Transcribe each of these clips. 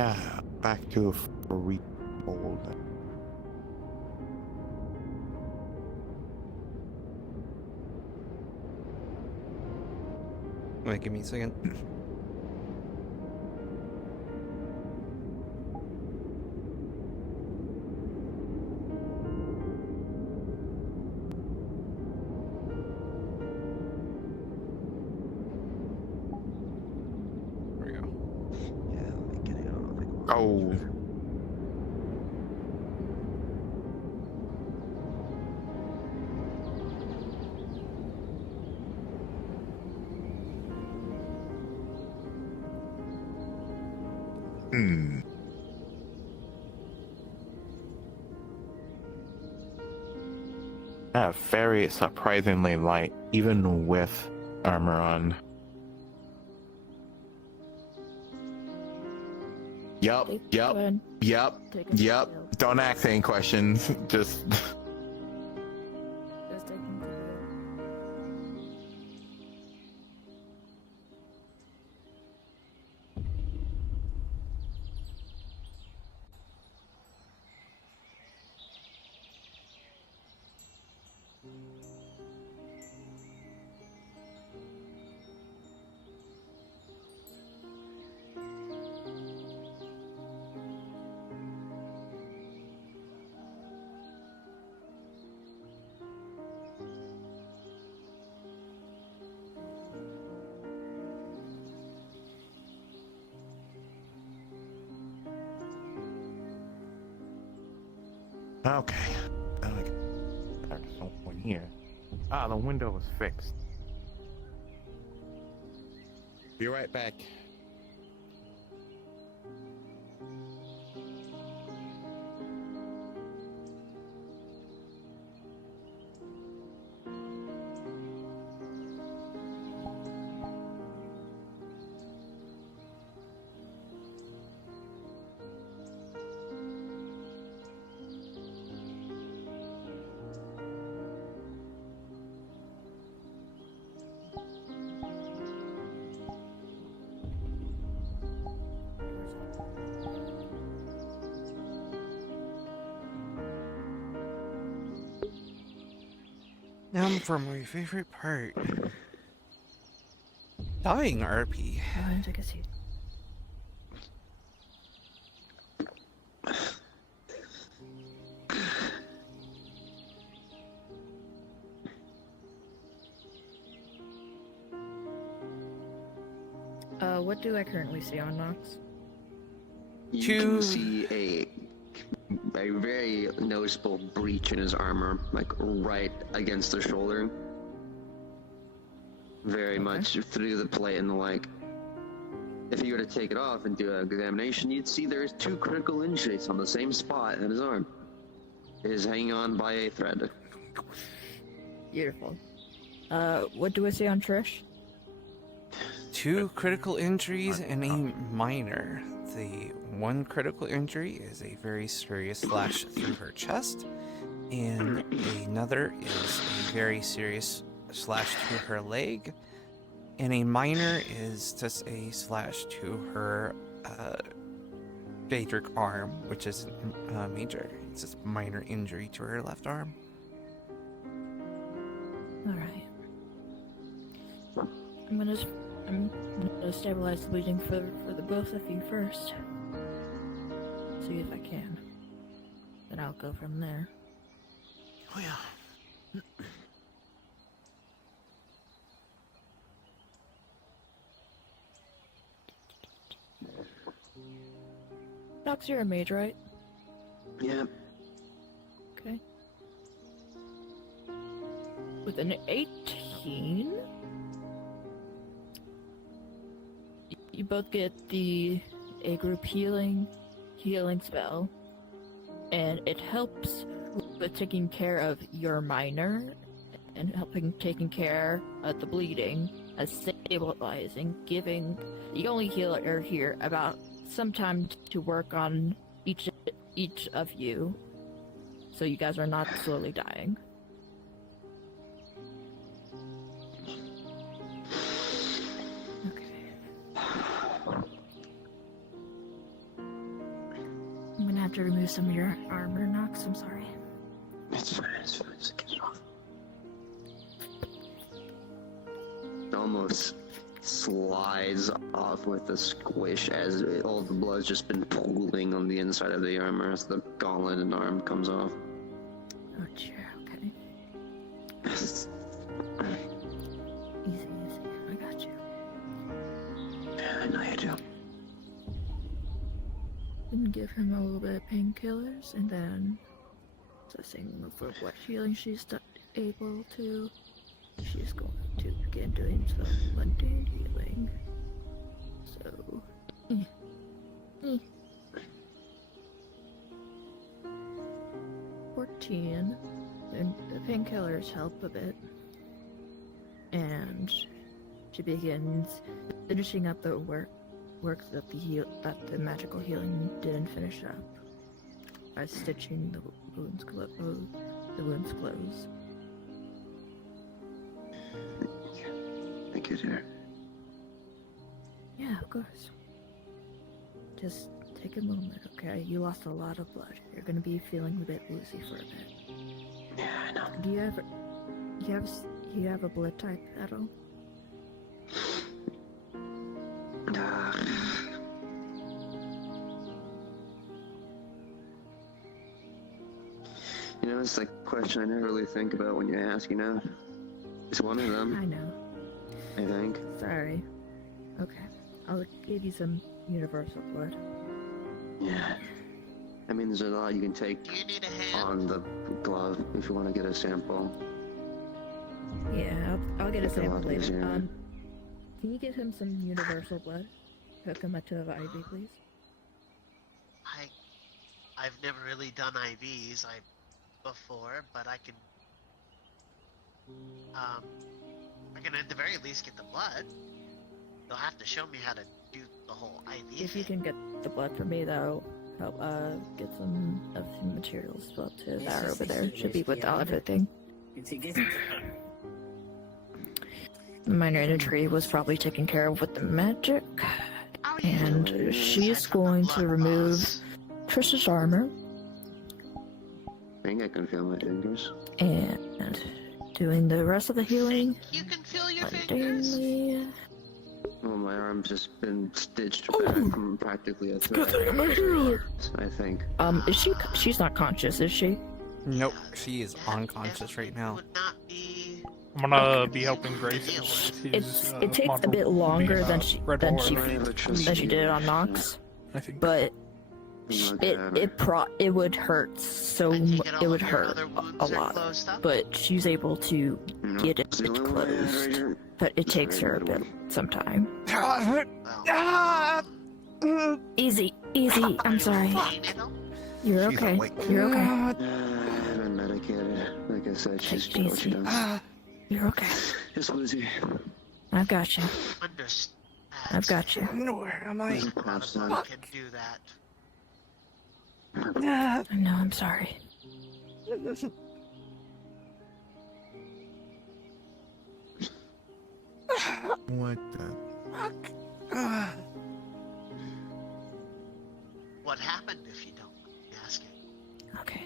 Yeah, back to free fold. Wait, give me a second. There we go. Yeah, let me get it on. Oh. Yeah, very surprisingly light, even with armor on. Yup. Go ahead. Take a shield. Don't ask any questions. Just. Just taking the shield. Okay. There's someone here. Ah, the window was fixed. Be right back. Now for my favorite part. Dying RP. Go ahead and take a seat. What do I currently see on Nox? You can see a very noticeable breach in his armor, like right against the shoulder. Very much through the plate and the like. If you were to take it off and do an examination, you'd see there's 2 critical injuries on the same spot in his arm. It is hanging on by a thread. Beautiful. What do I see on Trish? 2 critical injuries and a minor. The one critical injury is a very serious slash through her chest, and another is a very serious slash to her leg, and a minor is just a slash to her Daedric arm, which is major. It's just minor injury to her left arm. Alright. I'm gonna stabilize the bleeding for the both of you first. See if I can. Then I'll go from there. Oh yeah. Nox, you're a mage, right? Yeah. Okay. With an 18, you both get a group healing spell, and it helps with taking care of your minor and taking care of the bleeding, as stabilizing, giving the only healer here about some time to work on each of you, so you guys are not slowly dying. have to remove some of your armor, Nox. I'm sorry. It's fine, just get it off. It almost slides off with a squish as all the blood's just been pooling on the inside of the armor as the gauntlet and arm comes off. Oh, dear. Okay. Easy. I got you. Yeah, I know you do. And give him a little bit of painkillers, and then assessing for what healing she's able to. She's going to begin doing some mundane healing. So, 14, and the painkillers help a bit, and she begins finishing up the work that the magical healing didn't finish up by stitching the wounds closed. Thank you, dear. Yeah, of course. Just take a moment, okay? You lost a lot of blood. You're gonna be feeling a bit woozy for a bit. Yeah, I know. Do you have a blood type at all? You know, it's like a question I never really think about when you ask, you know? It's one of them, I know. I think. Sorry. Okay. I'll give you some universal blood. Yeah. I mean, there's a lot you can take Do you need a hand? on the glove if you want to get a sample. Yeah, I'll get a It's a lot sample later. easier. Can you give him some universal blood? Hook him up to the IV, please. I've never really done IVs before, but I can at the very least get the blood. They'll have to show me how to do the whole IV If you thing. can get the blood from me, that'll help get some of the materials as well too. That are over there. Should be with everything. The minor injury was probably taken care of with the magic, Oh, yeah. and she's Aside from the going blood to remove loss. Trish's armor I think I can feel my fingers. and doing the rest of the healing. You can feel your fingers. Mundanely. Well, my arm's just been stitched back from practically a thread. I think. Is she? She's not conscious, is she? Nope, Yeah, she is that unconscious right now. would not be. I'm gonna be helping Grace. It takes a bit longer than she did on Nox, I think. but Okay. it would hurt so I take it all it of would your hurt other a wounds are lot. closed up? But she's able to get it It's the only way I had right closed. here. But it It's takes very her a good bit, some time. Well, Easy. I'm sorry. pain in 'em? You're She's okay. awake. You're okay. I've been medicated. Like I said, she's Take it what she easy. does. You're okay. Just woozy. I've got you. Understand. I've got you. Where am I? A lot of Perhaps blood not. can do that. I know. I'm sorry. What the? What happened if you don't mind me asking? Okay.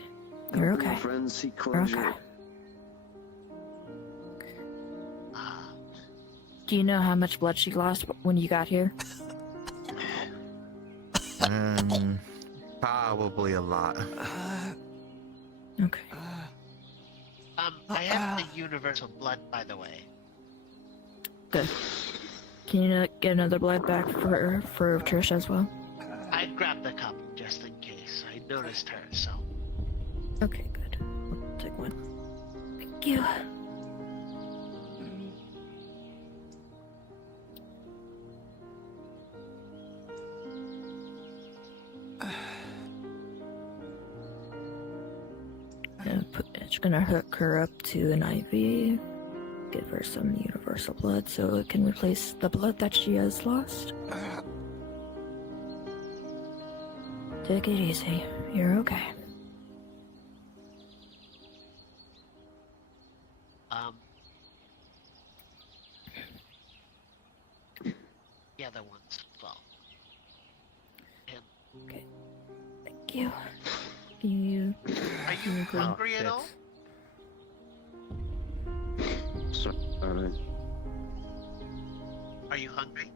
You're Helping okay. Friends seek You're closure. okay. Uh, Do you know how much blood she lost when you got here? Probably a lot. Okay. I have the universal blood, by the way. Good. Can you get another blood back for Trish as well? I grabbed a couple just in case. I noticed her, so. Okay, good. I'll take one. Thank you. It's gonna hook her up to an IV. Give her some universal blood so it can replace the blood that she has lost. Take it easy. You're okay. The other ones, well. And Okay. Thank you. Can Are you Oh, hungry at all? Starving. Are you hungry?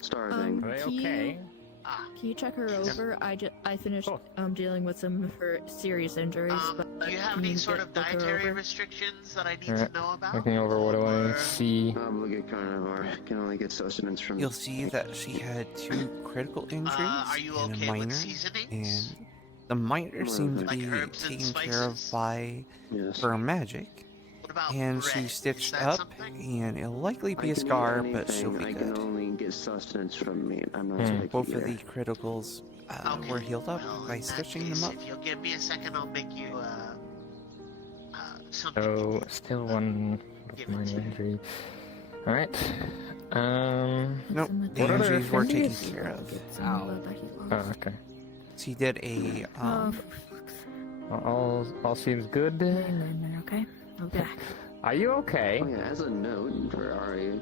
Starving. Are they Can you- okay? Ah. Can you check her over? I finished Oh. dealing with some of her serious injuries. But Do you have can any sort of look her dietary over? restrictions that I need Alright, to know about? Looking over, what do I Or- see? Look at carnivore. Can only get sustenance from. You'll see that she had 2 critical injuries are you and okay a with minor, seasonings? and the minor seemed to Like be herbs and taken care of spices? by Yes. her magic, What about and bread? she Is stitched that up, something? and it'll likely I be a can eat scar, but she'll anything. be I can good. only get sustenance from meat. I'm not Hmm. picky Both of here. the criticals Okay, were healed up well, by in that stitching case, them up. If you'll give me a second, I'll make you something. So, still one Give of it to minor me. injury. Alright. Nope, the What other injuries were taken things? care of. Oh, okay. She did a All seems good. Okay, I'll be back. Are you okay? Oh yeah, as a note for Ari,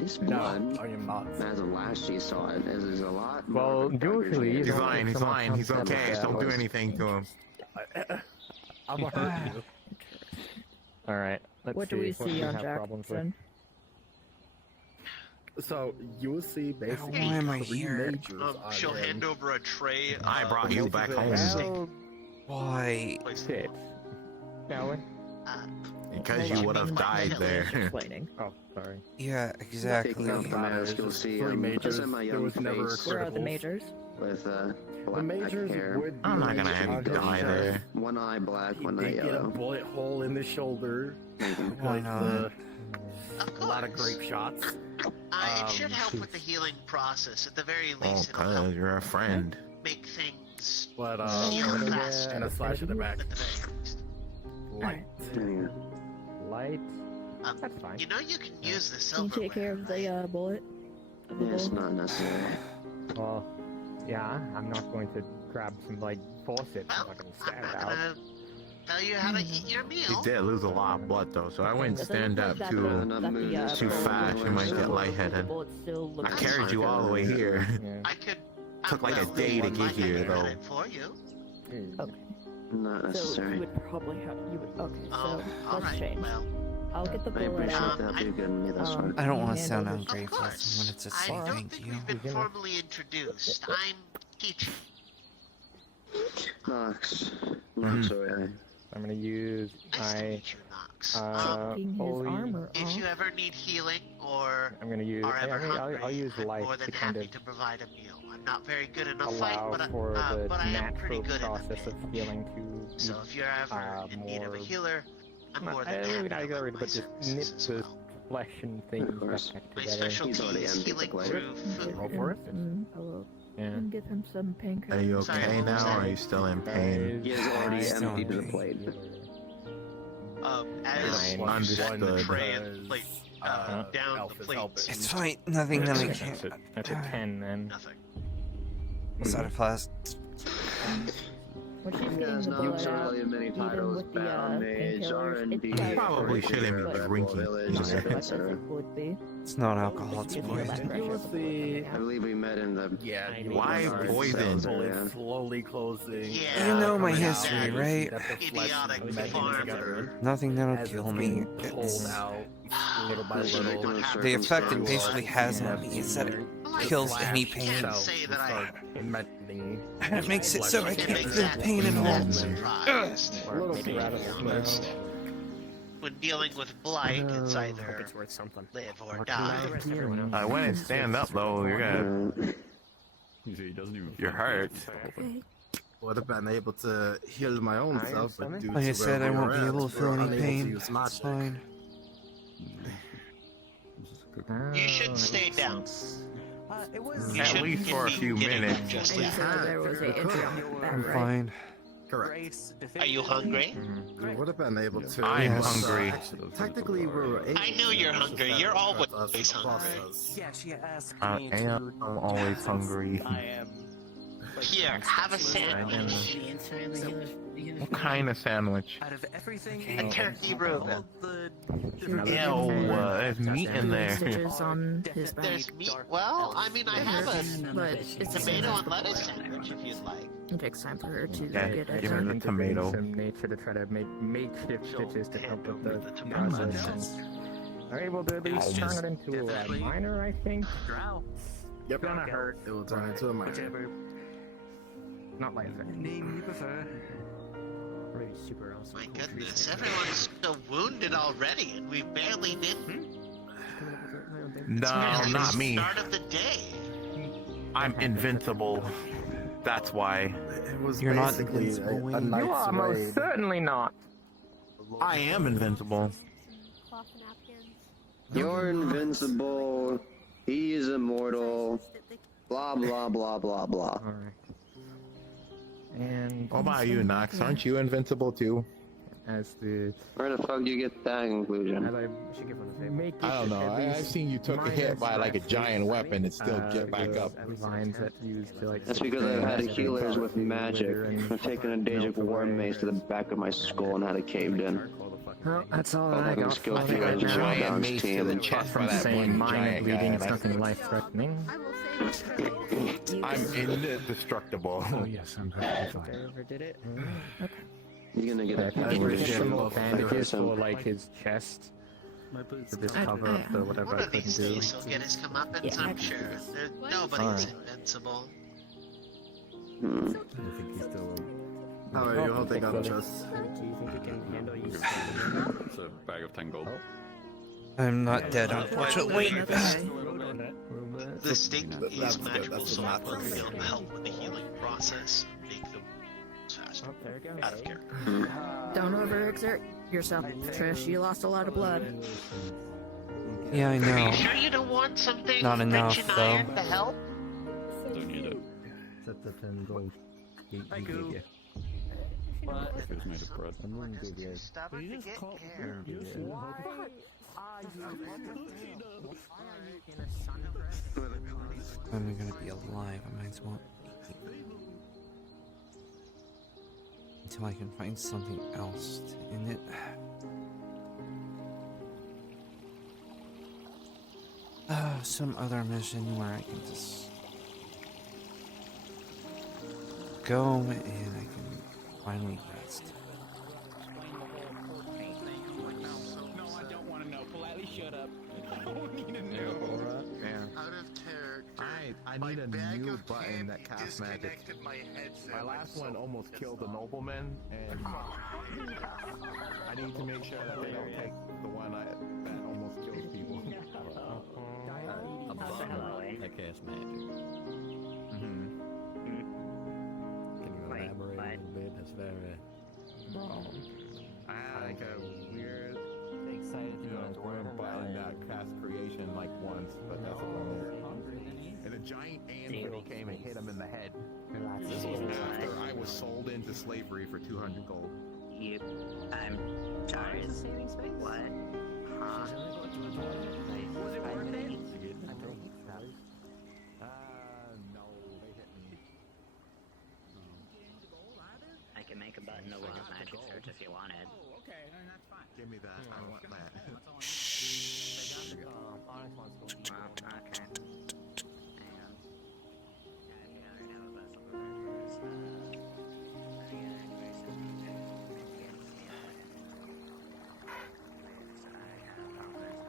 his blood, I am not. as of last she saw it, is a lot Well, more usually He's you He's don't lying, get he's so much lying, he's concept okay. that Don't do was- anything to him. I'm gonna hurt you. Alright, let's What see do we what see we on have problems with. Jackson? So you will see basically Why am I 3 here? majors on She'll him. hand over a tray. I brought you back home. Well, why? sit. Shall we? Because you would have died there. Explaining. Oh, sorry. Yeah, Taking exactly. off the mask, you'll see 3 majors. my There young was never a face Where are the criticals. majors? with The black majors hair. would be I'm not gonna have you major die injuries. there. One eye black, He one eye did get a yellow. bullet hole in the shoulder. Why Like not? the, Of a lot of course. grape shots. It should help with the healing process. At the very Oh, least, it'll help cuz you're a friend. make things But heal and faster. a slash in the back. At the very least. Light. Anyway, Light. Um, That's fine. You know you can use the Can you silverware. take care of the bullet? Of the it's bullet? not necessary. Well, yeah, I'm not going to grab some, like, faucet Well, and fucking I'm stab not it out. gonna tell you how to eat your He meal. did lose a lot of blood though, so I wouldn't stand up Too too. too fast, fast, you might get lightheaded. I carried you all the way here. Yeah. I could. Took like a well, day to like get I here could though. run it for you. Okay. Not So you necessary. would probably have. You would. Okay. Oh, So all let's right. change. Well, I'll get the I bullet appreciate out. that. You're good me. That's fine. I don't want to And sound over- ungrateful. of I course. wanted to I say don't thank think you. we've been You're gonna- formally introduced. I'm Kichi. Nox. Nox away. I'm gonna use Nice to my, meet you, Nox. Taking his holy... armor If off. you ever need healing or I'm gonna use, are ever hungry, I'll use I'm light more to than kind happy of to provide a meal. I'm not very good in a fight, allow but for the I am pretty natural good in a process bit. of healing to So if you're ever in need of a more- healer, I'm more than maybe happy not to get lend rid, my but just services knit as the well. flesh and things Of course. back My together. specialty already is empty, healing like, through food. Go for it. Hello. Yeah. And give him some Are painkillers. you Sorry, okay what was now, that? or are you still in pain? He has already I still emptied the need- plate. As Fine. you set the Understood. tray and plate down Elf the is plates. helping. It's fine. Nothing that I That's can't. that's a 10 then. Nothing. Was that a plus? When she's He getting has the not bullet out, really many even titles. with the Battle Mage, painkillers, R&D. it's not Probably as shouldn't good be as drinking Village, either. etc. as it would be. It's not alcohol. It's Just feel that poison. pressure You will of the bullet see- coming I out. believe we met in the. Yeah. Why poison? Bullet slowly closing. Yeah. You know my Coming out, history, you see right? that the flesh Idiotic is melding farmer. together Nothing that'll as kill it's me. being pulled It's out little by This is little. victim of the effect it circumstance. basically has on me is that it kills any pain. Can't say that I And it makes it so I am can't feel exactly pain at all. that surprised. Or maybe To be honest. When dealing with blight, it's either It's worth something. live or die. I went and stand up though. You're gonna. You're hurt. Would have been able to heal my own Iron self, but stomach? due Like I to said, where I we won't were be at, able to feel we're any unable to pain. use It's magic. fine. You should stay down. You At shouldn't least for a be few getting minutes. up just And yet. so there was an injury on the back, I'm right? fine. Correct. Are you hungry? We would have been able to. I'm Yes. hungry. Actually, technically, we were able I know you're to hungry. use You're that always as a hungry. process. I am always hungry. Here, have a sandwich. What kind of sandwich? Out of everything, A turkey Reuben. There's meat in there. Stitches on his back. There's meat. Well, I mean, I have a But it's tomato and lettuce sandwich if you'd like. It takes time for her to Yeah, get it give her done. the tomato. Some nature to try to make makeshift stitches to help with the process. Are able to at least turn it into a miner, I think. Yep. Gonna hurt. It will turn into a miner. Not like that. name you prefer. Really super awesome. My goodness, everyone's so wounded already, and we barely did. No, barely not the me. Start of the day. I'm invincible. That's why. It was You're not basically invincible, a Wayne. night's You are most raid. certainly not. I am invincible. Cloth napkins. You're invincible. He is immortal. Blah blah blah blah blah. Alright. And What about you, Nox? Aren't you invincible too? as the Where the fuck do you get that conclusion? as I should give one a make it I don't know. at I've least seen you took a minus hit by like a giant weapon and still get back the up. lines that use to like. That's because I've had healers with magic. and I've taken a Daedric war mace to the back of my skull and had it caved in. Well, that's all Both I having got skill for through you right as a now. giant mace to team. the chest From by that saying one minor giant bleeding, guy. it's nothing life-threatening. I will say I'm indestructible. Oh yes, I'm perfectly fine. Ever did it? You're gonna get Yeah, a can I patch get some more for bandages for him. like his chest My boots. to just cover up the whatever One I of couldn't these do. days he'll get his comeuppance, Yeah. I'm sure. Nobody's Alright. invincible. Hmm. I think he's still. How are you? I'll take out the chest. Do you think you can handle you? It's a bag of 10 gold. I'm not dead, unfortunately. Another guy. The stink That's is good, magical that's soul enough. work will help with the healing process. Make them faster. Oh, there you go. Out of character. Don't overexert yourself, Trish. You lost a lot of blood. Yeah, I Are know. you sure you don't want something Not enough, rich in though. iron to help? Don't need it. Set the 10 gold. He gave you. It was made of bread. I'm Just too stubborn to get care. I'm gonna be alive. I might as well eat. Until I can find something else to end it. Some other mission where I can just go and I can finally rest. No, I don't want to know. Politely shut up. I don't need to know. Out of character. I need a new button that casts magic. My last one almost killed a nobleman, and I need to make sure that they don't take the one that almost kills people. I cast magic. Mm-hmm. Can you elaborate a little bit? That's very. I had like a weird, random button that cast creation like once, but that's about it. And a giant anvil came and hit him in the head. This was after I was sold into slavery for 200 gold. Yep. I'm sorry. What? Huh? Was it worth it? No, they hit me. I can make a button to look at magic search if you wanted. Oh, okay, then that's fine. Give me that. I want that. Well, okay.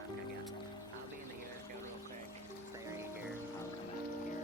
Hang on. I'll be in the US go real quick. Stay right here. I'll come back here.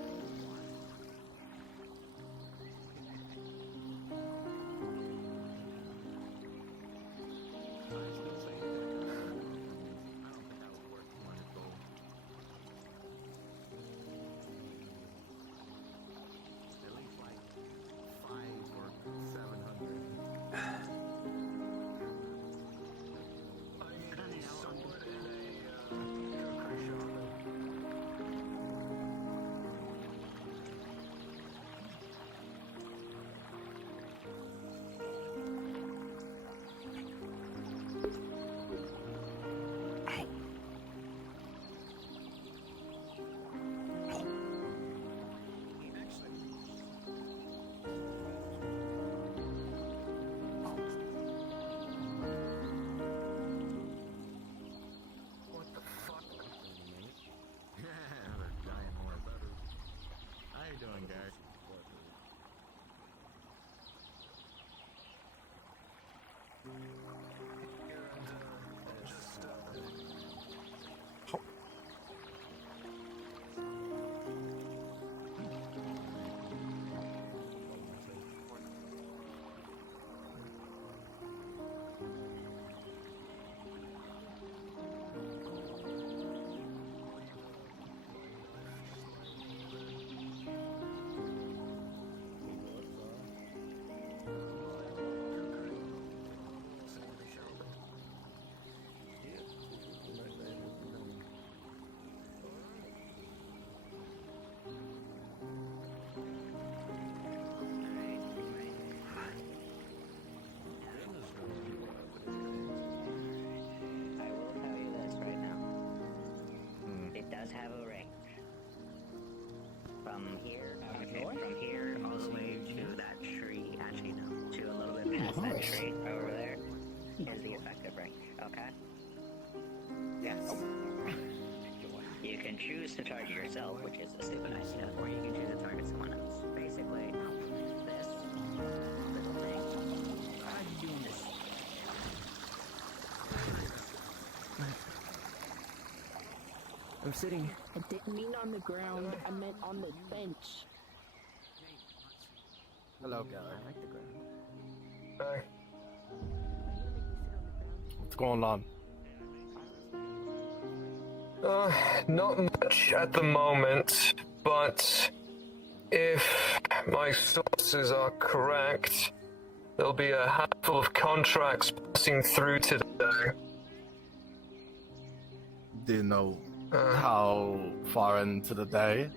does have a ring. From here, from here all the way to that tree. Actually, no, to a little bit past that tree over there is the effective ring. Okay. Yes. You can choose to target yourself, which is a stupid idea, or you can choose to target someone else. Basically, this little thing. I'm doing this. I'm sitting. I didn't mean on the ground, I meant on the bench. Hello. I like the ground. Hey. What's going on? Not much at the moment, but if my sources are correct, there'll be a handful of contracts passing through today. Do you know how far into the day?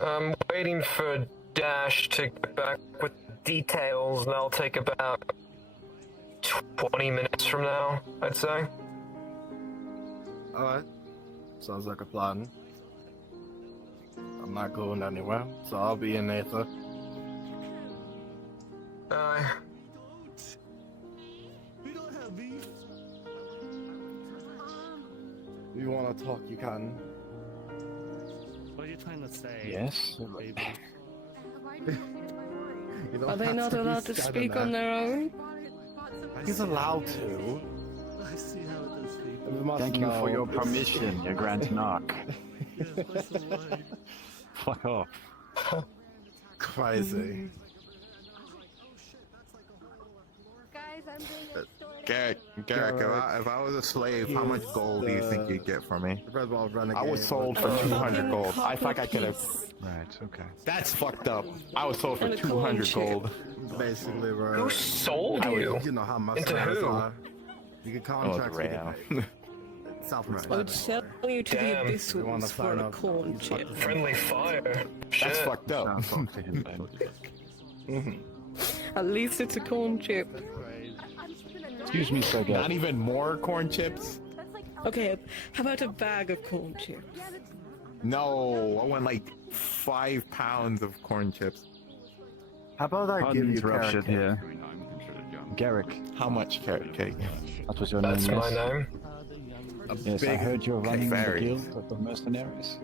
I'm waiting for Dash to get back with details, and I'll take about 20 minutes from now, I'd say. Alright. Sounds like a plan. I'm not going anywhere, so I'll be in Aether. Aye. We don't have beef. If you want to talk, you can. What are you trying to say? Yes. Baby. Are they not allowed to speak on their own? He's allowed to. I see how it is, people. We must Thank you for know. your permission, you Grand Knock. Yes, that's the line. Fuck off. Crazy. Guys, I'm doing a story. Garrick, if I was a slave, how much gold do you think you'd get from me? Renegade. I was sold for 200 gold. I think I could have. Right, okay. That's fucked up. I was sold for And a 200 coin gold. Basically, bro. Who sold you? You know how much Into slaves who? are. You get contracts with Rare. South I would tell you to Damn. the abyssals for a corn chip. Friendly fire. That's Shit. fucked up. Talk to him then. At least it's a corn chip. Excuse me, sir. Not even more corn chips? Okay, how about a bag of corn chips? No, I want like 5 pounds of corn chips. How about I Pardon give you interruption carrot cake? here. Garrick, How much carrot cake? that was your That's name, my yes? name. Yes, I big heard you're running the varies. guild of the mercenaries.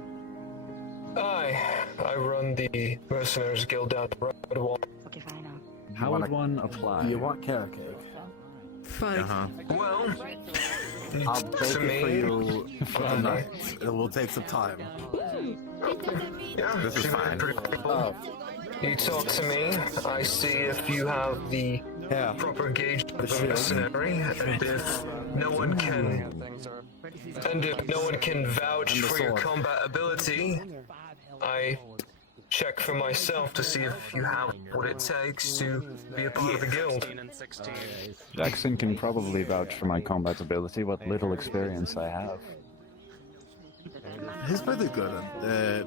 I run the Mercenaries Guild down at Redwall. Okay, fine now. How would one apply? Do you want carrot cake? Fine. Well, I'll bake to it me, for you for the night. It will take some time. yeah, This is she made fine. it pretty cool. Oh, You talk to me, I see if you have the yeah. proper gauge of a mercenary, and if no one can vouch And the for your sword. combat ability, I check for myself to see if you have what it takes to be a part of the guild. Jackson can probably vouch for my combat ability, what little experience I have. He's pretty good at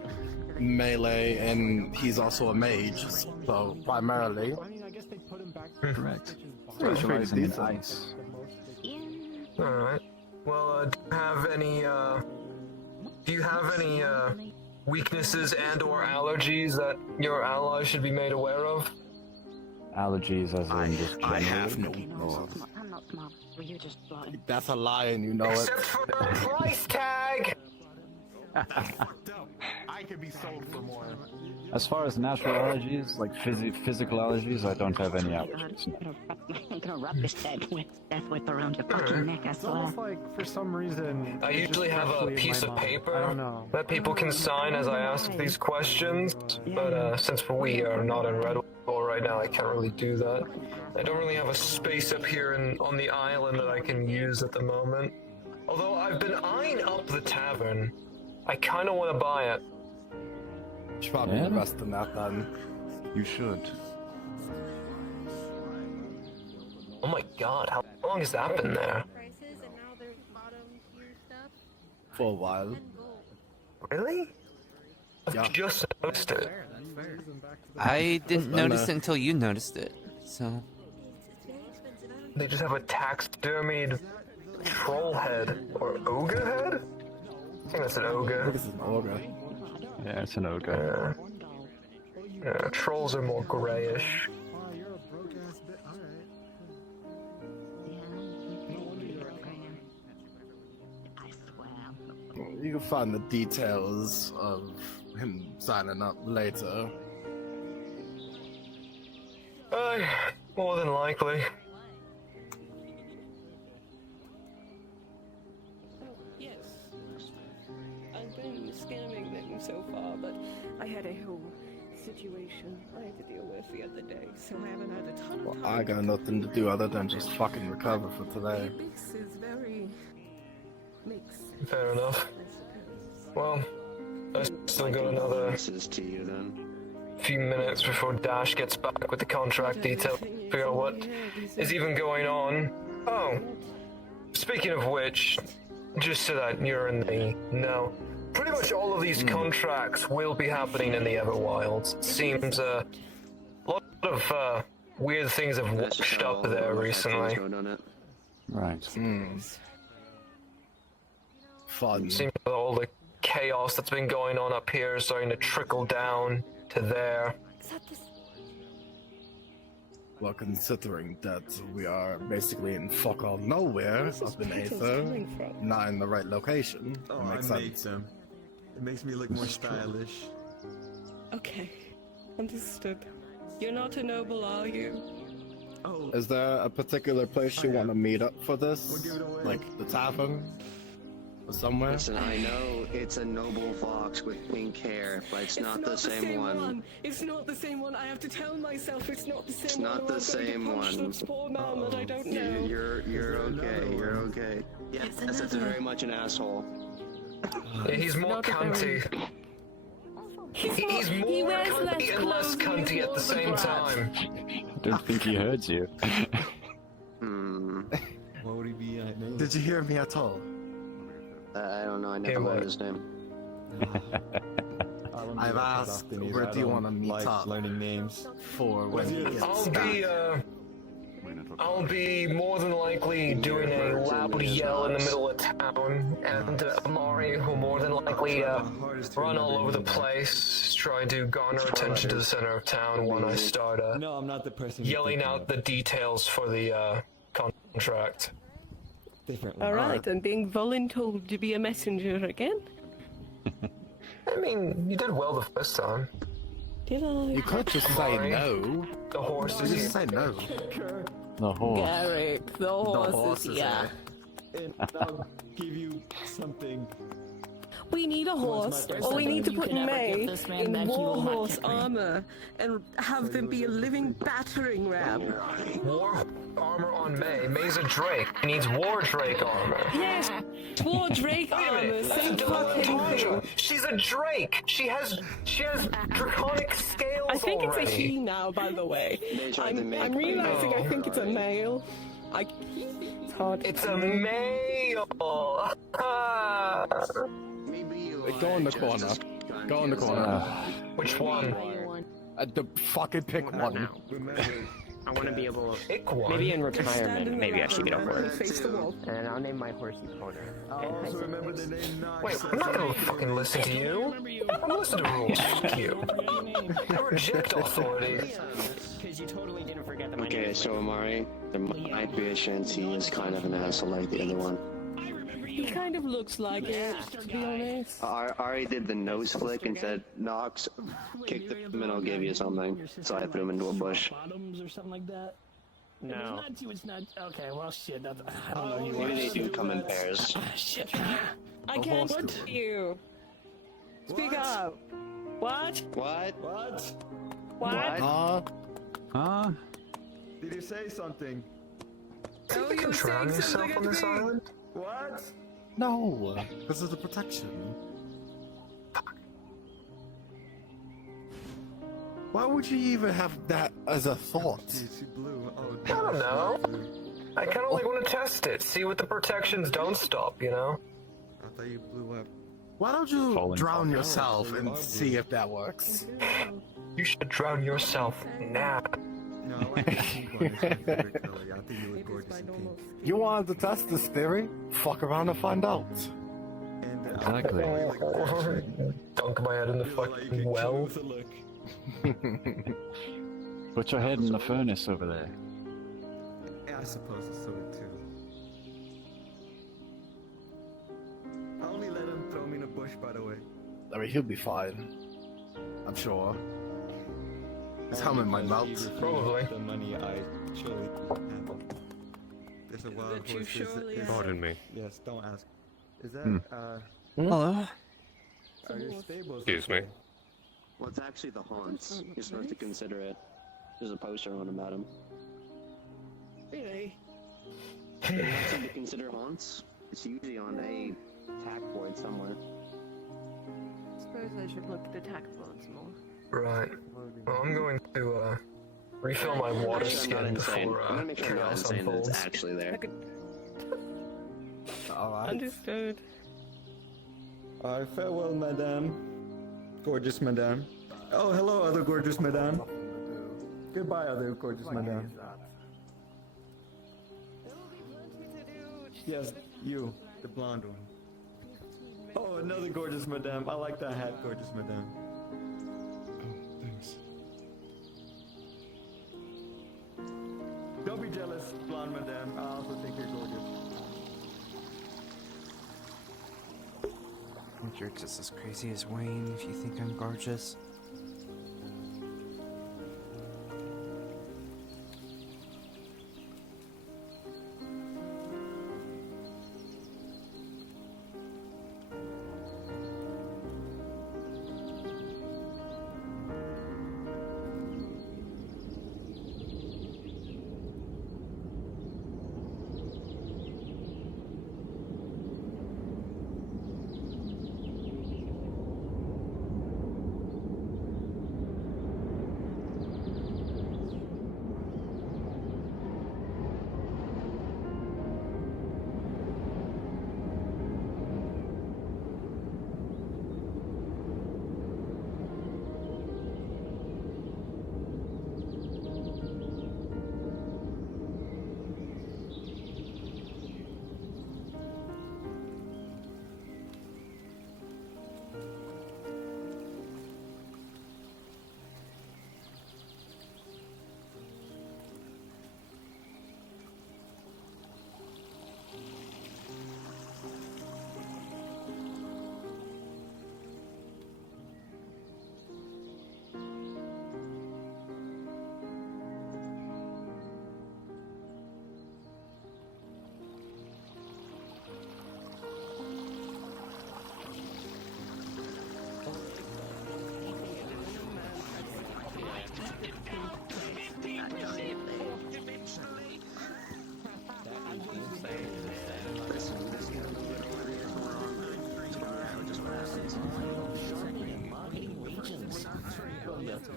melee, and he's also a mage, so primarily. Correct. pretty Specializing in decent. ice. Alright. Well, do you have any weaknesses and or allergies that your allies should be made aware of? Allergies as in just I generally? have no. I'm not small. Were you just blowing? That's a lie, and you know it. Except for the price tag! I could be sold for more. As far as natural allergies, like physical allergies, I don't have any allergies. I'm gonna rub this death with around your fucking neck as well. Like, for some reason, I usually have a piece of paper that people can sign as I ask these questions, but since we are not in Redwall right now, I can't really do that. I don't really have a space up here on the island that I can use at the moment. Although I've been eyeing up the tavern, I kind of want to buy it. Should probably Yeah. invest in that then. You should. Oh my god, how long has that been there? Prices and now they're bottom tier stuff. For a while. Really? I've just noticed it. I didn't notice it until you noticed it. So They just have a taxidermied troll head or ogre head. I think that's an ogre. This is an ogre. Yeah, it's an ogre. Yeah, trolls are more grayish. You can find the details of him signing up later. More than likely. Yes. I've been scamming them so far, but I had a whole situation I had to deal with the other day, so I haven't had a ton of time. I got nothing to do other than just fucking recover for today. This is very mixed. Fair enough. Well, I still got another few minutes before Dash gets back with the contract detail. Figure out what is even going on. Oh, speaking of which, just so that you're in the know, pretty much all of these contracts will be happening in the Everwilds. It seems a lot of weird things have washed up there recently. Right. Fun. Seems all the chaos that's been going on up here is starting to trickle down to there. Well, considering that we are basically in fuck all nowhere up in Aether, not in the right location, Oh, it makes I made sense. them. It makes me look more stylish. Okay, understood. You're not a noble, are you? Oh. Is there a particular place you want to meet up for this? Like the tavern? Or somewhere? Listen, I know it's a noble fox with pink hair, but it's not the same one. It's not the same one. I have to tell myself it's not the same It's one. not the same one. This poor man that I don't know. You're okay. You're okay. Yeah, that's very much an asshole. Yeah, he's more cunty. He's more cunty and less cunty at the same time. I don't think he heard you. What would he be? Did you hear me at all? I don't know. I never learned his name. I've asked, where do you want to meet up? Learning names. For when he gets back. I'll be more than likely doing a loud yell in the middle of town, and Amari will more than likely run all over the place, trying to garner attention to the center of town when I start No, I'm not the person yelling out the details for the contract. Alright, and being voluntold to be a messenger again? I mean, you did well the first time. Did I? You could just say no. The horse is Just say no. The horse. Garrick, the horse is here. And I'll give you something. We need a horse, or we need to put May in war horse armor and have them be a living battering ram. War armor on May. May's a Drake. He needs war Drake armor. Yes, war Drake armor. Same fucking thing. She's a Drake. She has draconic scales. I think already. it's a he now, by the way. I'm realizing I think it's a male. It's hard. It's a male. Go in the corner. Go in the corner. Which one? The fucking pick one. I want to be able to. Pick one. Maybe in retirement, maybe I should get over it. Face the wall. And I'll name my horsey Corner. Also remember the name Nox. Wait, I'm not gonna fucking listen to you. I'm gonna listen to rules. Fuck you. I reject authority. Because you totally didn't forget that my name Okay, is so Amari, there might be a chance he is kind of an asshole like the other one. He kind of looks like it, to be honest. Ari did the nose flick and said, Nox, kick him and I'll give you something. So I threw him into a bush. Bottoms or something like that. No. It's not. Okay, well, shit. That's, I don't know. What do they do? Come in pairs. Shit. I can't hear you. Speak up. What? What? What? Huh? Did you say something? Oh, You can drown yourself on this island? What? No, because of the protection. Why would you even have that as a thought? I don't know. I kind of like want to test it, see what the protections don't stop, you know? I thought you blew up. Why don't you drown yourself and see if that works? You should drown yourself now. No, I like the pink one. It's my favorite color. I think you look gorgeous in pink. You wanted to test this theory? Fuck around and find out. And, Exactly. Dunk my head in the fucking well. Put your head in the furnace over there. Yeah, I suppose so too. I only let him throw me in a bush, by the way. I mean, he'll be fine. I'm sure. His helmet might melt. Probably. The money I actually have. There's a wild horse. Pardon me. Yes, don't ask. Is that, Hello? Are your stables? Excuse me. Well, it's actually the haunts. You're supposed to consider it. There's a poster on about him. Really? You want something to consider haunts? It's usually on a tack board somewhere. Suppose I should look at attack boards more. Right. Well, I'm going to refill my water Actually, I'm not skin insane. before I'm gonna make sure I'm not chaos insane that unfolds. it's actually there. Alright. Understood. Alright, farewell, madame. Gorgeous madame. Oh, hello, other gorgeous madame. Goodbye, other gorgeous madame. Yes, you, the blonde one. Oh, another gorgeous madame. I like that hat, gorgeous madame. Thanks. Don't be jealous, blonde madame. I also think you're gorgeous. I think you're just as crazy as Wayne if you think I'm gorgeous.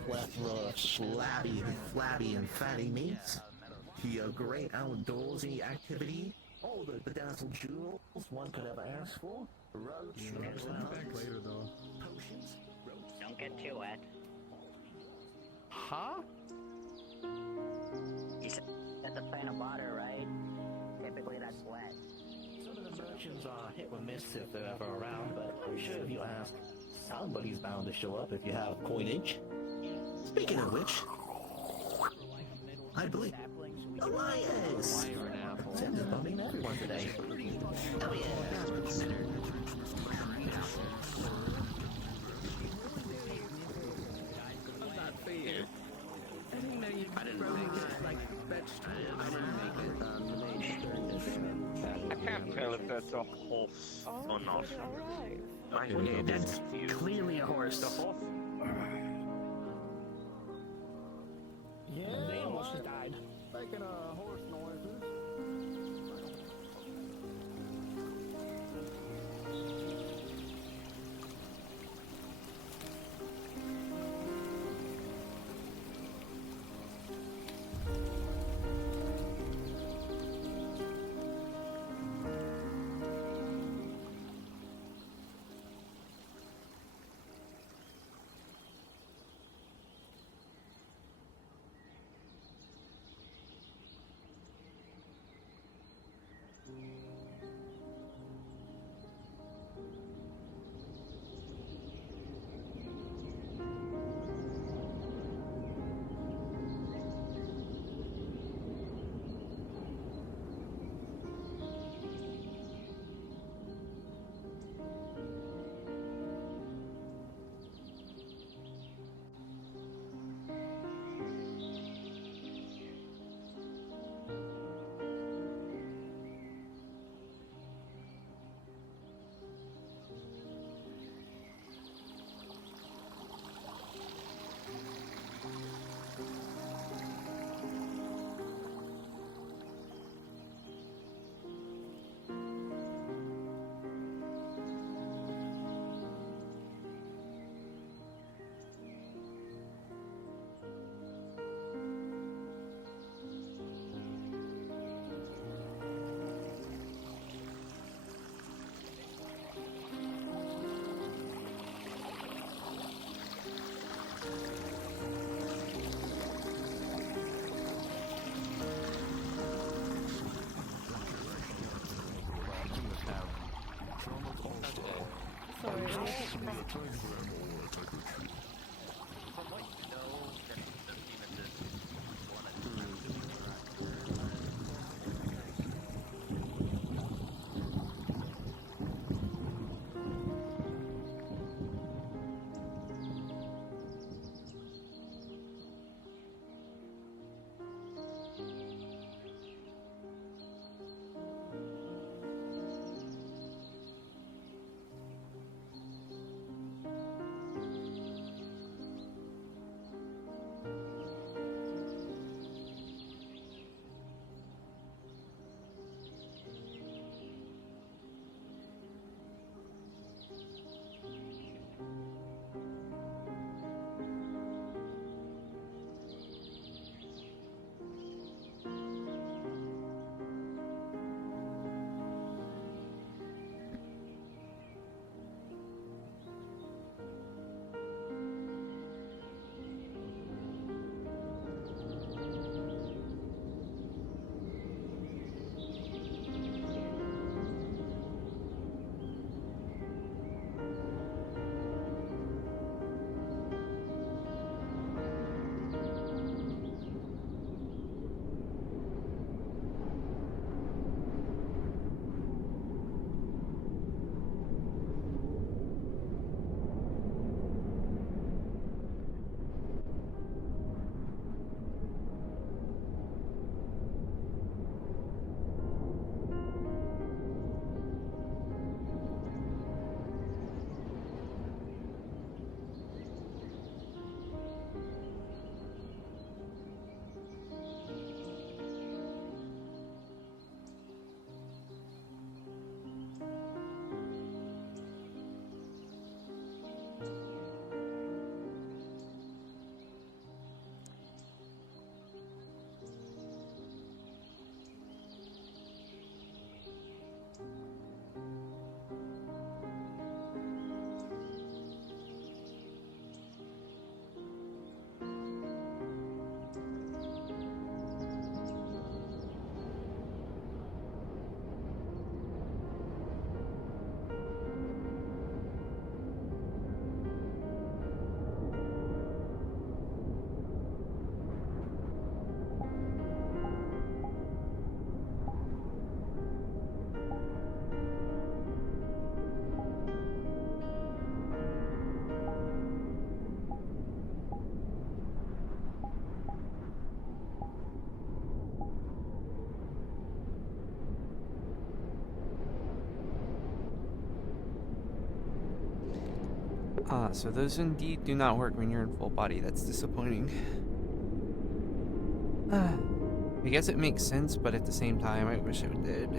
Plethora of slabby and flabby and fatty meats. The great outdoorsy activity. All the bedazzled jewels one could ever ask for. Roach, Later though. potions, Don't get too wet. Huh? You said that's a plant of water, right? Typically that's wet. Some of the merchants are hit or miss if they're ever around, but I'm sure if you ask, somebody's bound to show up if you have coinage. Speaking of which, I believe Elias! Sam is bumming everyone today. Oh yeah! I didn't know you could roast like vegetables. I can't tell if that's a horse or not. Yeah, that's clearly a horse. The horse? Yeah, they almost died. Making horse noises. From what you know, that the demon just want to So those indeed do not work when you're in full body. That's disappointing. I guess it makes sense, but at the same time, I wish it did.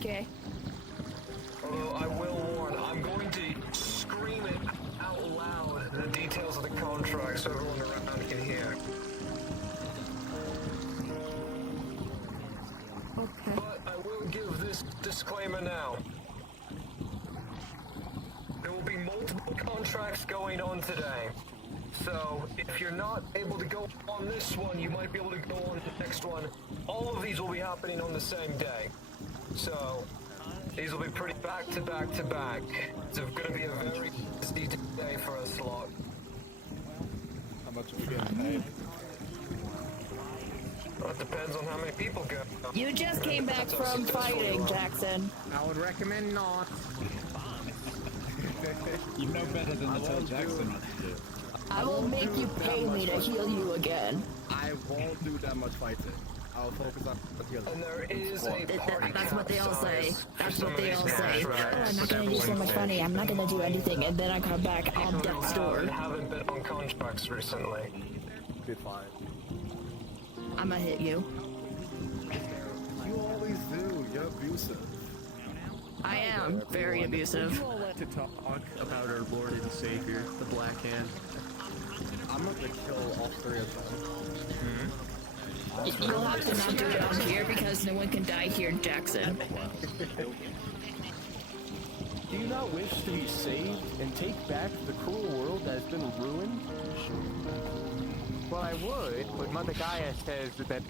Okay. Although I will warn, I'm going to scream it out loud, the details of the contract, so everyone around can hear. Okay. But I will give this disclaimer now. There will be multiple contracts going on today. So, if you're not able to go on this one, you might be able to go on the next one. All of these will be happening on the same day. So, these will be pretty back to back to back. It's going to be a very busy day for us lot. How much are we getting paid? Well, it depends on how many people go. You just came back from fighting, Jackson. I would recommend not. You know better than to tell Jackson what to do. I will make you pay me to heal you again. I won't do that much fighting. I'll focus on the other. And there is a party That's what they all say. That's what they all say. Oh, I'm not gonna do so much money. I'm not gonna do anything. And then I come back on death's door. Haven't been on contracts recently. Be fine. I'ma hit you. You always do. You're abusive. I am very abusive. You all like to talk about our Lord and Savior, the Black Hand. I'm gonna kill all three of them. You'll have to not do it on here because no one can die here, Jackson. Do you not wish to be saved and take back the cruel world that has been ruined? Well, I would, but Mother Gaia says that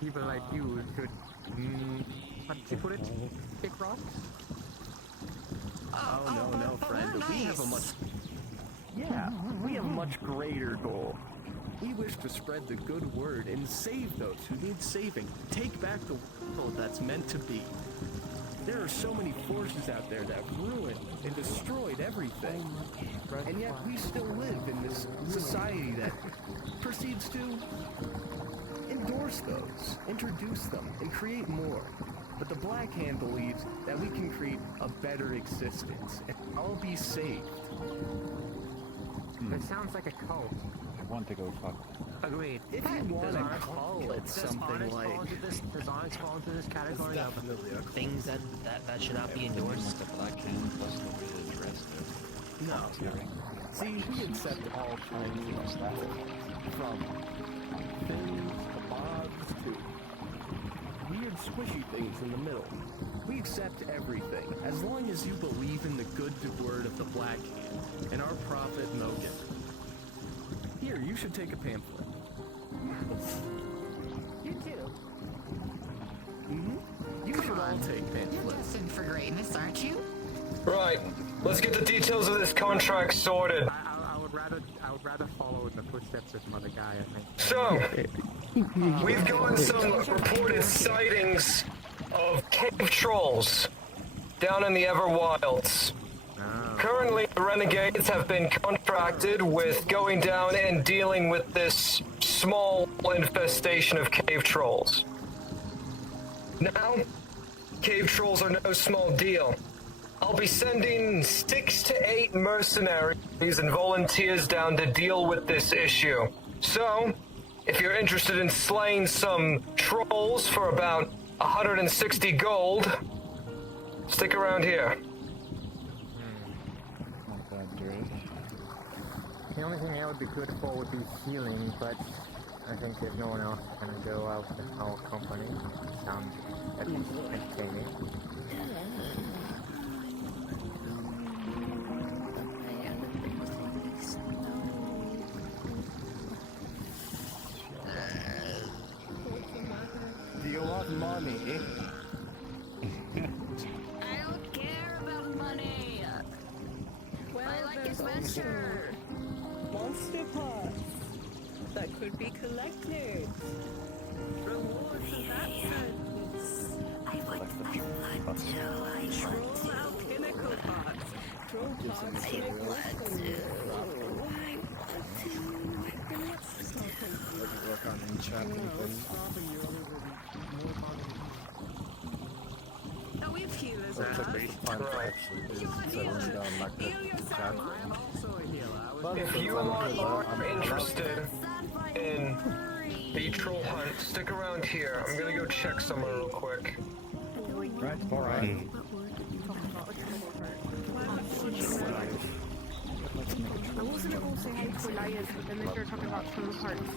people like you should, how did she put it? Kick rocks? Oh, no, friend. We have a much greater goal. We wish to spread the good word and save those who need saving. Take back the world that's meant to be. There are so many forces out there that ruined and destroyed everything. And yet we still live in this society that proceeds to endorse those, introduce them, and create more. But the Black Hand believes that we can create a better existence and all be saved. It sounds like a cult. I want to go fuck. Agreed. If you want to call it something like... Does Onyx fall into this category of things that should not be endorsed? The Black Hand plus the way to address this. No. See, we accept all kinds of stuff. From fins to bobs to weird squishy things in the middle. We accept everything, as long as you believe in the good word of the Black Hand and our prophet Mogan. Here, you should take a pamphlet. You too. You should all take pamphlets. Destined for greatness, aren't you? Right. Let's get the details of this contract sorted. I would rather follow in the footsteps of Mother Gaia, I think. So, we've gotten some reported sightings of cave trolls down in the Everwilds. Currently, the Renegades have been contracted with going down and dealing with this small infestation of cave trolls. Now, cave trolls are no small deal. I'll be sending 6 to 8 mercenaries and volunteers down to deal with this issue. So, if you're interested in slaying some trolls for about 160 gold, stick around here. The only thing I would be good for would be healing, but I think if no one else is gonna go out with our company, it sounds at least entertaining. Do you want money? I don't care about money. Well, I like there's adventure. Monster parts that could be collected. Rewards of that sense. Troll alchemical parts. Troll parts for Work on enchanting things. Oh, we have healers. That's a great fun actually. Is settling down like the chat. If you are interested in the troll hunt, stick around here. I'm gonna go check somewhere real quick. Right, alright. I was gonna go say hi to Elias, but then they started talking about troll hearts.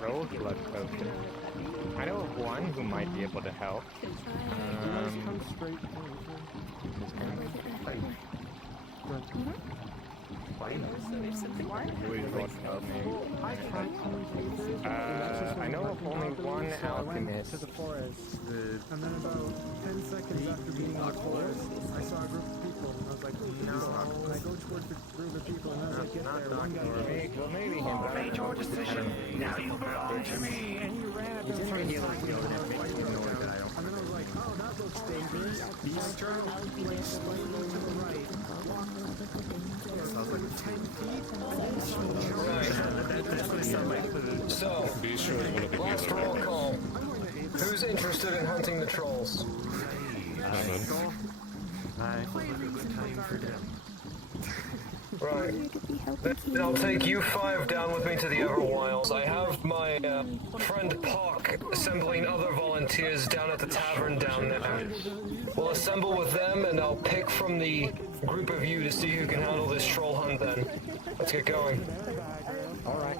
Troll blood potion. I know of one who might be able to help. I know of only one alchemist. To the forest, and then about 10 seconds after being in the forest, I saw a group of people, and I was like, no. And I go towards the group of people, and as I get there, one guy goes, Well, maybe him, but made your decision. Now you belong to me. And he ran up and started fighting, and then I was like, oh, that looks These turtles like slightly to the right. Sounds like 10 feet. That's what it sounds like. So, last roll call. Who's interested in hunting the trolls? Right. Then I'll take you 5 down with me to the Everwilds. I have my friend Pock assembling other volunteers down at the tavern down there. We'll assemble with them, and I'll pick from the group of you to see who can handle this troll hunt then. Let's get going. Alright.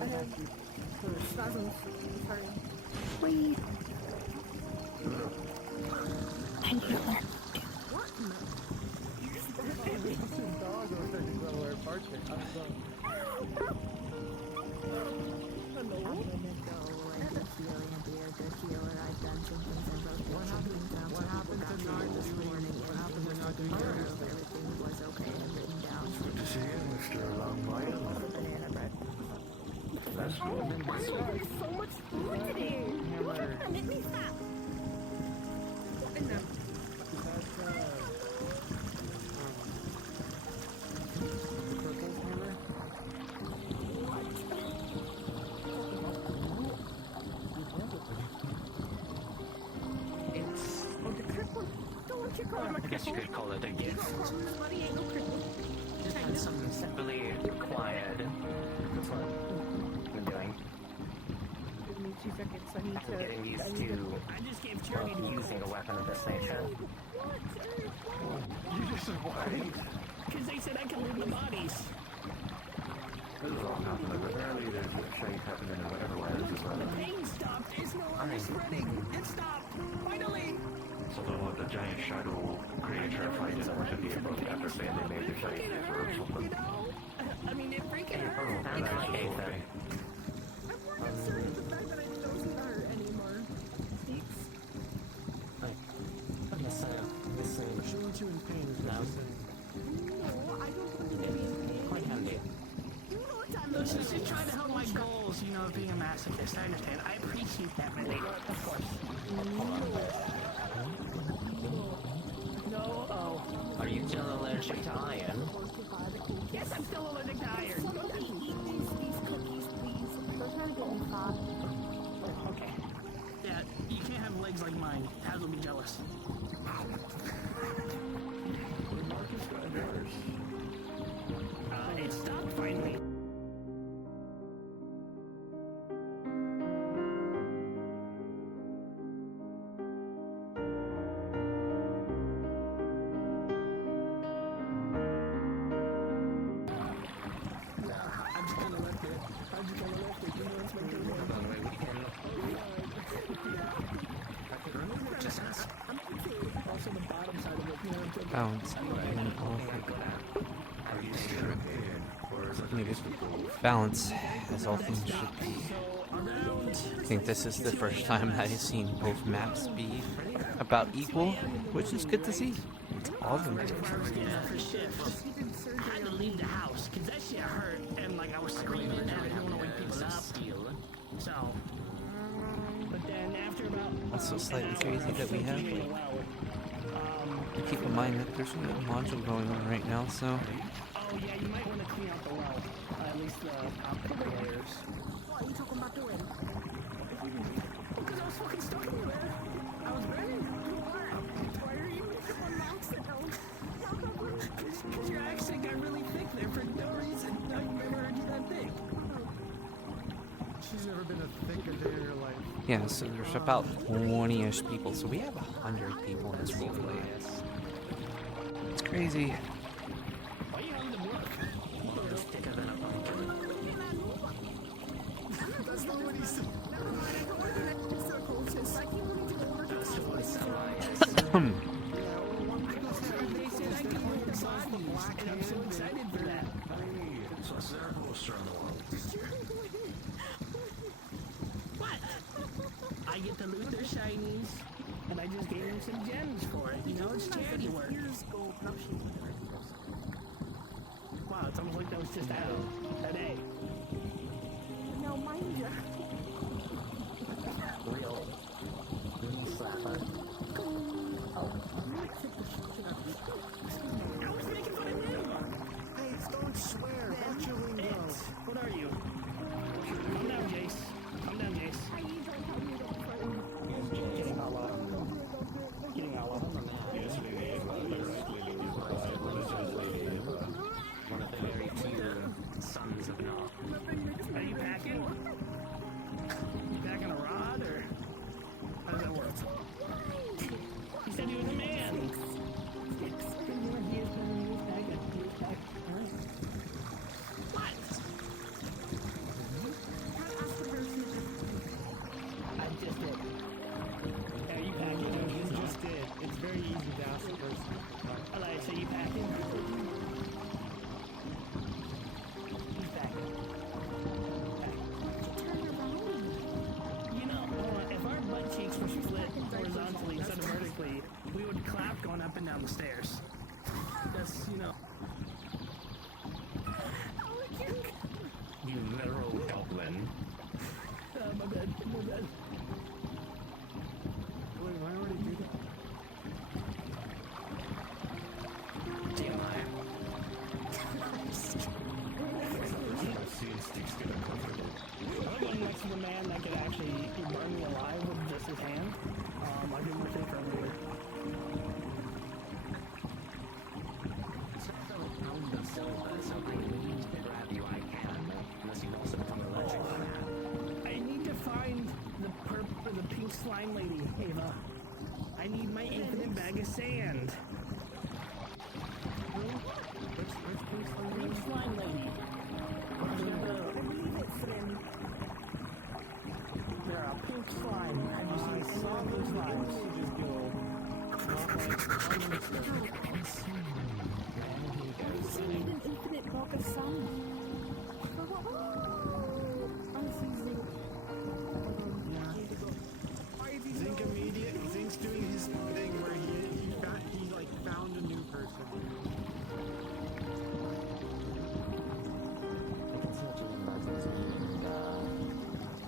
So much food today. Let me stop. I guess you could call it a gift. Just had some simply quiet. That's what I'm doing. Give me 2 seconds. I need to. Getting used to using a weapon of this nature. You just said why? Because they said I can leave the bodies. This is all happening. Apparently there's a change happening in whatever way as well. The pain stopped. It's no longer spreading. It stopped. Finally. So don't let the giant shadow creature fight in order to be able to after saying they made the fight or something. I mean, it freaking hurt. I like Aether. I'm more concerned with the fact that I don't hurt anymore. Thanks. I'm missing. Shouldn't you in pain is what No. you're saying. No, I don't want to be in pain. Quite handy. You know what time No, it she's is. just trying to help my goals, you know, of being a masochist. I understand. I appreciate that, really. Of course. No, oh. Are you still allergic to iron? Yes, I'm still allergic to iron. Somebody eat these cookies, please. They're trying to get me fat. Okay. Yeah, you can't have legs like mine. Taz will be jealous. It stopped finally. Bounce. Maybe balance, as all things should be. I think this is the first time that I've seen both maps be about equal, which is good to see. It's awesome. I had to leave the house because that shit hurt, and like I was screaming and I didn't want to wake people up. So, but then after about Also slightly crazy that we have. Keep in mind that there's no module going on right now, so. Oh yeah, you might want to clean out the well, at least the optical layers. What are you talking about doing? Because I was fucking stuck in there. I was burning. Why are you making my mouth sit down? Because your accent got really thick there for no reason. I've never heard you that thick. She's never been a thick a day in her life. Yeah, so there's about 20-ish people, so we have 100 people in this roleplay. It's crazy. Why are you having to work? It's thicker than a pumpkin. That's not what he said. Never mind, I don't want to do that circle. It's like you want to do work. That's what semi is. They said I could move the bodies, and I'm so excited for that. So it's their poster on the wall. What? I get to loot their shinies, and I just gave them some gems for it. You know, it's charity work. Wow, it's almost like that was just out today. No, mind you. Real slapper. Oh. stairs. That's, you know. You literal goblin. My bad, my bad. Wait, why already do that? I'm going next to the man that could actually burn me alive with just his hand. I'll give him a favor over here. I need to find the pink slime lady, Ava. I need my infinite bag of sand. Pink slime lady. They're a pink slime. Have you seen any of those slimes? I need an infinite block of sand. Zink immediate. Zink's doing his thing where he like found a new person.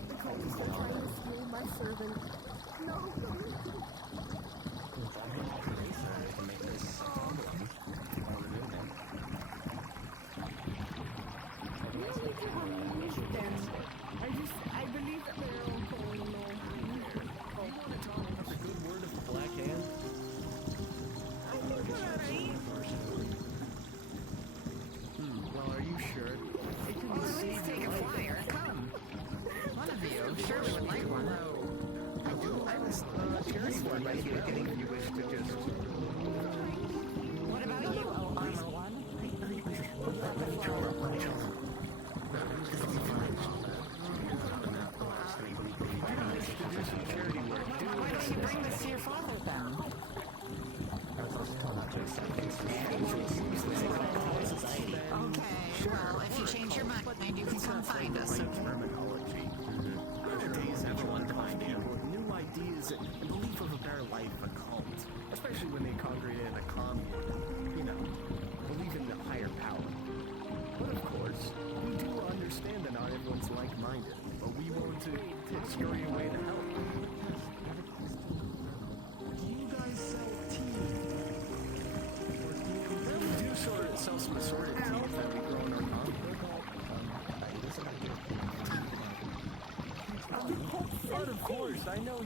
The cultists are trying to steal my servant. No. I believe that they're all going low. You want to talk about the good word of the Black Hand? I think we're alright. Well, are you sure? It can be Please take a flyer. Come. One of you surely would like one. I do. I was cherry one right here. If you wish to just. What about you, oh armor one? Why don't you bring this to your father then? Okay, well, if you change your mind, you can come find us. Terminology. Nowadays, everyone finds new ideas and belief of a better life, a cult, especially when they congregate in a commune. You know, believe in the higher power. But of course, we do understand that not everyone's like-minded, but we want to scurry away to help. Do you guys sell tea? We do sell some assorted teas that we grow in our commune. But of course, I know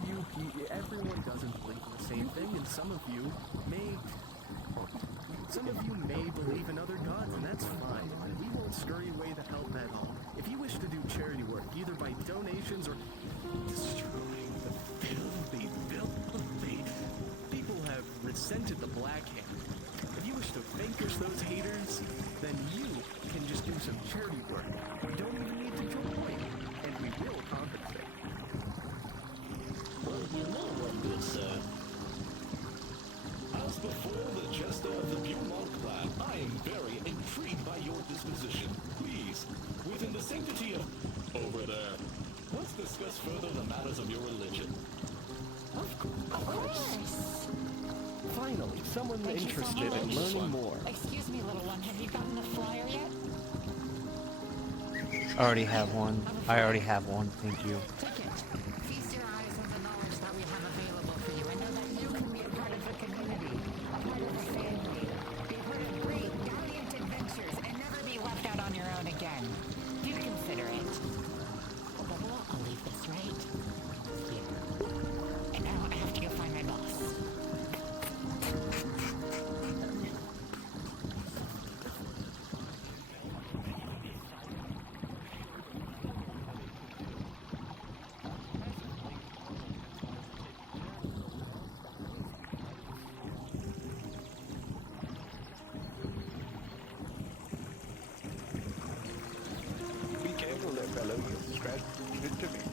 everyone doesn't believe in the same thing, and some of you may believe in other gods, and that's fine. We won't scurry away to help at all. If you wish to do charity work, either by donations or destroying the filthy, people have resented the Black Hand. If you wish to vanquish those haters, then you can just do some charity work. You don't even need to join, and we will compensate. Well, you know what, good sir. As before the jester of the Beaumont clan, I am very intrigued by your disposition. Please, within the sanctity of over there, let's discuss further the matters of your religion. Of course. Finally, someone interested in learning more. Excuse me, little one, have you gotten the flyer yet? I already have one. Thank you. Take it. Feast your eyes on the knowledge that we have available for you, and know that you can be a part of the community, a part of the family, be a part of great, valiant adventures, and never be left out on your own again. Do consider it. I'll leave this right here. And now I have to go find my boss.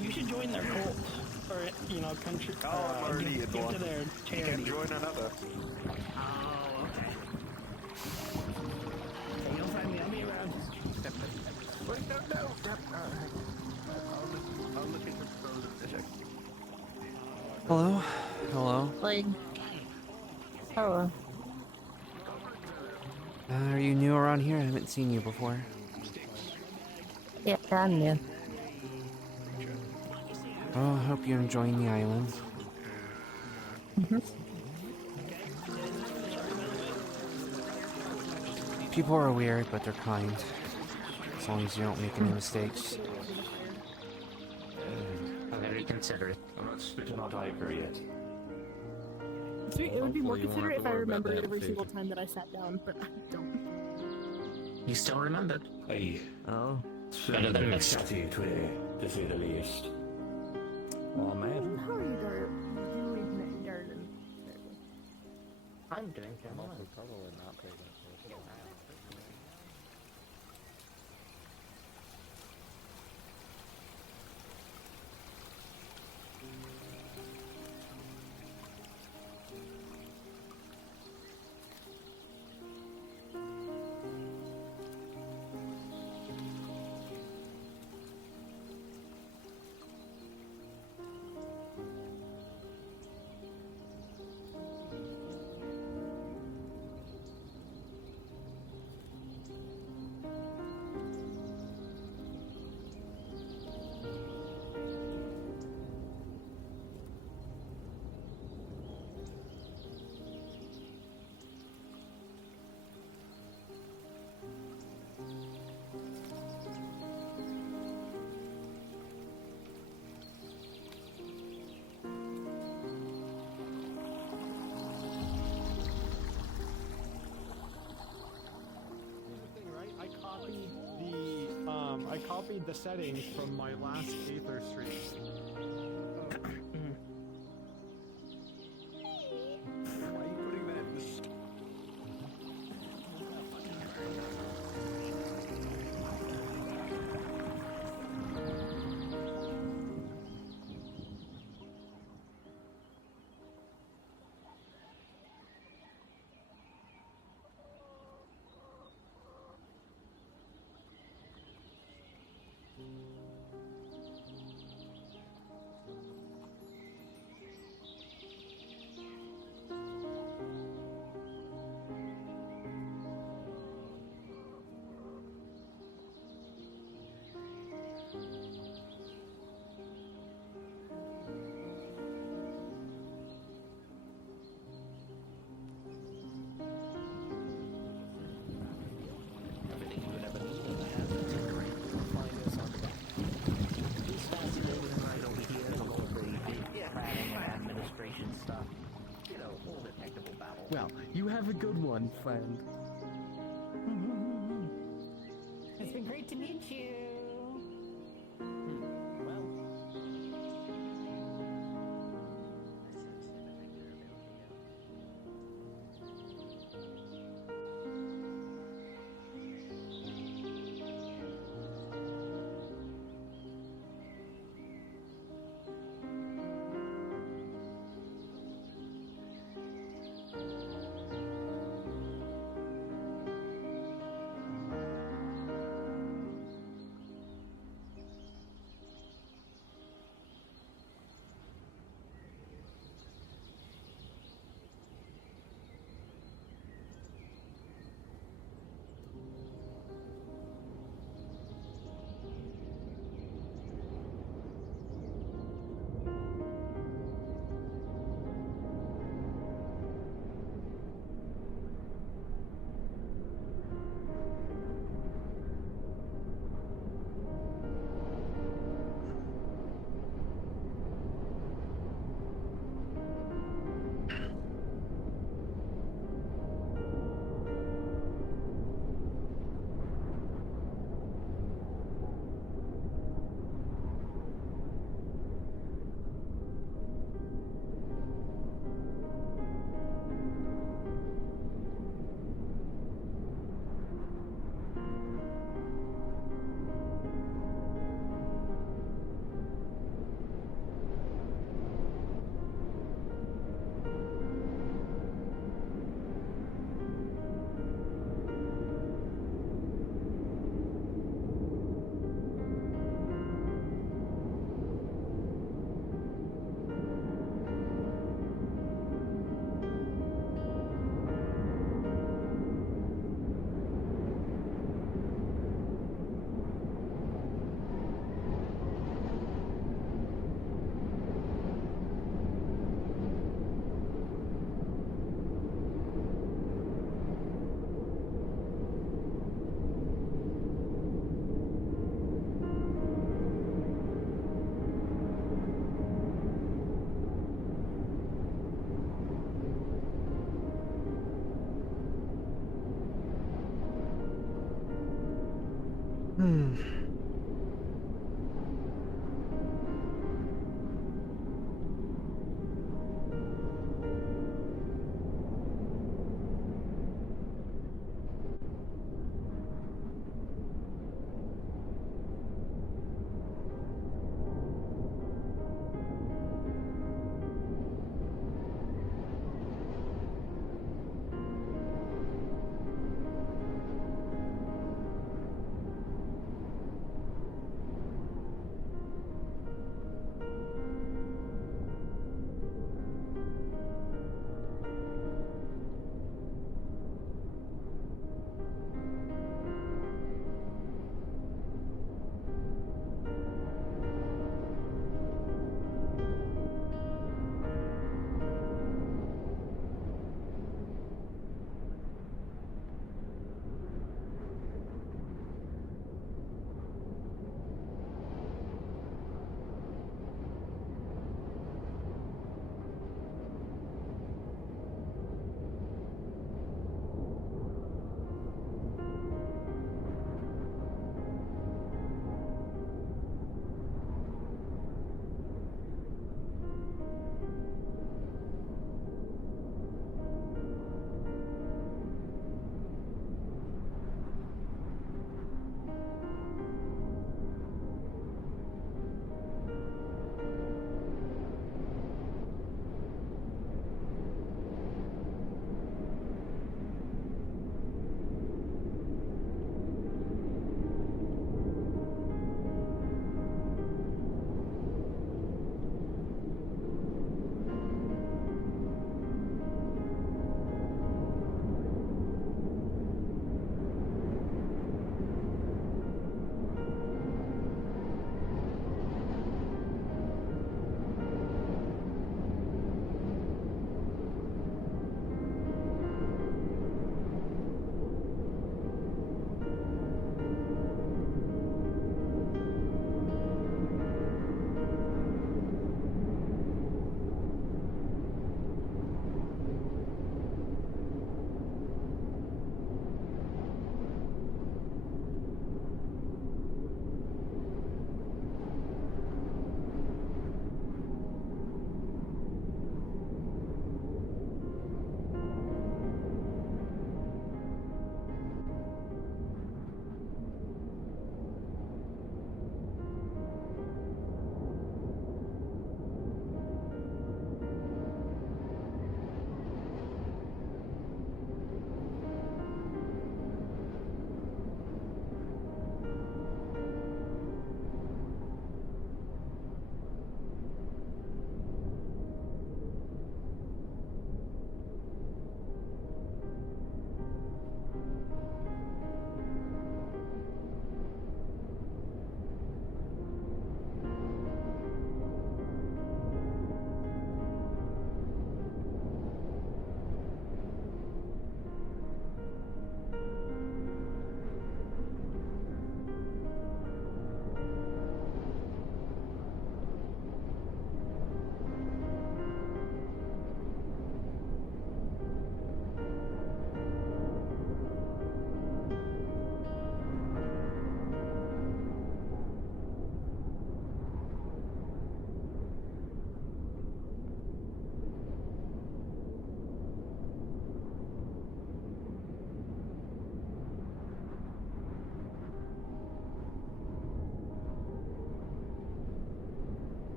You should join their cult, or country. I'm already give in one. to their You charity. can join another. Oh, okay. Okay, you'll find me. I'll be around. Wait, no. I'll look at your pros in a second. Hello? Hello? Like, hello. Are you new around here? I haven't seen you before. Yeah, I'm new. Oh, I hope you're enjoying the island. People are weird, but they're kind. As long as you don't make any mistakes. Very considerate. I'm not spitting out Iker yet. It would be more Hopefully you won't considerate have if to I worry about remembered that every in single future. time that I sat down, but I don't. You still remembered? Aye. Oh. Better than missed. Chatty today, to say the least. Oh man. How are you doing, darling? I'm doing fine. Probably not paying attention. I copied the settings from my last Aether stream. Why are you putting that in this? Well, you have a good one, friend. It's been great to meet you.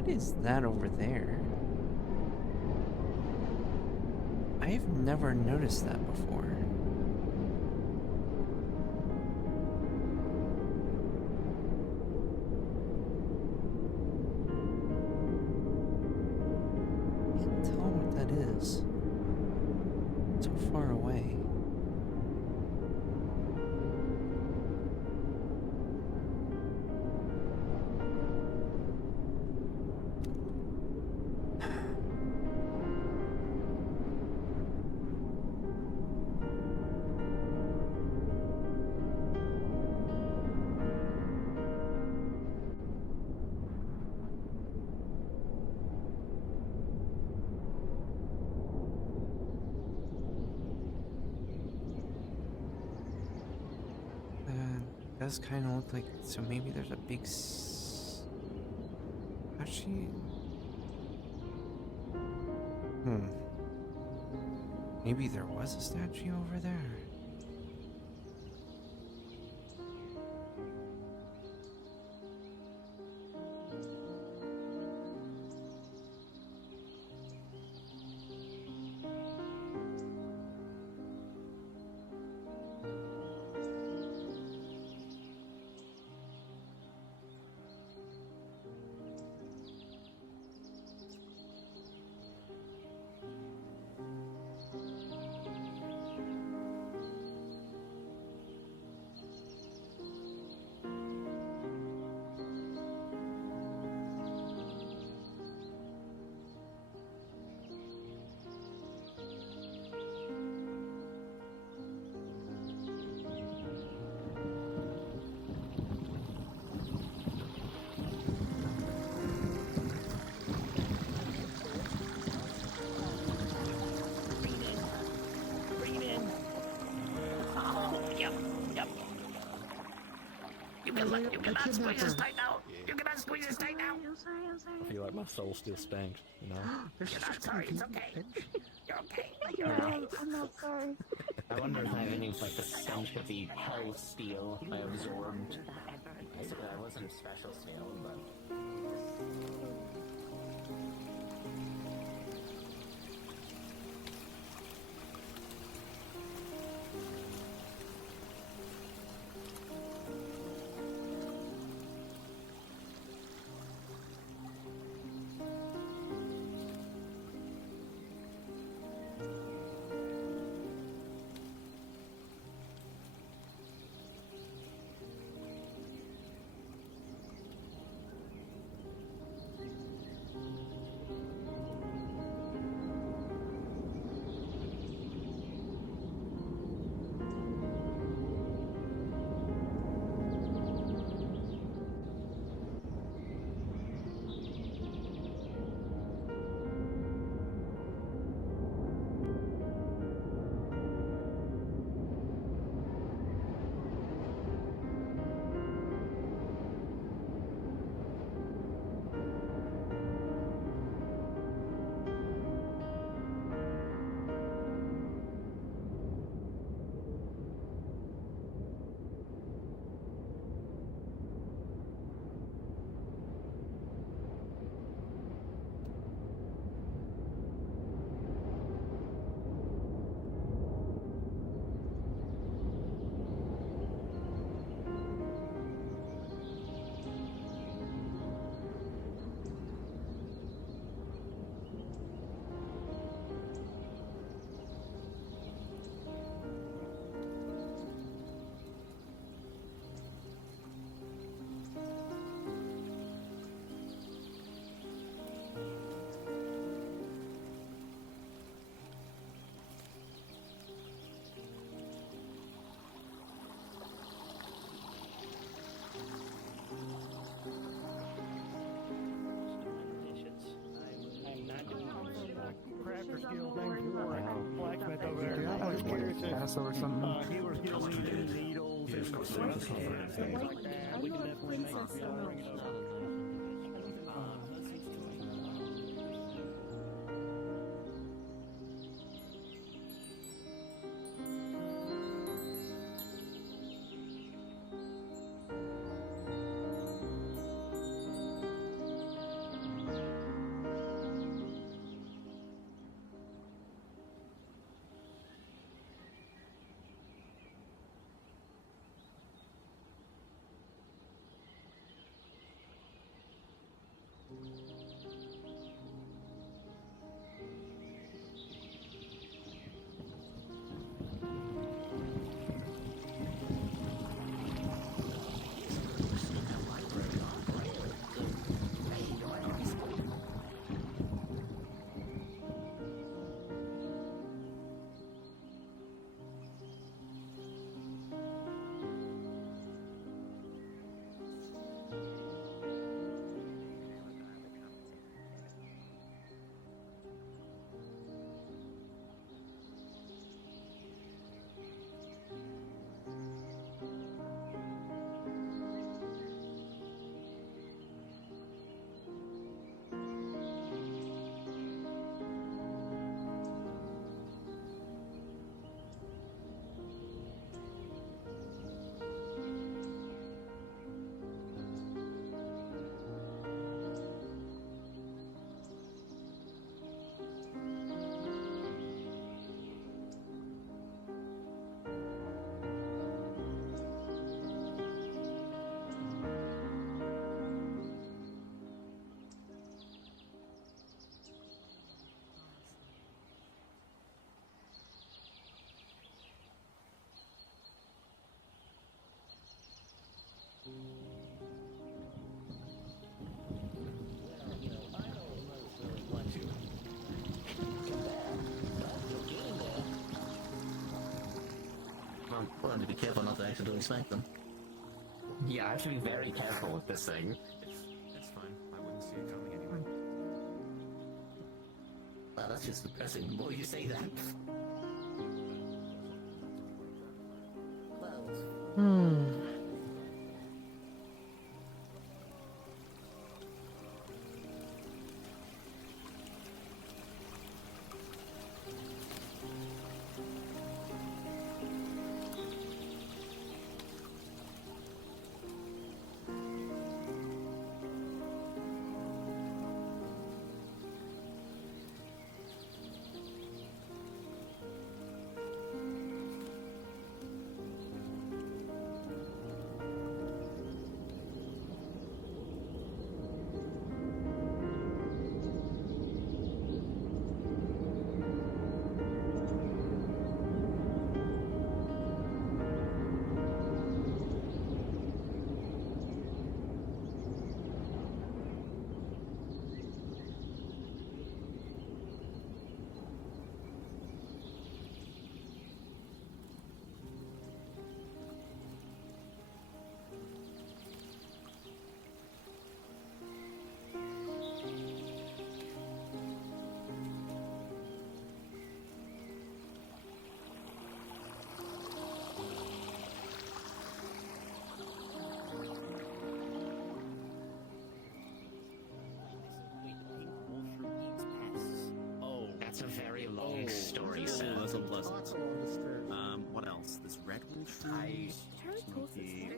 What is that over there? I've never noticed that before. Can't tell what that is. So far away. does kind of look like, so maybe there's a big actually, maybe there was a statue over there. You cannot squeeze his tight now. You cannot squeeze his tight now. I'm sorry. I feel like my soul's still spanked, you know? You're not sorry. It's okay. You're okay. You're No, okay. I'm not sorry. I wonder if I have any, like, the stench of the hell steel I absorbed. Basically, I wasn't special steel, but... Blacksmith over there. I was curious or something. he was using needles and things like that. We can definitely make it feel accidentally smack them. Yeah, I have to be very careful with this thing. It's fine. I wouldn't see it coming anyway. Wow, that's just depressing. The more you say that. That's a very long story, Sam. That's unpleasant. What else? This red wolf tree. Smoky.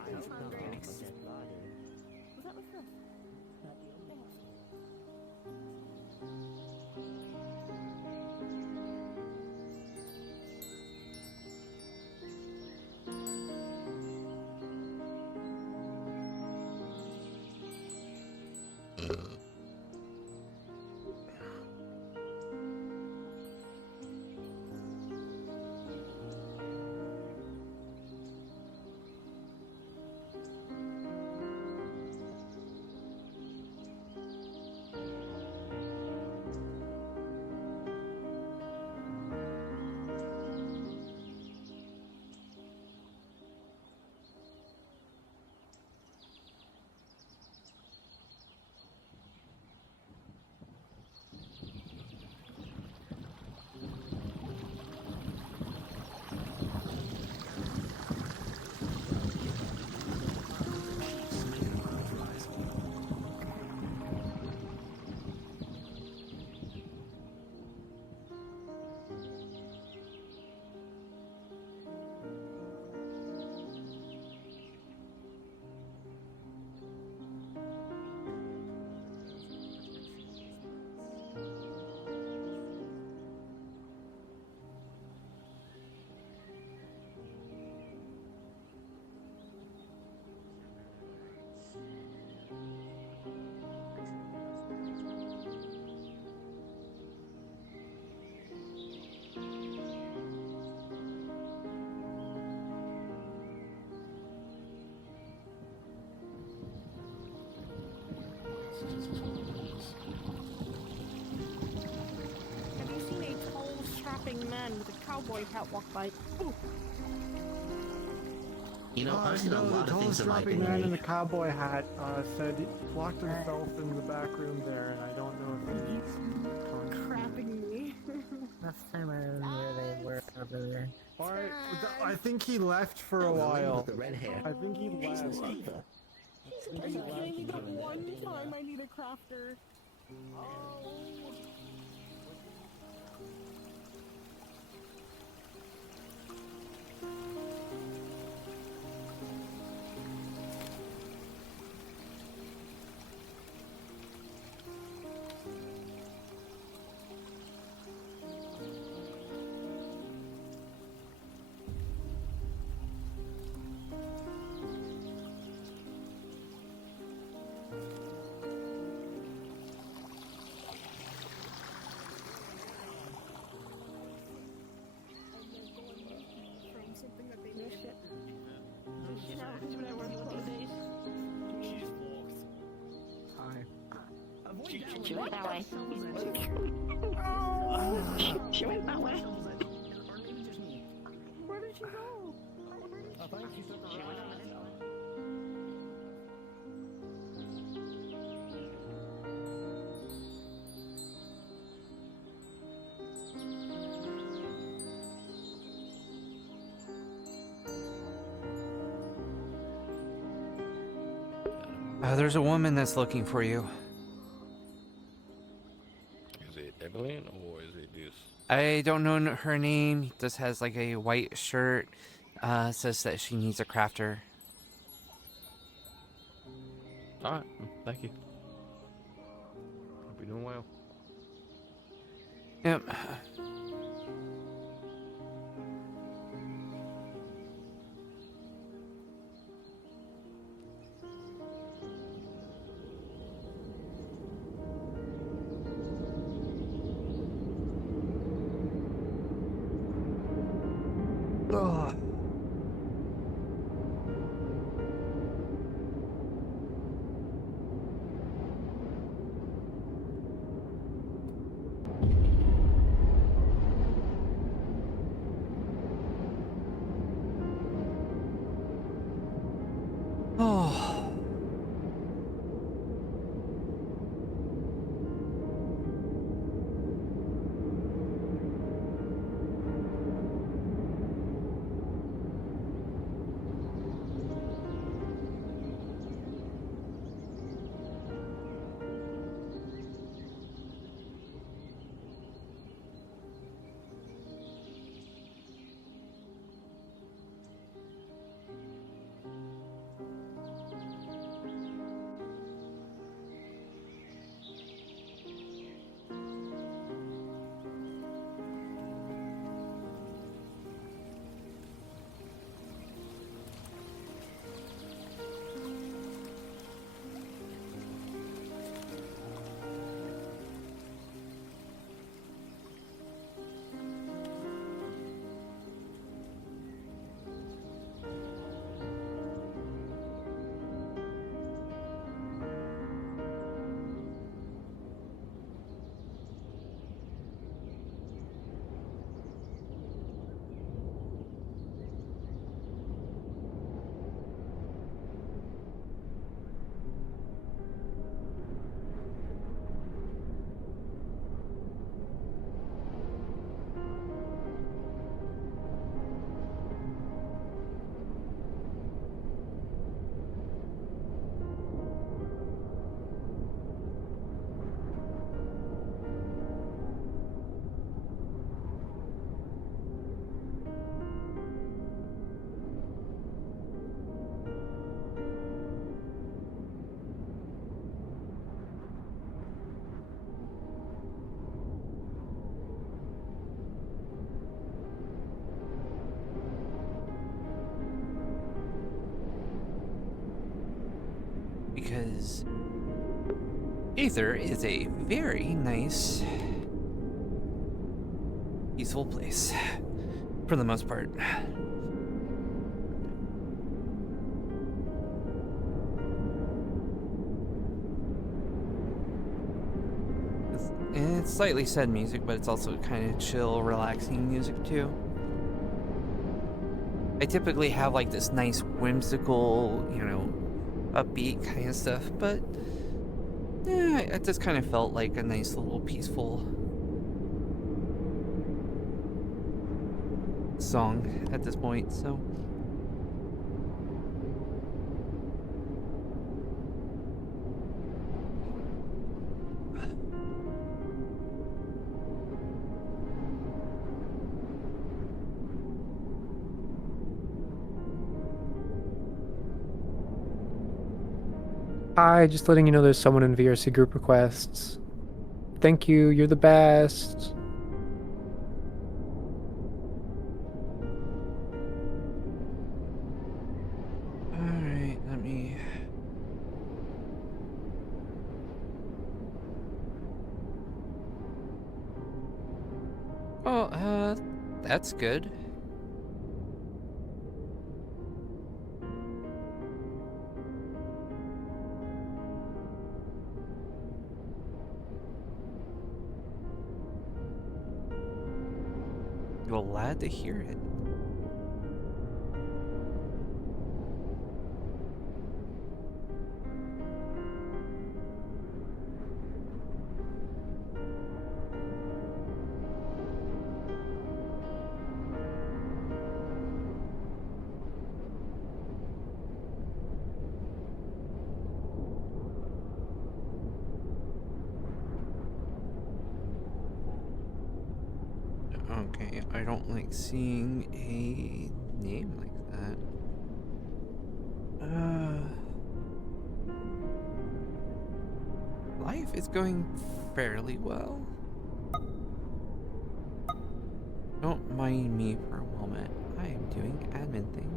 Have you seen a tall, strapping man with a cowboy hat walk by? Ooh. You know, I've seen a no, lot the of tall, things in my strapping man in opinion. the cowboy hat said he locked himself in the back room there, and I don't know if he's crapping me. Last time I remember they were over there. Alright, I think he left for a while. With the red hair. I think he left. Are you kidding me? That one time I need a crafter. Oh. Something that they missed it. Hi. She went that way. She went that way. Where did she go? I think she took her There's a woman that's looking for you. Is it Evelyn or is it this? I don't know her name. Just has like a white shirt. Says that she needs a crafter. Alright, thank you. Hope you're doing well. Yep. Ugh. Oh. Because Aether is a very nice, peaceful place, for the most part. And it's slightly sad music, but it's also kind of chill, relaxing music too. I typically have like this nice whimsical, upbeat kind of stuff, but yeah, it just kind of felt like a nice little peaceful song at this point, so. Hi, just letting you know there's someone in VRC group requests. Thank you, you're the best. Alright, let me... Oh, that's good. Glad to hear it. Okay, I don't like seeing a name like that. Life is going fairly well. Don't mind me for a moment. I am doing admin things.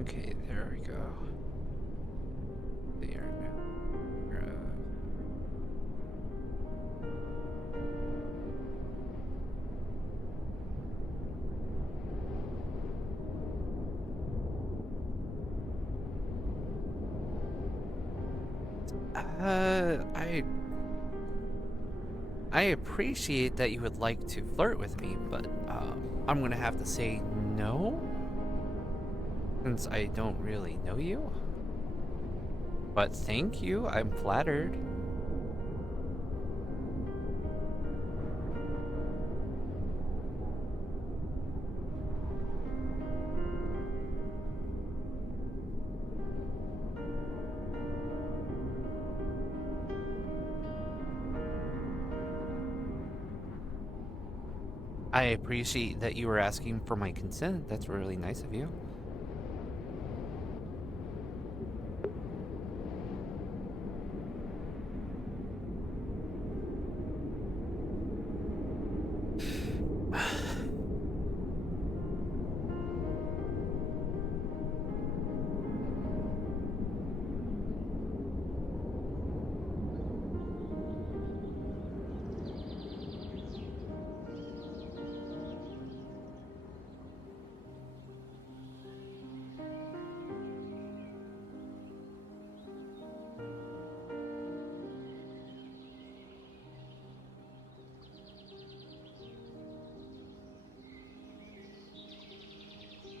Okay, there we go. There now. I appreciate that you would like to flirt with me, but I'm gonna have to say no, since I don't really know you. But thank you, I'm flattered. I appreciate that you were asking for my consent. That's really nice of you.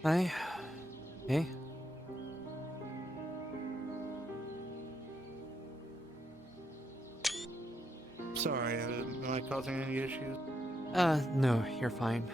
Hi. Hey. Sorry, am I causing any issues? No, you're fine.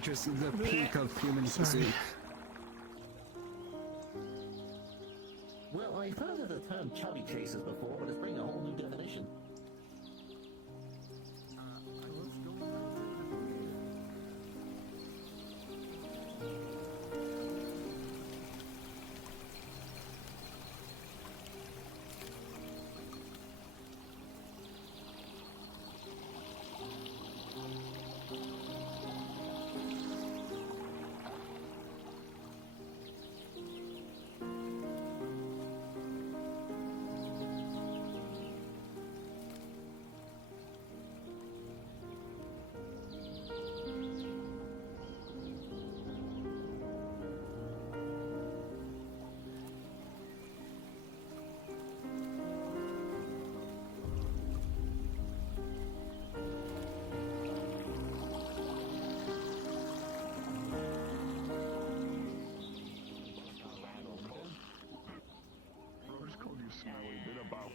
Just the peak of human physique. Well, I've heard of the term chubby chasers before, but it's bringing a whole new definition.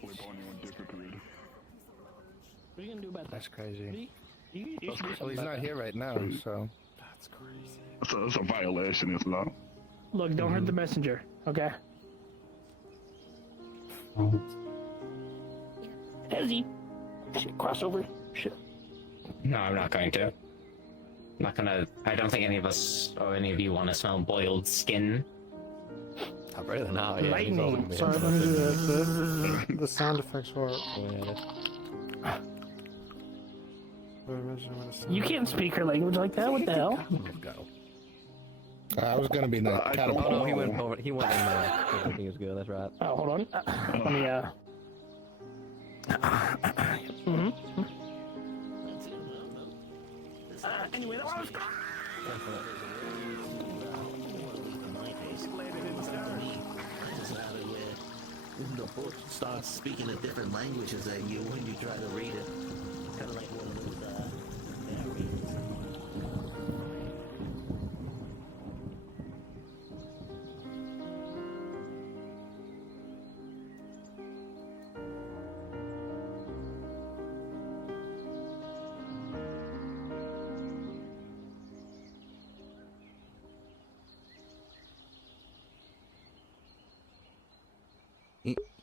What are you gonna do about that? That's crazy. You should do Well, something he's about not that. here right now, so. That's crazy. It's a violation, it's not. Look, don't hurt the messenger, okay? Hezzy. Shit, crossover. Shit. No, I'm not going to. I'm not gonna. I don't think any of us or any of you want to smell boiled skin. I'd rather not. Yeah, Lightning. Sorry, let me do the sound effects for it. You can't speak her language like that. What the hell? I was gonna be the catapult. Oh no, he went over. He went in there. Everything is good. That's right. Oh, hold on. Let me. Anyway, that was. The book starts speaking a different languages at you when you try to read it. Kind of like one of those narrators.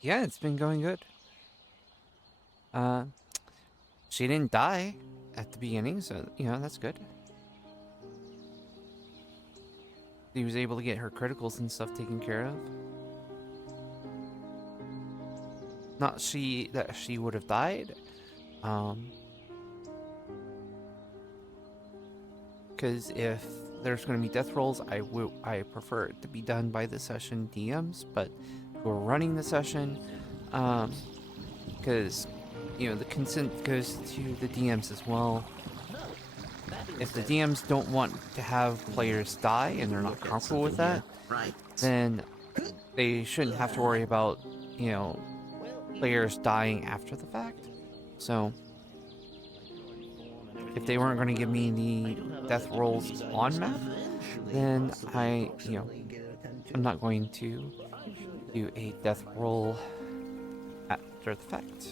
Yeah, it's been going good. She didn't die at the beginning, so, you know, that's good. She was able to get her criticals and stuff taken care of. Not that she would have died. Because if there's going to be death rolls, I prefer it to be done by the session DMs, but who are running the session, because you know the consent goes to the DMs as well. If the DMs don't want to have players die and they're not comfortable with that, then they shouldn't have to worry about, you know, players dying after the fact. So if they weren't going to give me the death rolls on map, then I'm not going to do a death roll after the fact.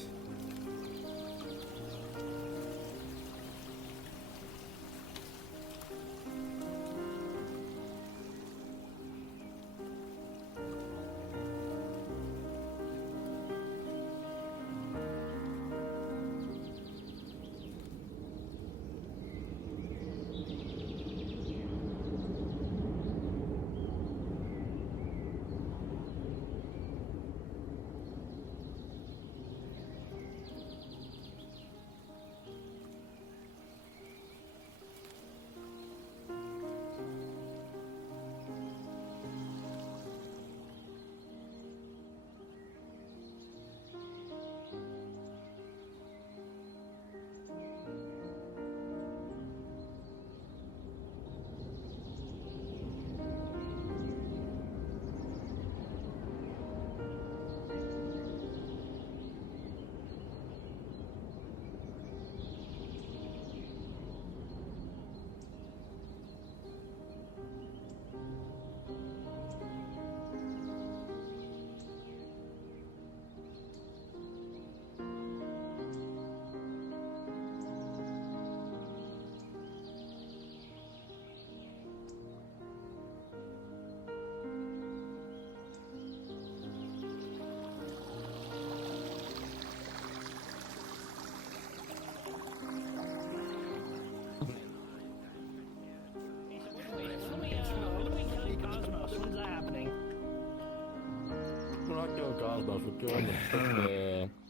We're not killing Cosmos, we're killing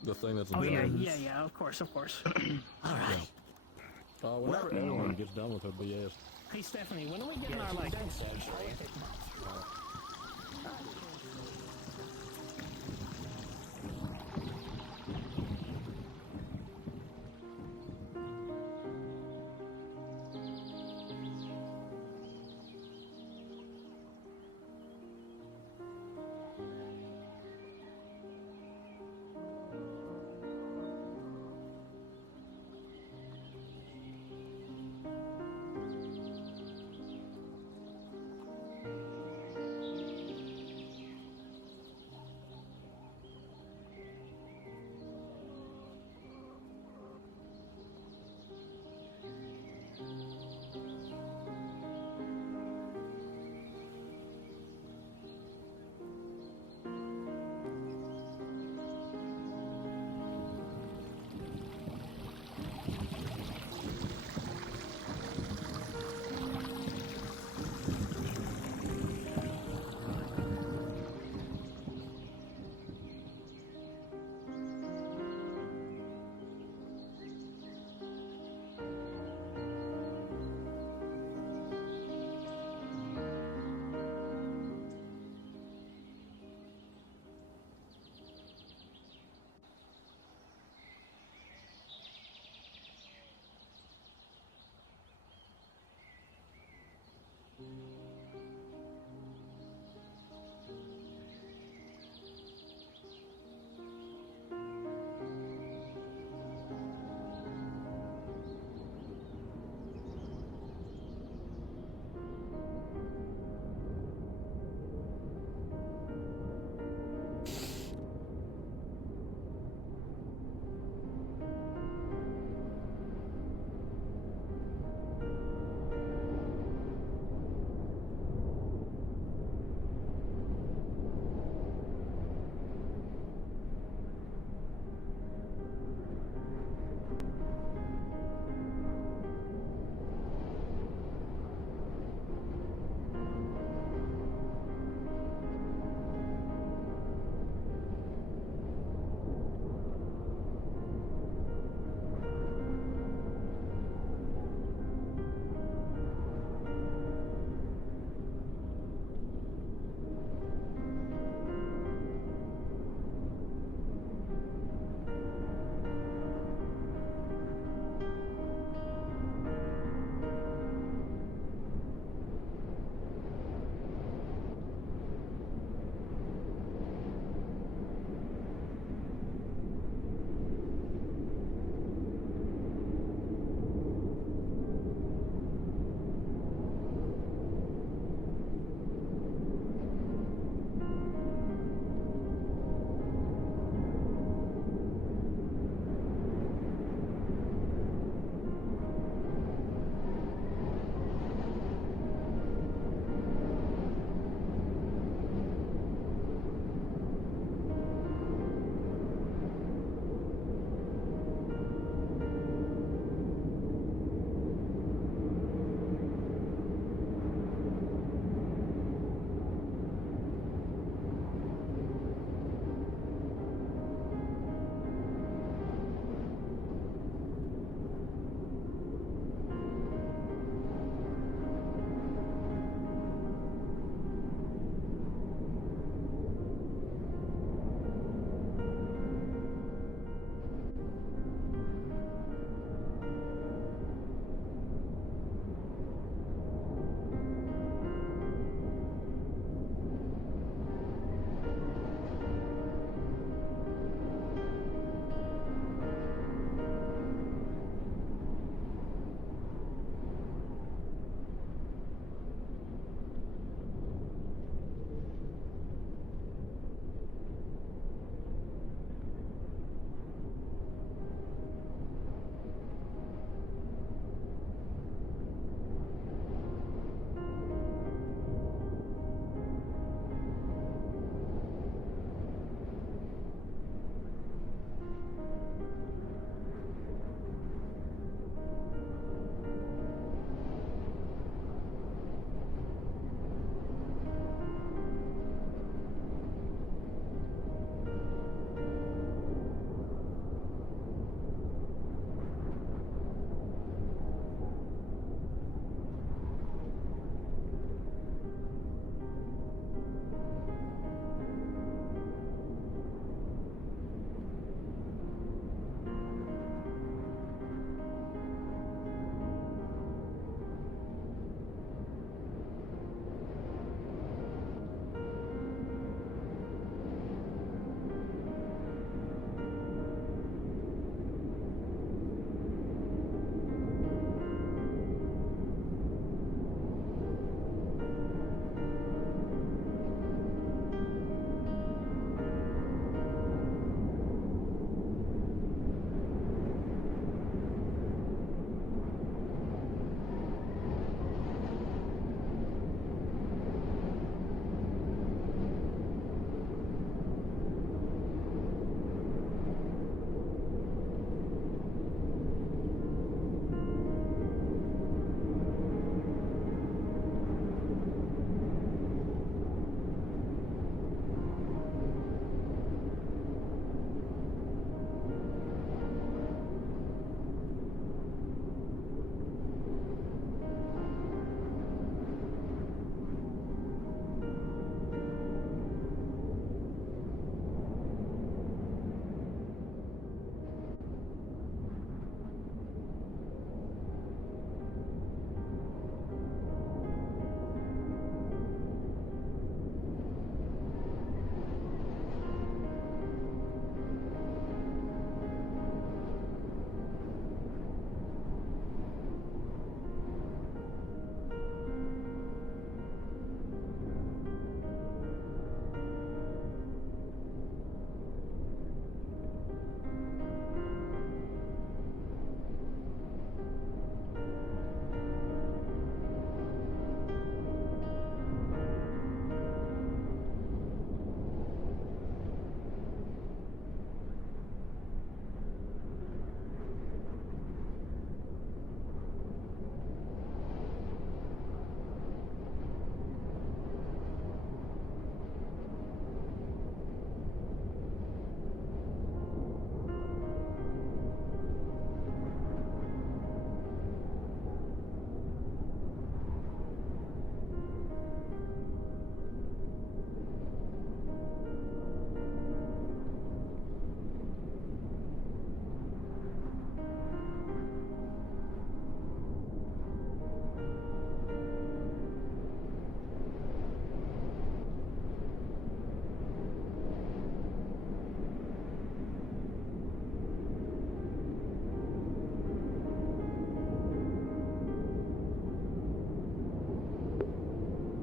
the thing that's Oh yeah, in yeah, of course. Alright. Whenever everyone gets done with her BS. Hey Stephanie, when are we getting our like?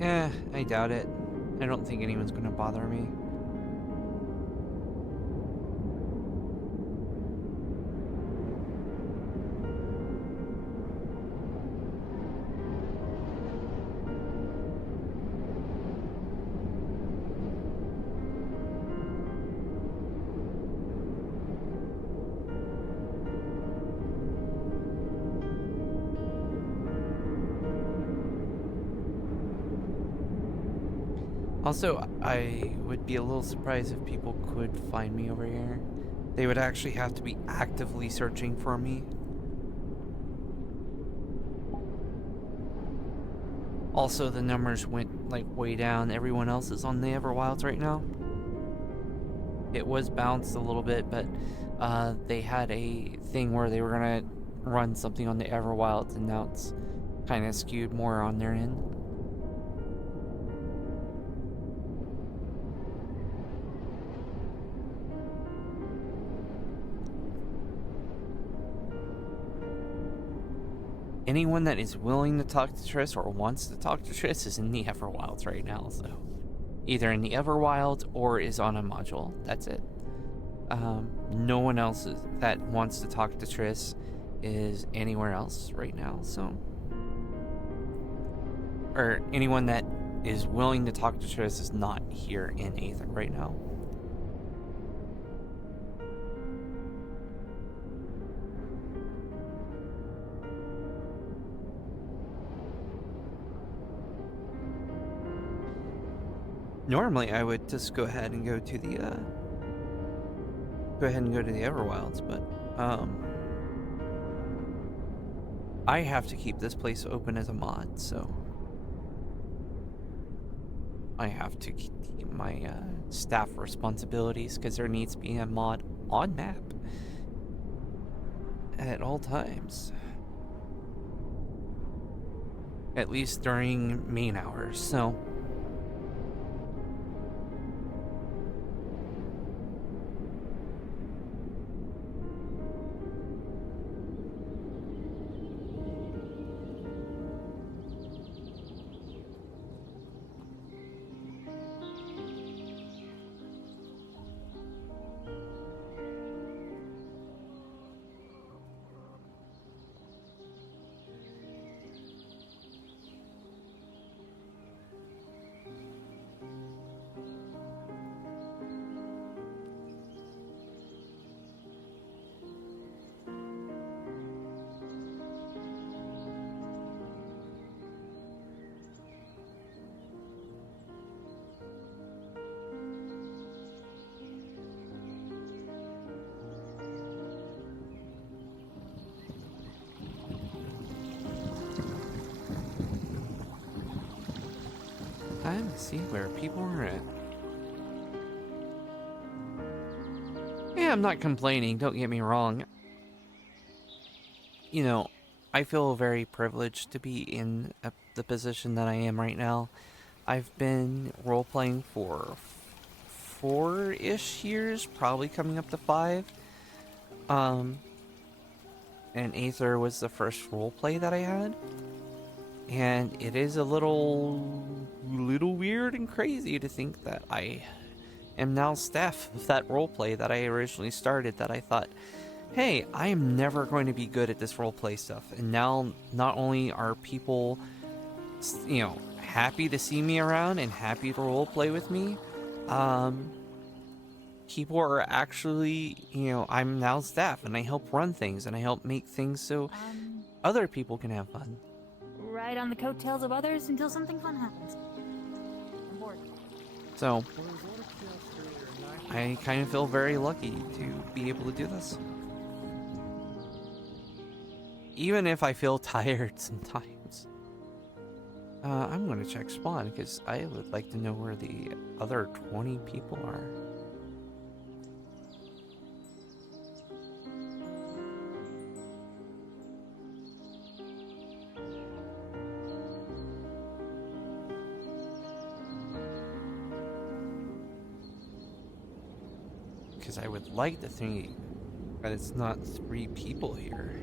I doubt it. I don't think anyone's gonna bother me. Also, I would be a little surprised if people could find me over here. They would actually have to be actively searching for me. Also, the numbers went like way down. Everyone else is on the Everwilds right now. It was bounced a little bit, but they had a thing where they were gonna run something on the Everwilds, and now it's kind of skewed more on their end. Anyone that is willing to talk to Triss or wants to talk to Triss is in the Everwilds right now, so either in the Everwilds or is on a module. That's it. No one else that wants to talk to Triss is anywhere else right now, so, or anyone that is willing to talk to Triss is not here in Aether right now. Normally, I would just go ahead and go to the Everwilds, but I have to keep this place open as a mod, so I have to keep my staff responsibilities because there needs to be a mod on map at all times, at least during main hours. So. Time to see where people are at. Yeah, I'm not complaining, don't get me wrong. You know, I feel very privileged to be in the position that I am right now. I've been role-playing for 4-ish years, probably coming up to 5. And Aether was the first roleplay that I had. And it is a little weird and crazy to think that I am now staff of that roleplay that I originally started, that I thought, hey, I am never going to be good at this roleplay stuff. And now not only are people, you know, happy to see me around and happy to roleplay with me, people are actually, you know, I'm now staff and I help run things and I help make things so other people can have fun. Ride on the coattails of others until something fun happens. I'm bored. So, I kind of feel very lucky to be able to do this. Even if I feel tired sometimes. I'm going to check spawn because I would like to know where the other 20 people are. Because I would like to think that it's not 3 people here.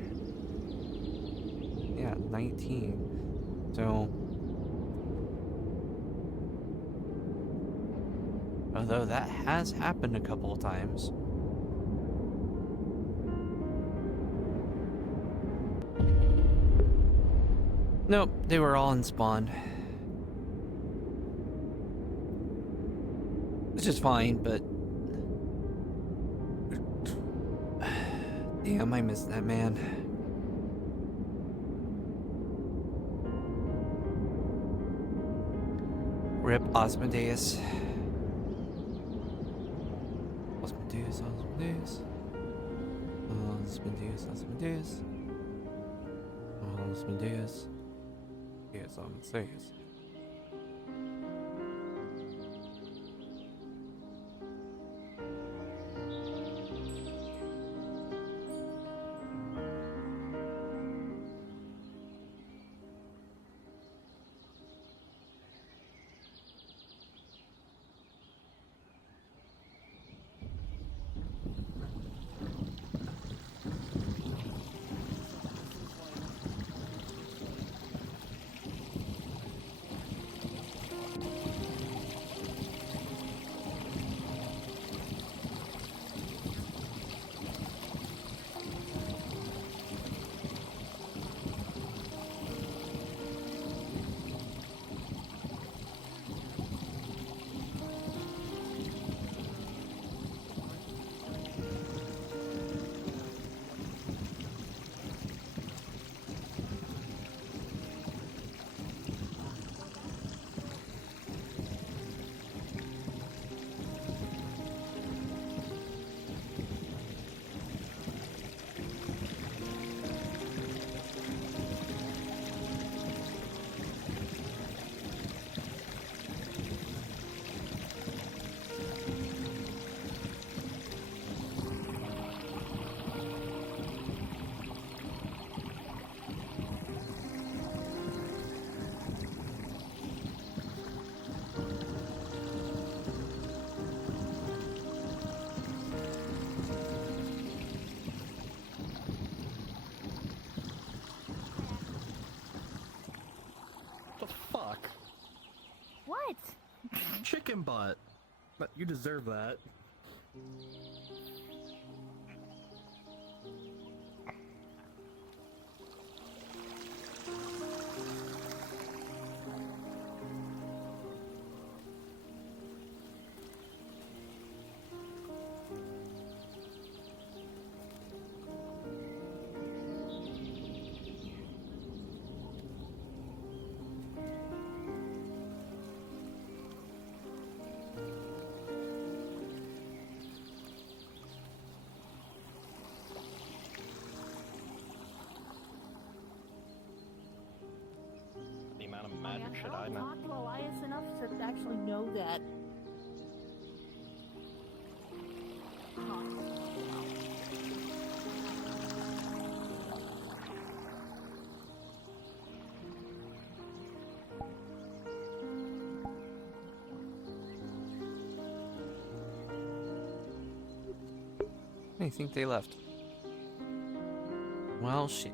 Yeah, 19. So Although that has happened a couple of times. Nope, they were all in spawn. Which is fine, but... Damn, I missed that man. Rip Osmodeus. Osmodeus, Osmodeus. Osmodeus, Osmodeus. Osmodeus. Yes, Osmodeus. Fuck. What? Chicken butt. But you deserve that. The amount of magic shit I know. Talk to Elias enough to actually know that. I think they left. Well, shit.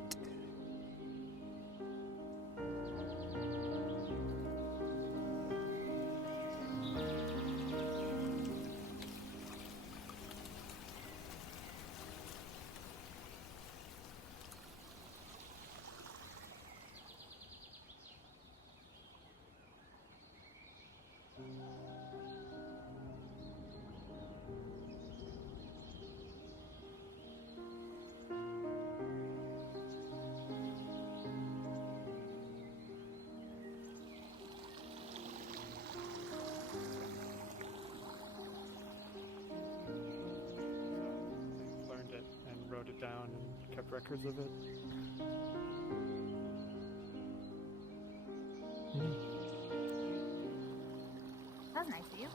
Learned it and wrote it down and kept records of it. That's nice of you.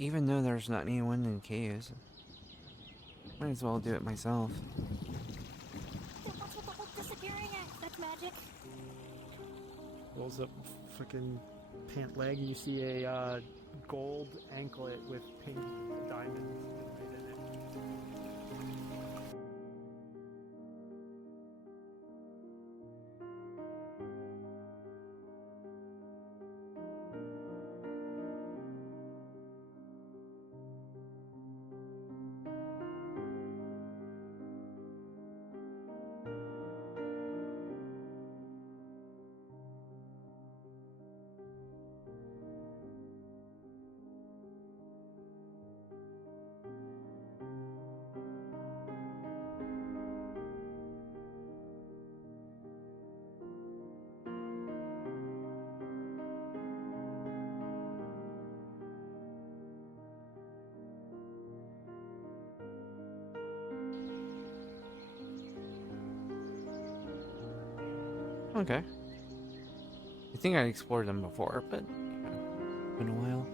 even though there's not anyone in caves. Might as well do it myself. What's with the whole disappearing act? That's magic. Rolls up fucking pant leg, and you see a gold anklet with pink diamonds inlaid in it. Okay. I think I explored them before, but it's been a while.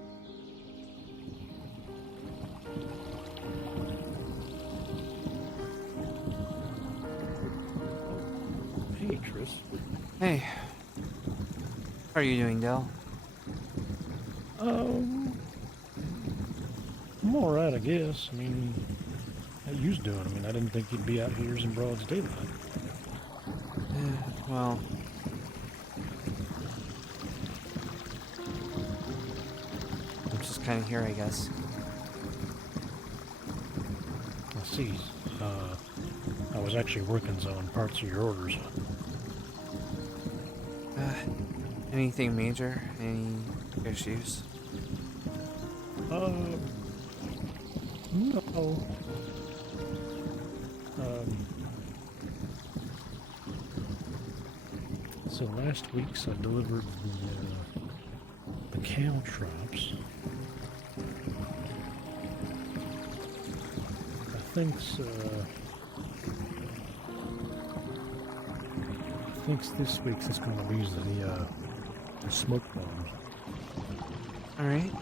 Hey, Tris. Hey. How are you doing, Del? I'm alright, I guess. I mean, how you's doing? I mean, I didn't think you'd be out here in broad daylight. Well, I'm just kind of here, I guess. I see. I was actually working on parts of your orders. Anything major? Any issues? No. So last week's I delivered the cow traps. I think this week's is going to be the smoke bombs. All right.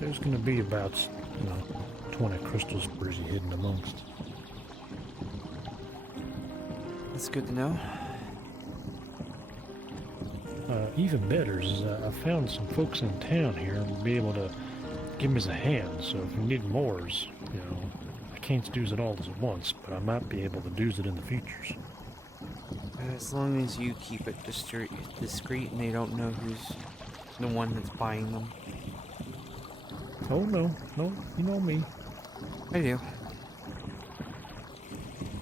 There's going to be about 20 crystals pretty hidden amongst. That's good to know. Even better is I found some folks in town here and will be able to give me a hand. So if you need mores, I can't do it all at once, but I might be able to do it in the futures. As long as you keep it discreet and they don't know who's the one that's buying them. Oh no, you know me. I do.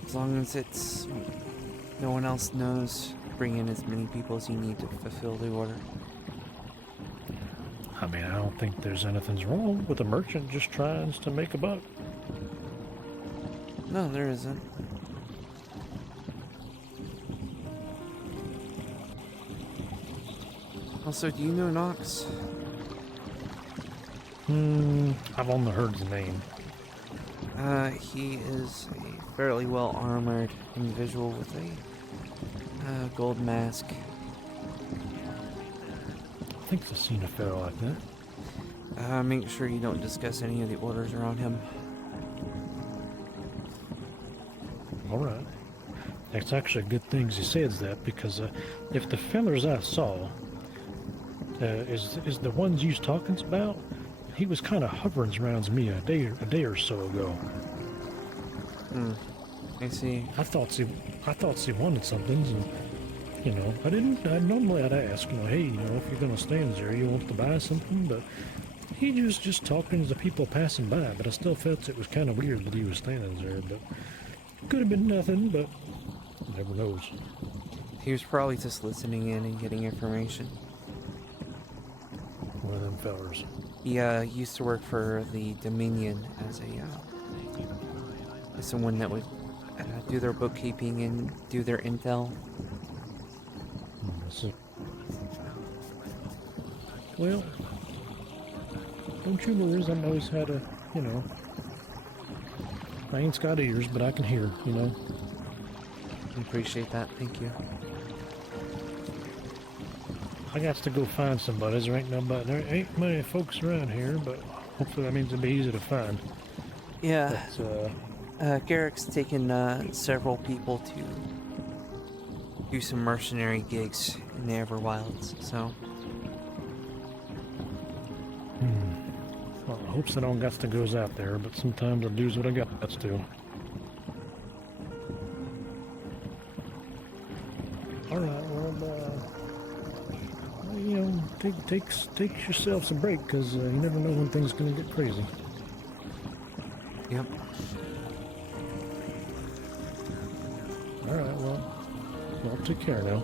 As long as it's no one else knows, bring in as many people as you need to fulfill the order. I mean, I don't think there's anything wrong with a merchant just trying to make a buck. No, there isn't. Also, do you know Nox? I've only heard the name. He is a fairly well-armored individual with a gold mask. I think I've seen a fellow like that. Make sure you don't discuss any of the orders around him. Alright. It's actually a good thing you said that, because if the fellers I saw is the ones you was talking about, he was kind of hovering around me a day or so ago. I see. I thought she wanted something, and normally I'd ask, hey, if you're gonna stand there, you want to buy something, but he was just talking to the people passing by. But I still felt it was kind of weird that he was standing there. But could have been nothing, but never knows. He was probably just listening in and getting information. One of them fellers. He used to work for the Dominion as someone that would do their bookkeeping and do their intel. Well, don't you worry, I've always had I ain't got ears, but I can hear, I appreciate that, thank you. I got to go find somebody. There ain't many folks around here, but hopefully that means it'll be easy to find. Yeah. But, Garrick's taken several people to do some mercenary gigs in the Everwilds, so. Well, I hope I don't got to goes out there, but sometimes I do's what I got to. Alright, well, you know, take yourselves a break, because you never know when things gonna get crazy. Yep. Alright, well, take care now.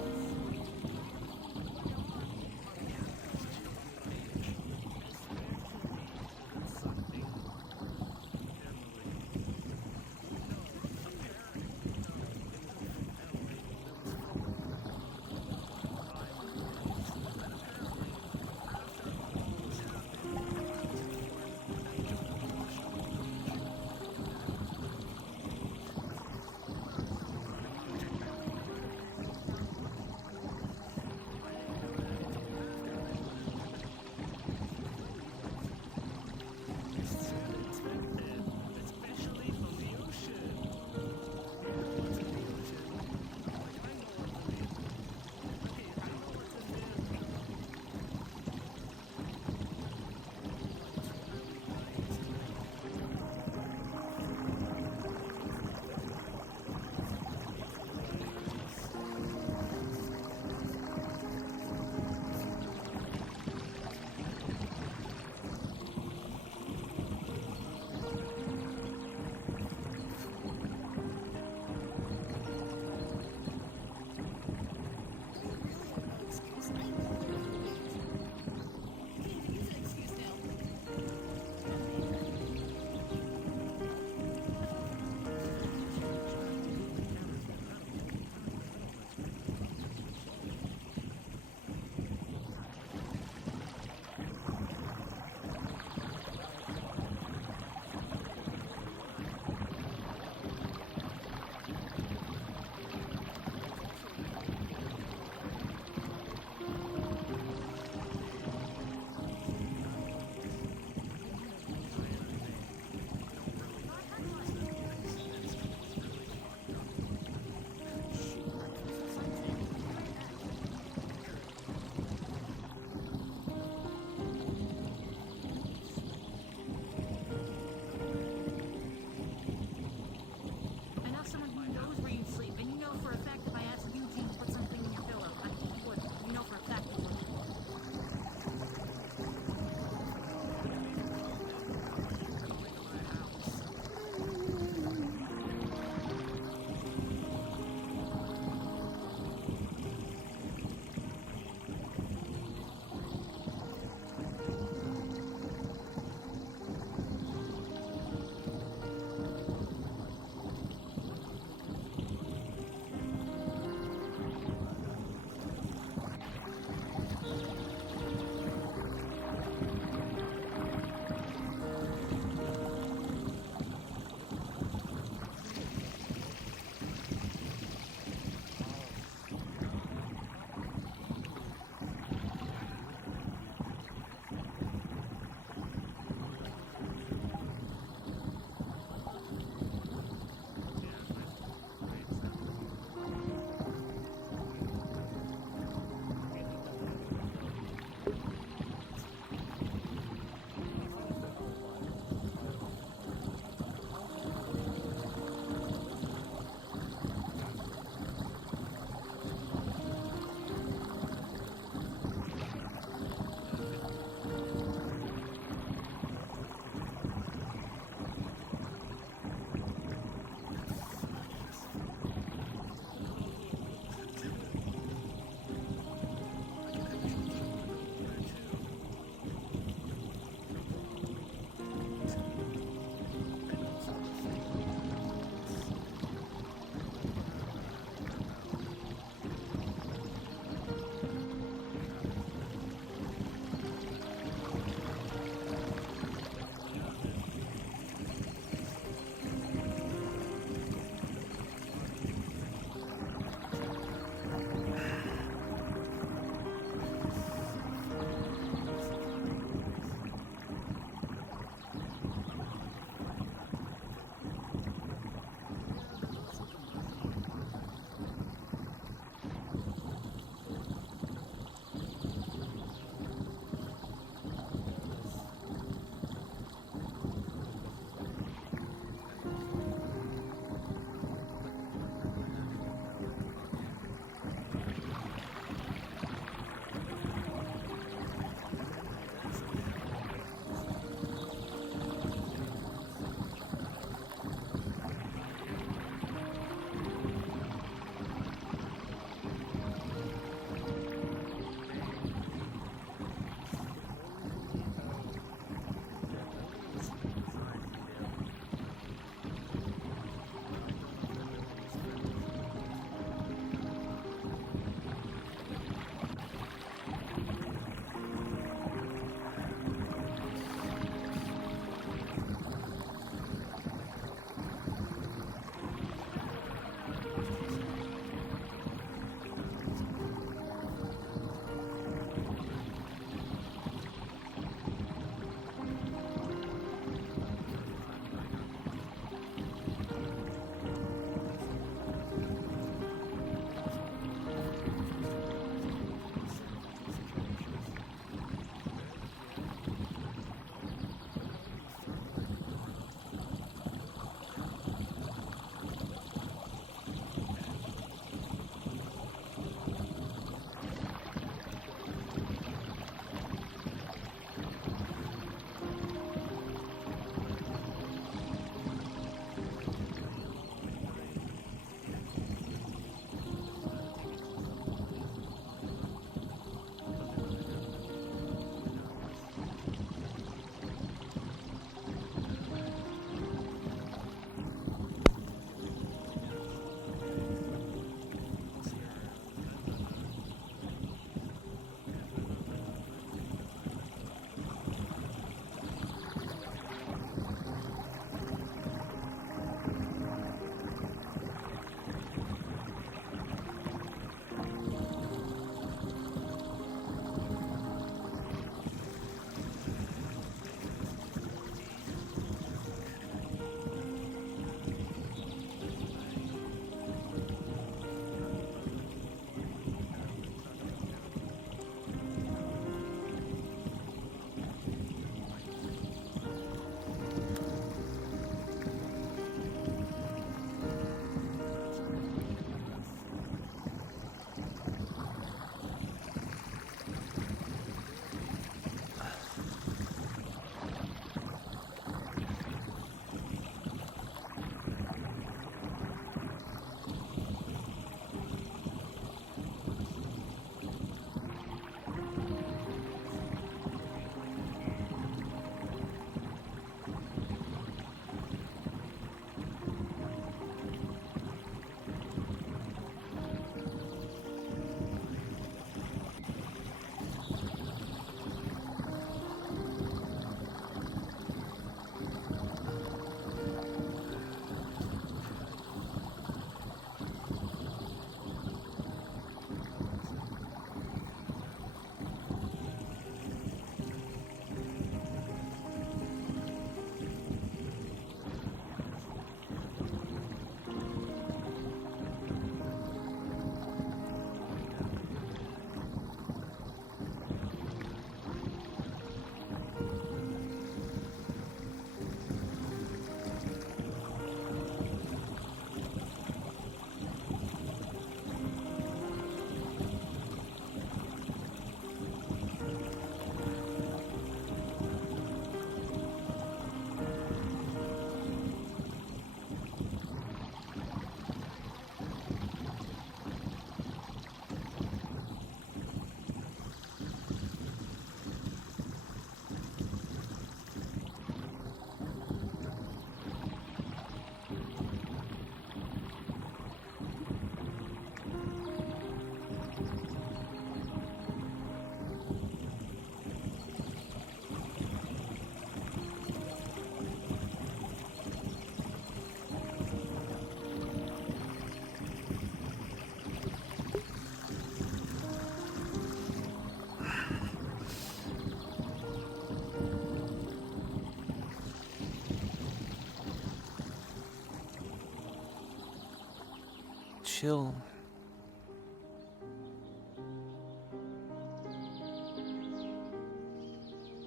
chill.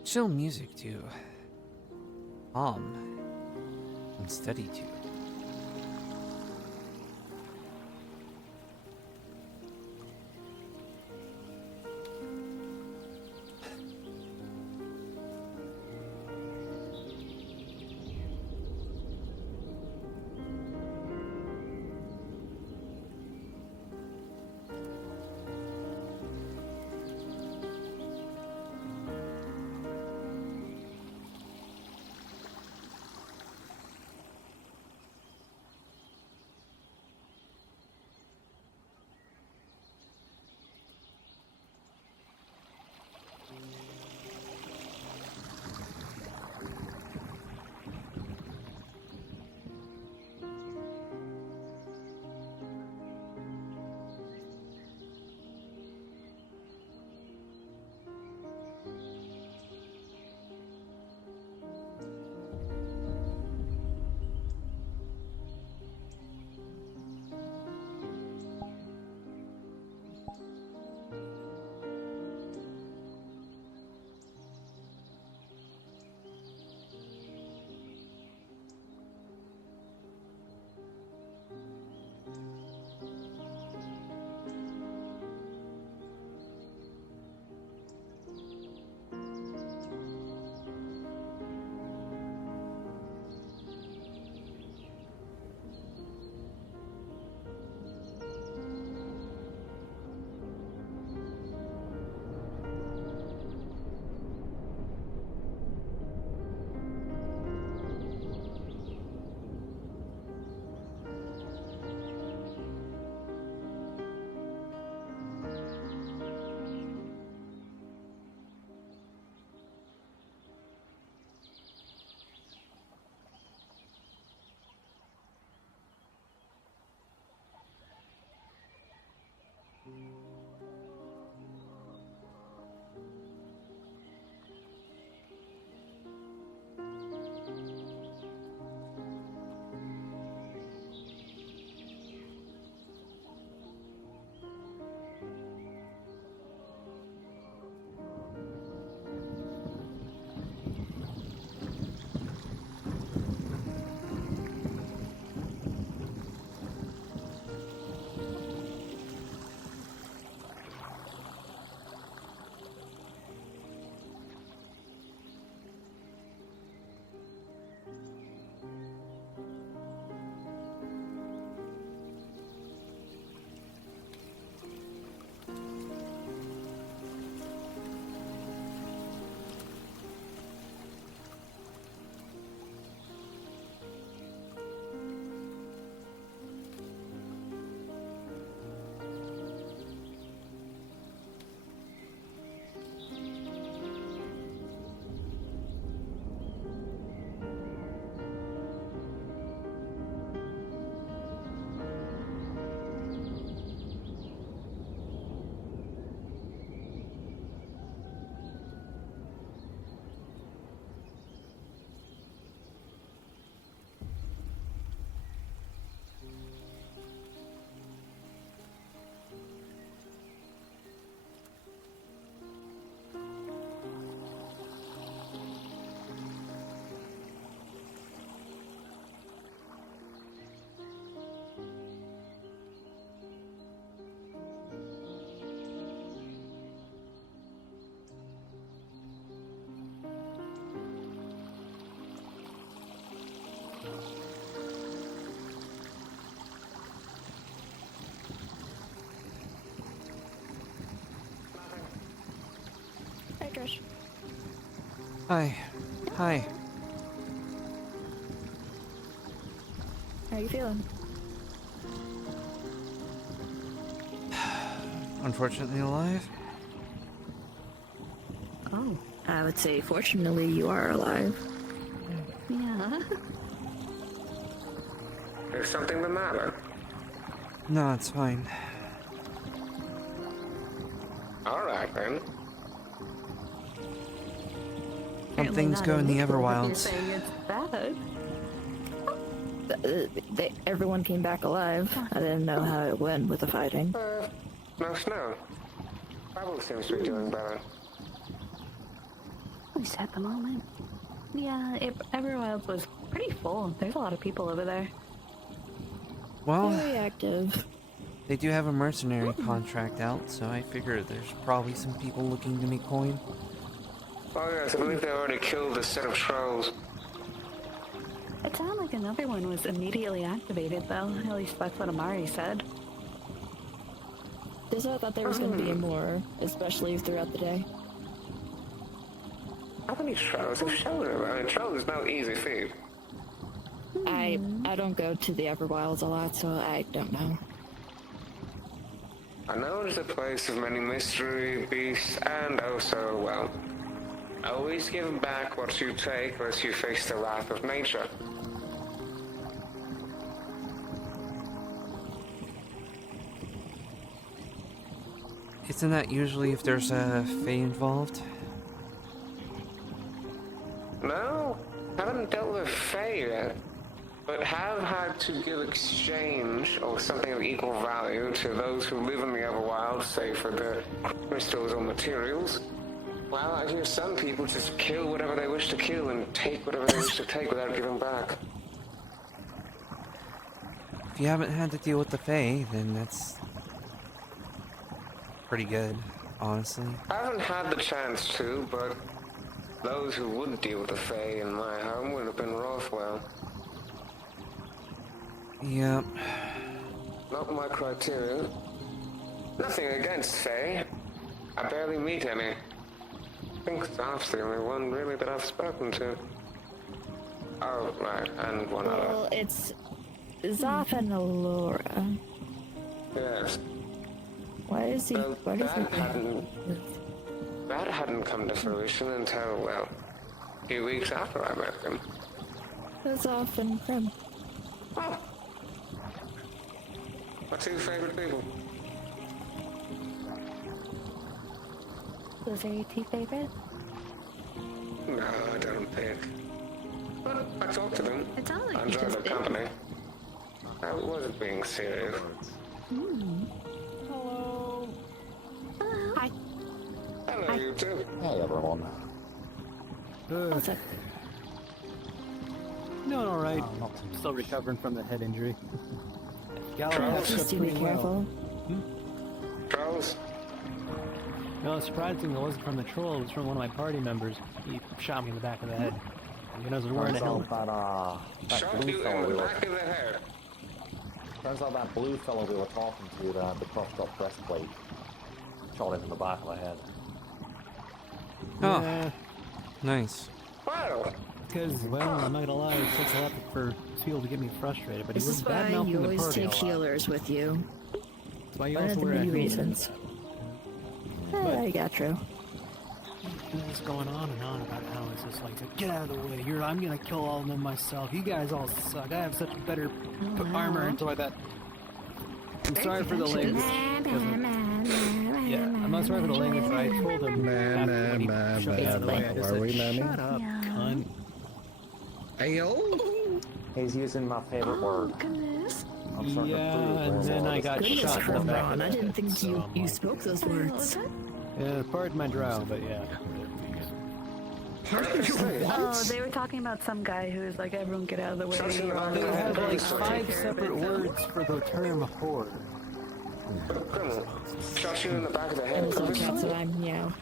Chill music too. Calm and steady too. Hey, Trish. Hi. Hi. How you feeling? Unfortunately alive. Oh, I would say fortunately you are alive. Yeah. Is something the matter? No, it's fine. Alright then. Some things go in the You're Everwilds. saying it's bad. everyone came back alive. I didn't know how it went with the fighting. No snow. Bubble seems to be doing better. At least at the moment. Yeah, Everwild was pretty full. There's a lot of people over there. Well, very active. They do have a mercenary contract out, so I figure there's probably some people looking to make coin. Oh yes, I believe they already killed a set of trolls. It sounded like another one was immediately activated, though. At least that's what Amari said. I thought there was going to be more, especially throughout the day. How many trolls have shown him? I mean, trolls is no easy feat. I don't go to the Everwilds a lot, so I don't know. I know it's a place of many mystery, beasts, and also, well, always give back what you take lest you face the wrath of nature. Isn't that usually if there's a Fae involved? No, haven't dealt with Fae yet, but have had to give exchange or something of equal value to those who live in the Everwild, say for the crystals or materials. Well, I hear some people just kill whatever they wish to kill and take whatever they wish to take without giving back. If you haven't had to deal with the Fae, then that's pretty good, honestly. I haven't had the chance to, but those who would deal with the Fae in my home would have been Rothwell. Yep. Not my criteria. Nothing against Fae. I barely meet any. I think Zoph's the only one really that I've spoken to. Oh, right, and one other. Well, it's Zoph and Allura. Yes. Why is he? What is That hadn't come to fruition until, well, a few weeks after I met him. Zoph and Prim. Oh. My two favorite people. Those are your two favorites? No, I don't pick. But I talk to them. It sounds like I you enjoy just their did. company. I wasn't being serious. Hello. Hi. Hello, you too. Hey, everyone. What's up? Doing all right. Still recovering from the head injury. Please do be careful. Trolls? No, surprisingly, it wasn't from the troll. It was from one of my party members. He shot me in the back of the head. And I was wearing a helmet. That Shot blue you fellow in we the were. back of the head. Turns out that blue fellow we were talking to, the crossed up breastplate, shot him in the back of the head. Oh, Yeah, nice. Wow. because, well, I'm not gonna lie, it takes a lot for Seal to get me frustrated, but he This was is why bad-mouthing you the always party a take lot. healers with you. That's why you One also of the wear a many helmet. reasons. I got true. He was going on and on about how it's just like, get out of the way, I'm gonna kill all of them myself, you guys all suck, I have such better armor and stuff like that. I'm sorry for the language. Yeah, I'm not sorry for the language, but I told him after when he shut me out of the way, I just said, shut up, cunt. Ayo? He's using my favorite word. I'm starting to Yeah, prove and then I got Goodness, shot in the back of Ron, the I head, didn't think so you I'm like, spoke those words. yeah, pardon my drow, but yeah. Oh, they were talking about some guy who was like, everyone get out of the way. They had like 5 separate words for the term whore. Criminal. Shot you in the back of the head. That's what I'm,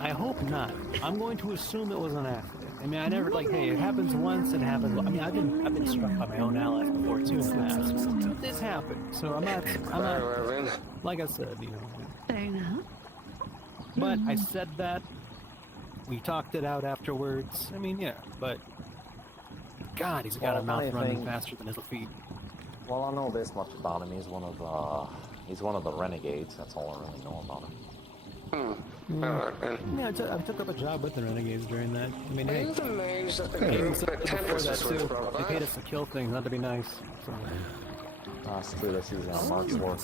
I hope not. I'm going to assume it was an accident. I mean, I never like, hey, it happens once, it happens. I mean, I've been struck by my own allies before too in the past. This happened, so I'm not. Like I said, you know. Fair enough. But I said that. We talked it out afterwards. I mean, yeah, but God, he's got a mouth running faster than his feet. Well, I know this much about him. He's one of the renegades. That's all I really know about him. Yeah, I took up a job with the Renegades during that. I mean, hey, I was amazed at the hey, group so that before Tempest that was too, brought they paid back. us to kill things, not to be nice. So, That's true. This is Mark's work.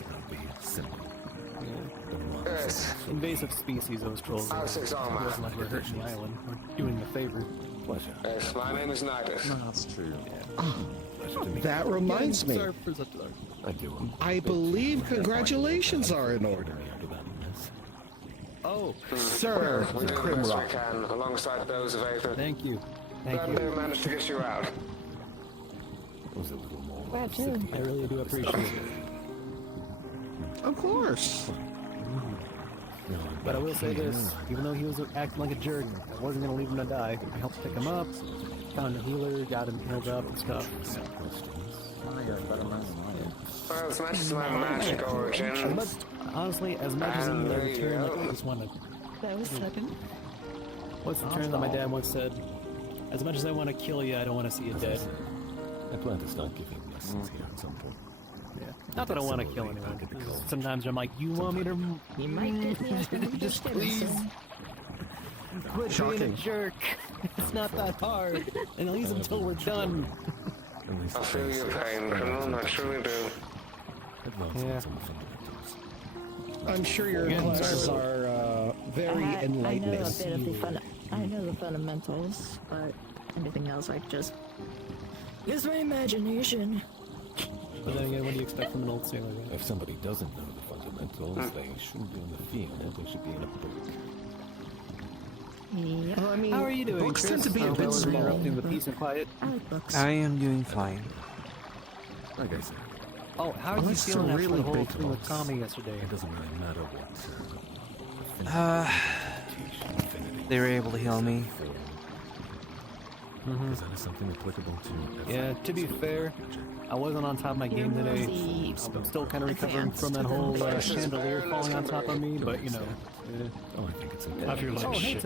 Yes. invasive species, those trolls. I'll say so, It wasn't like we're hurting the island. We're doing a favor. Pleasure. Yes, my name is Nidus. No, that's true. That reminds me. I believe congratulations are in order. Oh, sir, We do the best we can, alongside those of Aether. Thank you. Glad they managed to get you out. Glad too. I really do appreciate it. Of course. But I will say this, even though he was acting like a jerk, I wasn't going to leave him to die. I helped pick him up, found a healer, got him healed up and stuff. Well, as much as my magic origin... Honestly, as much as I need a return, like, I just want to... That was sudden. What's the term that my dad once said? As much as I want to kill you, I don't want to see you dead. I plan to start giving lessons here at some point. Yeah. Not that I want to kill anyone. Sometimes I'm like, you want me to... You might get me after you just please. Quit being a jerk. It's not that hard. And at least until we're done. I feel your pain, Colonel, I truly do. Yeah. I'm sure your classes are very enlightening. I know the fundamentals, but anything else I just... Use my imagination. But then again, what do you expect from an old sailor? Right? If somebody doesn't know the fundamentals, they shouldn't be in the field, they should be in a book. Yeah. I mean, how are you doing, books Chris? tend to be a bit small. Interrupting with peace and quiet. I like books. I am doing fine. Like I said, Oh, how are you feeling after the whole thing with Tommy yesterday? it doesn't really matter what. They were able to heal me. Is that something applicable to? Yeah, to be fair, I wasn't on top of my game today. I'm still kind of recovering from that whole chandelier falling on top of me, but you know. Oh, I think it's okay. I feel like shit.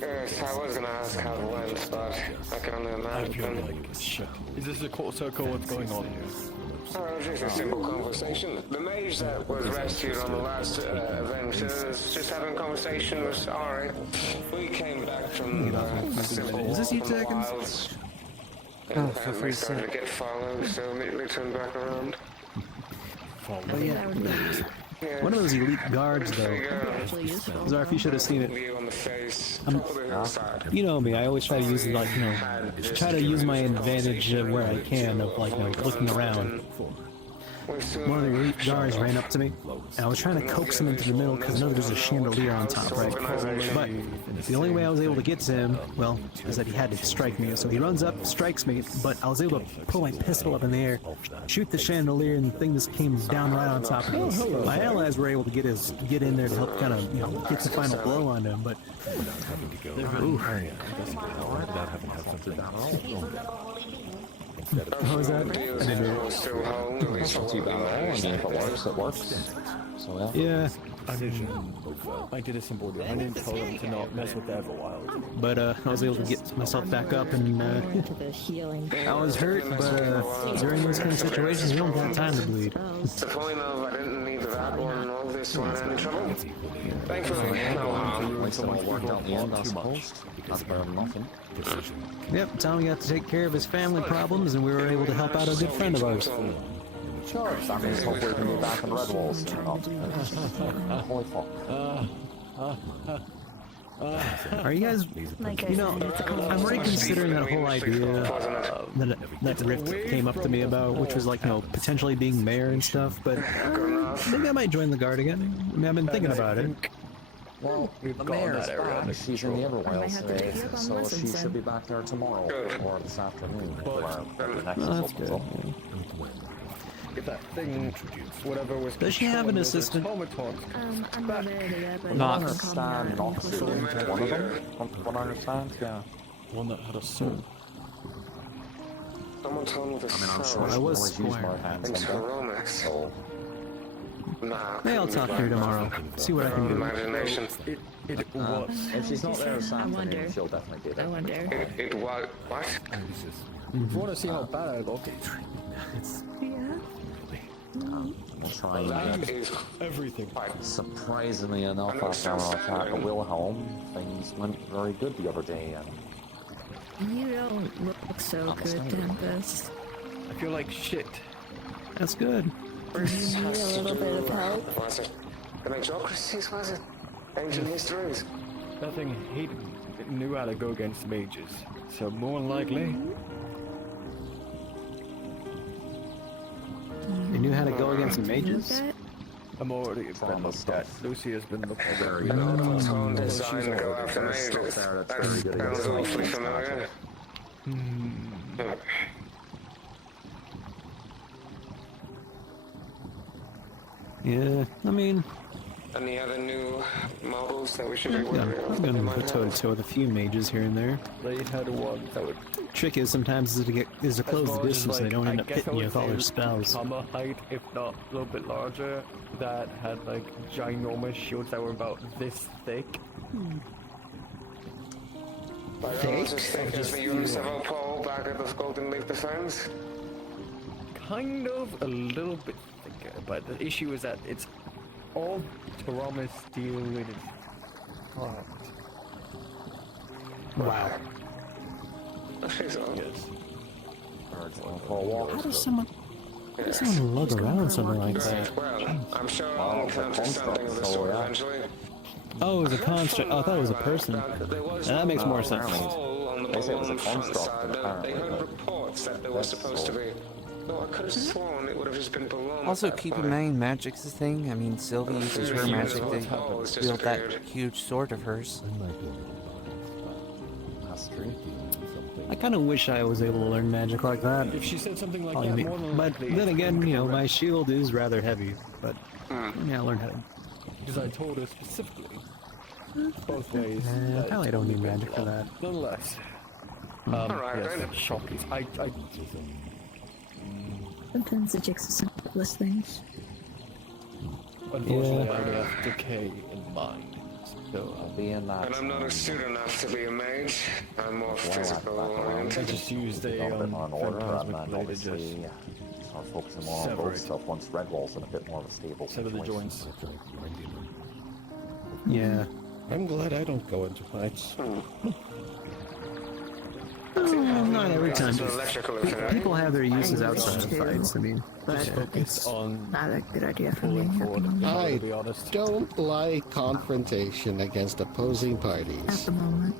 Yes, I was gonna ask how it went, but I can only imagine. Is this a quarter circle? What's going on here? Oh, just a simple conversation. The mage that was rescued on the last adventure was just having a conversation with Ari. We came back from Is this you, Tekkens? Oh, feel free to started to get followed, so immediately turned back around. Oh yeah. One of those elite guards, though. Zarf, you should have seen it. You know me. I always try to use try to use my advantage where I can of looking around. One of the elite guards ran up to me, and I was trying to coax him into the middle because I know there's a chandelier on top, right? But the only way I was able to get to him, well, is that he had to strike me. So he runs up, strikes me, but I was able to pull my pistol up in the air, shoot the chandelier, and the thing just came down right on top of me. My allies were able to get in there to help kind of get the final blow on him, but How was that? I didn't know. It's not too bad at all. I mean, if it works, it works. So yeah. I did a simple deal. I didn't tell them to not mess with the Everwild. But I was able to get myself back up, and I was hurt, but during those kind of situations, you don't have time to bleed. The point of I didn't need that one or this one any trouble. Thankfully, no harm. Like someone worked out the end, I suppose. That's better than nothing. Yep, Tommy got to take care of his family problems, and we were able to help out a good friend of ours. Sure, that means hopefully we can be back on Red Walls. Holy fuck. Are you guys, I'm already considering that whole idea that Rift came up to me about, which was potentially being mayor and stuff, but maybe I might join the guard again. I mean, I've been thinking about it. Well, the mayor's back. She's in the Everwild today, so she should be back there tomorrow or this afternoon. That's good. If that thing, whatever was. Does she have an assistant? I'm not there yet, but Not understand, not to one of them. One understands, yeah. One that had a soul. Someone told me the I was square. Thanks for romance. Hey, I'll talk to her tomorrow. See what I can do. Imagination. It was. If she's not there this afternoon, she'll definitely be there. I wonder. It was what? If you want to see how bad I look, We'll try That is everything. Surprisingly enough, after our attack at Wilhelm, things went very good the other day. You don't look so good, Tempest. I feel like shit. That's good. You need a little bit of help. Was it? The metrocracies, was it? Ancient histories. Nothing hated me. knew how to go against mages, so more than likely. You knew how to go against mages? I'm already been looked at. Lucy has been looked at. Very good. Designed to go after mages. That sounds awfully familiar. Yeah, I mean... Any other new models that we should be worried about? I've been toe-to-toe with a few mages here and there. They had one that would... Trick is sometimes is to close the distance so they don't end up hitting you with all their spells. Comma height, if not a little bit larger, that had like ginormous shields that were about this thick. Just the use of a pole back at the Golden Leaf Defense? Kind of a little bit thicker, but the issue is that it's all Tarama steel and it's hard. Wow. Yes. How does someone lug around something like that? Well, I'm sure I'll encounter something of the sort eventually. Oh, it was a construct. Oh, I thought it was a person. That makes more sense. On the balloon front side, they heard reports that there was supposed to be. Though I could have sworn it would have just been balloon. Also, keep in mind, magic's a thing. I mean, Sylvie uses her magic to wield that huge sword of hers. I kind of wish I was able to learn magic like that. If she said something like that, more than but likely, then again, you know, my shield is rather heavy. But yeah, I learned how to. because I told her specifically, both ways. Probably I don't need magic for that. Nonetheless, Alright, yes, then. shocking. Sometimes the jigs are simplest things. Unfortunately, I only have decay in mind. So I'll be in that. And I'm not astute enough to be a mage. I'm more physical I oriented. just used a on order, and then blade obviously start focusing more on both stuff once Redwall's in a bit more of a stable Sever the joints. Yeah. I'm glad I don't go into fights. Not every time. People have their uses outside of fights. I mean, But it's not a good idea for me. I don't like confrontation against opposing At parties. the moment.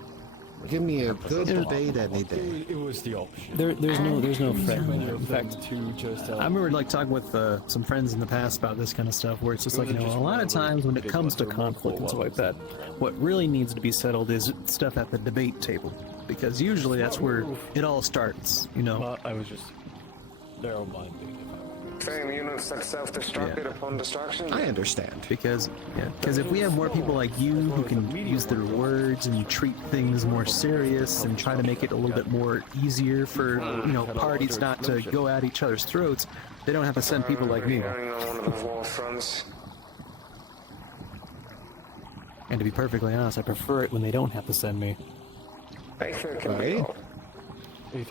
Give me a good debate any day. It was the option. there's no friend. In fact, to just I remember like talking with some friends in the past about this kind of stuff, where it's just like, you know, a lot of times when it comes to conflict and stuff like that, what really needs to be settled is stuff at the debate table, because usually that's where it all starts. You know. I was just narrow-minded. Same units that self-destructed upon destruction. I understand. Because if we have more people like you who can use their words and treat things more serious and try to make it a little bit more easier for, you know, parties not to go at each other's throats, they don't have to send people like me. And to be perfectly honest, I prefer it when they don't have to send me. Right?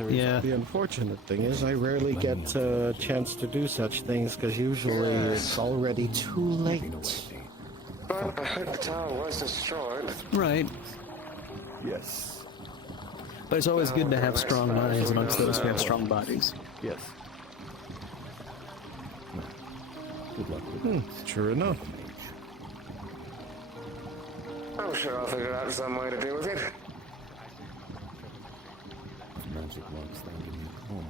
Yeah. The unfortunate thing is I rarely get a chance to do such things because usually it's already too late. But I heard the tower was destroyed. Right. Yes. But it's always good to have strong minds amongst those who have strong bodies. Yes. Good luck. True enough. I'm sure I'll figure out some way to deal with it. Magic works, then give me a call.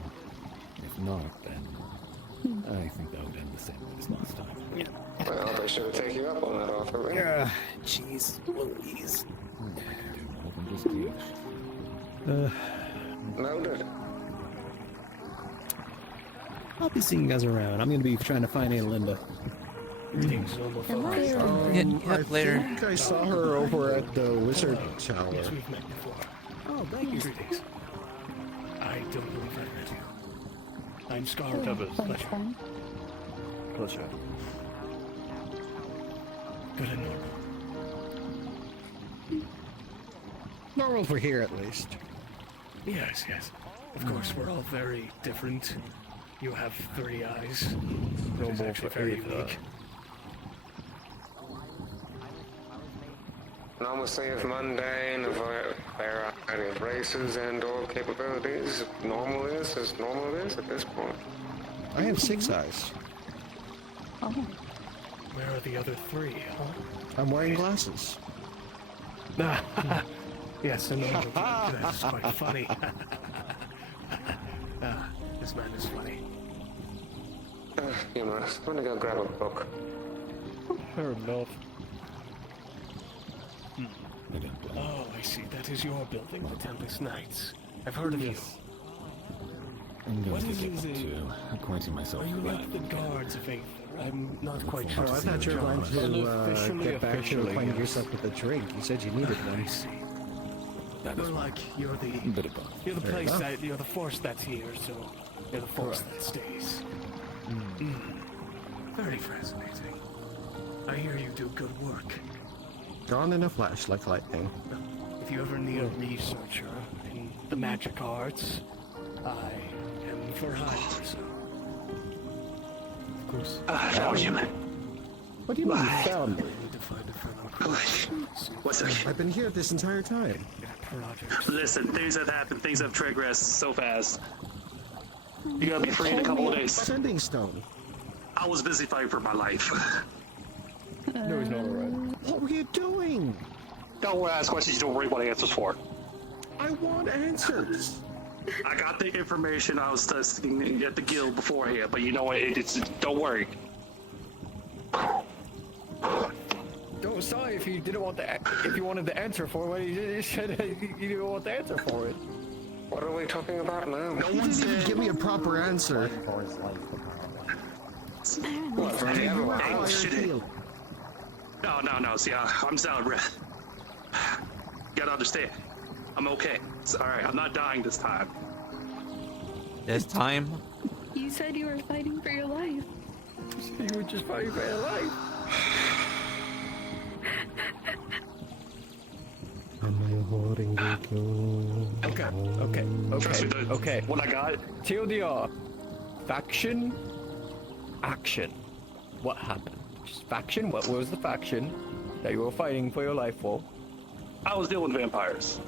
If not, then I think that would end the same way as last time. Yeah. Well, they should have taken you up on that offer, right? Yeah. Jeez Louise. Do more than just teach. Noted. I'll be seeing you guys around. I'm gonna be trying to find Aunt Linda. Later. I think I saw her over at the Wizard Tower. Yes, we've met before. Oh, thank you. Greetings. I don't believe I met you. I'm Scar. Pleasure. Pleasure. Good and normal. Normal for here, at least. Yes, yes. Of course, we're all very different. You have 3 eyes. No It's more actually for very Aether. unique. Enormously of mundane, a variety of races and or capabilities. Normal is as normal it is at this point. I have 6 eyes. Oh. Where are the other 3, huh? I'm wearing glasses. Yes, I know. That's quite funny. This man is funny. You must. I'm gonna go grab a book. Fair enough. Oh, I see. That is your building, the Tempest Knights. I've heard of you. I'm going What to is get it? to acquainting myself Are you with like the guards of Aether? I'm not quite sure. Oh, I thought you were going to get back to Officially, acquainting yes. yourself with the drink. You said you needed one. You're like, you're the bit of both. You're the Fair place enough. that, you're the force that's here, so you're the force that stays. Very fascinating. I hear you do good work. Gone in a flash like lightning. If you ever need a researcher in the magic arts, I am for hire, so. Of course. Found you. What do you mean you found me? What's up? I've been here this entire time. Listen, things have happened. Things have progressed so fast. You gotta be free in a couple of days. Sending stone. I was busy fighting for my life. No, he's not alright. What were you doing? Don't ask questions you don't really want answers for. I want answers. I got the information I was testing at the guild beforehand, but you know what? It's don't worry. Don't sorry if you didn't want if you wanted the answer for it, you said you didn't want the answer for it. What are we talking about now? No one didn't give me a proper answer. What, from the Oh, shit. No. See, I'm sound. You gotta understand. I'm okay. It's alright. I'm not dying this time. This time? You said you were fighting for your life. You were just fighting for your life. Okay. What I got? TLDR. Faction. Action. What happened? Just faction? What was the faction that you were fighting for your life for? I was dealing with vampires.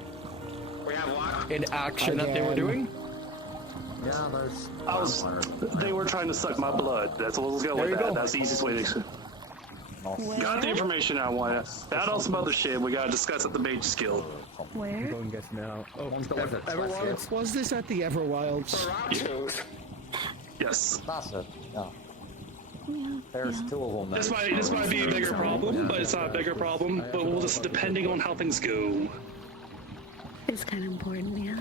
We have what? In action that they were doing? Yeah, there's. They were trying to suck my blood. That's what was going There with you that. go. That's the easiest way to. Got the information I wanted. That on some other shit we gotta discuss at the Mage's Guild. Where? I'm going to guess now. Oh, Everwild? Was this at the Everwilds? Yes. That's it. Yeah. There's two of them. This might be a bigger problem, but it's not a bigger problem. But we'll just depending on how things go. It's kind of important, yeah.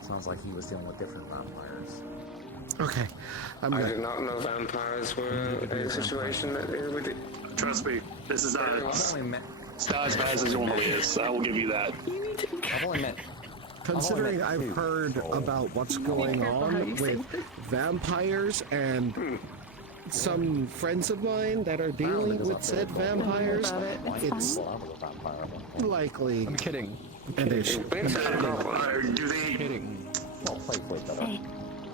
Sounds like he was dealing with different vampires. Okay. I did not know vampires were a situation that they would. Trust me, this is not it's not as bad as it normally is. I will give you that. I've only met. Considering I've heard about what's going on with vampires and some friends of mine that are dealing with said vampires, it's likely I'm kidding. an issue. Do they? Kidding.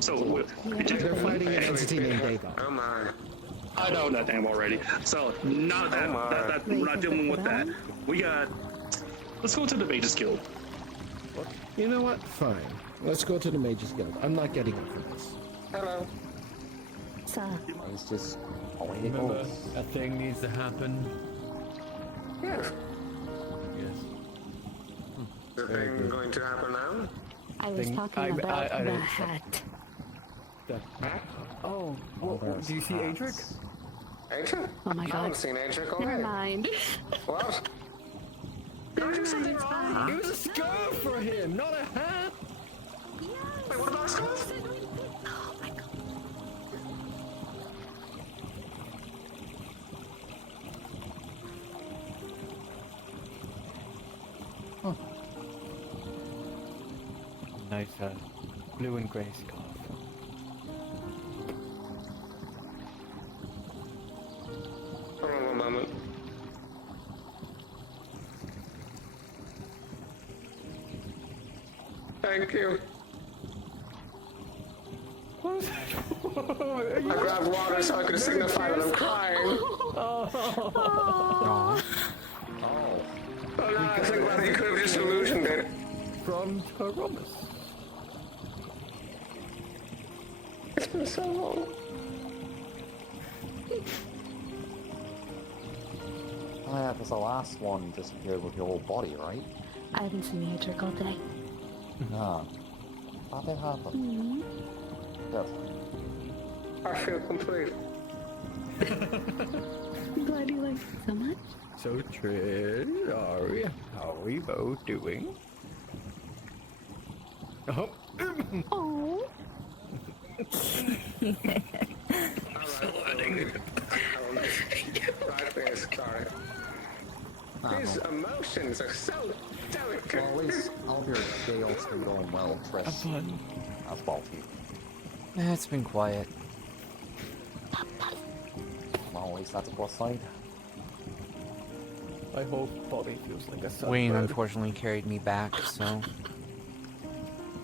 So They're fighting an entity named Dagon. Oh my. I know that name already. So not that we're not dealing with that. We got. Let's go to the Mage's Guild. You know what? Fine. Let's go to the Mage's Guild. I'm not getting up for this. Hello. It's just. Remember, a thing needs to happen. Yes. Yes. The thing going to happen now? I was talking about the hat. The hat? Oh, do you see Adric? Adric? Oh my I god. haven't seen Adric all Never day. mind. What? Did I do something wrong? It was a scarf for him, not a hat. Wait, what about a scarf? Oh my god. Nice blue and gray scarf. Hold on one moment. Thank you. I grabbed water so I could signify that I'm crying. Oh, now I think about it, you could have just illusioned it. From Taromus. It's been so long. Oh yeah, because the last one disappeared with your whole body, right? I haven't seen the Aether all day. No. How'd that happen? Good. I feel complete. I'm glad you liked it so much. So, Trish, how are we both doing? Oh. Oh. His emotions are so delicate. Well, at least all of your day also going well, Trish. That's well for you. It's been quiet. Well, at least that's a plus side. I hope Bobby feels like a son. Wayne unfortunately carried me back, so...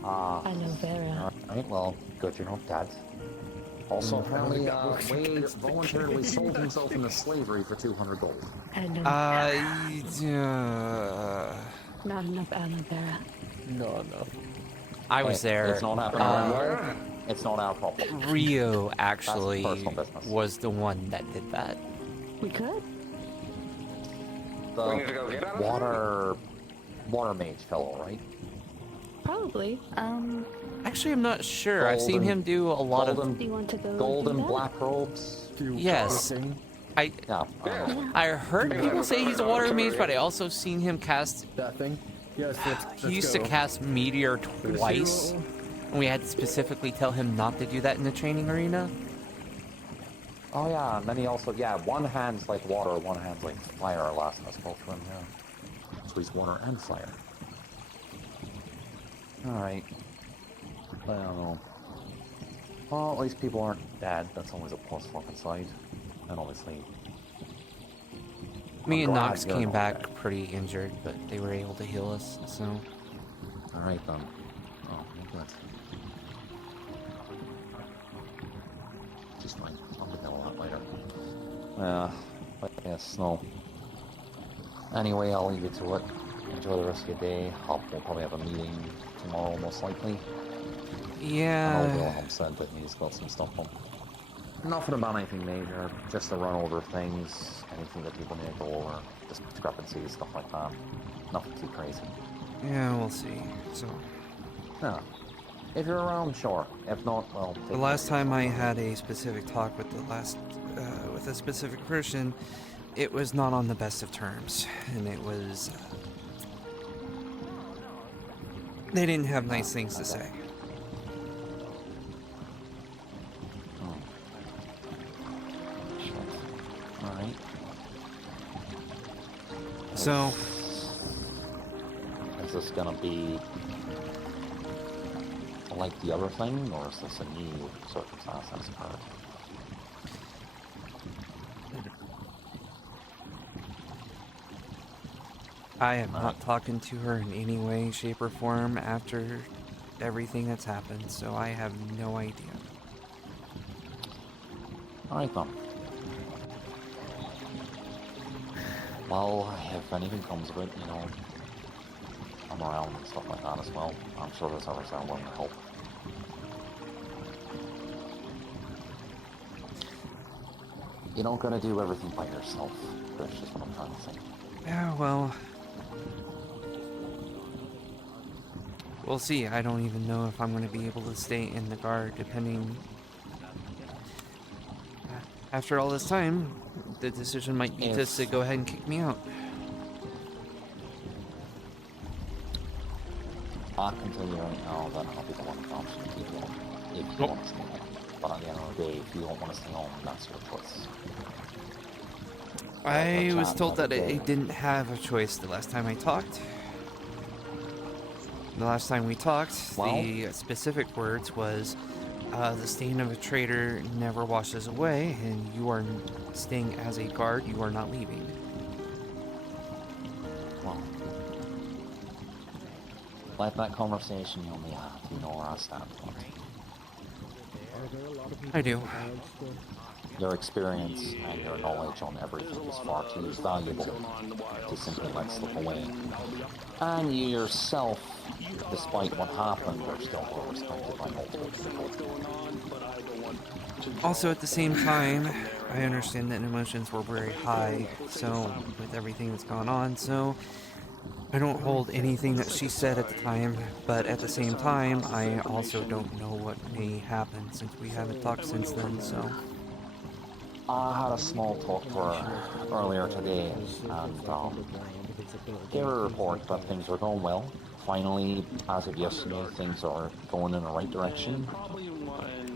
Aloe vera. Alright, well, good you're not dead. Also, apparently, Wade voluntarily sold himself into slavery for 200 gold. Not enough aloe vera. Not enough. I was there. It's not happening. It's not our problem. Rio actually was the one that did that. We could. The water mage fellow, right? Probably. Actually, I'm not sure. I've seen him do a lot of Do you want to go golden do that? black robes. Yes. I heard people say he's a water mage, but I also seen him cast that thing. Yes, he used to cast Meteor twice, and we had to specifically tell him not to do that in the training arena. Oh yeah, and then he also, one hand's like water, one hand's like fire last I spoke to him, yeah. So he's water and fire. Alright. I don't know. Well, at least people aren't dead, that's always a plus fucking side. And obviously... Me and Nox came back pretty injured, but they were able to heal us, so... Alright then. Oh, good. Just fine. I'll get that lot later. But yes, no. Anyway, I'll leave you to it. Enjoy the rest of your day. We'll probably have a meeting tomorrow, most likely. Yeah. I know Wilhelm said that he's got some stuff on. Nothing about anything major, just to run over things, anything that people need to go over, discrepancies, stuff like that. Nothing too crazy. Yeah, we'll see. So. Yeah. If you're around, sure. If not, well. The last time I had a specific talk with with a specific person, it was not on the best of terms, and it was. They didn't have nice things to say. Alright. So. Is this gonna be like the other thing, or is this a new circumstance that's occurred? I am not talking to her in any way, shape, or form after everything that's happened, so I have no idea. Alright then. Well, if anything comes of it, you know, I'm around and stuff like that as well. I'm sure there's others that willing to help. You don't gotta do everything by yourself. That's just what I'm trying to say. Yeah, well... We'll see. I don't even know if I'm going to be able to stay in the guard, depending... After all this time, the decision might be just to go ahead and kick me out. I can tell you right now that I'll be the one option to keep you on, if you want to stay home. But at the end of the day, if you don't want to stay home, that's your choice. I was told that I didn't have a choice the last time I talked. The last time we talked, the specific words was, the stain of a traitor never washes away, and you are staying as a guard, you are not leaving. Well, like that conversation you only have, you know where I stand. I do. Your experience and your knowledge on everything is far too valuable to simply let slip away. And you yourself, despite what happened, are still well respected by multiple people. Also, at the same time, I understand that emotions were very high, so with everything that's gone on, so I don't hold anything that she said at the time, but at the same time, I also don't know what may happen since we haven't talked since then, so... I had a small talk to her earlier today, and gave her a report that things were going well. Finally, as of yesterday, things are going in the right direction.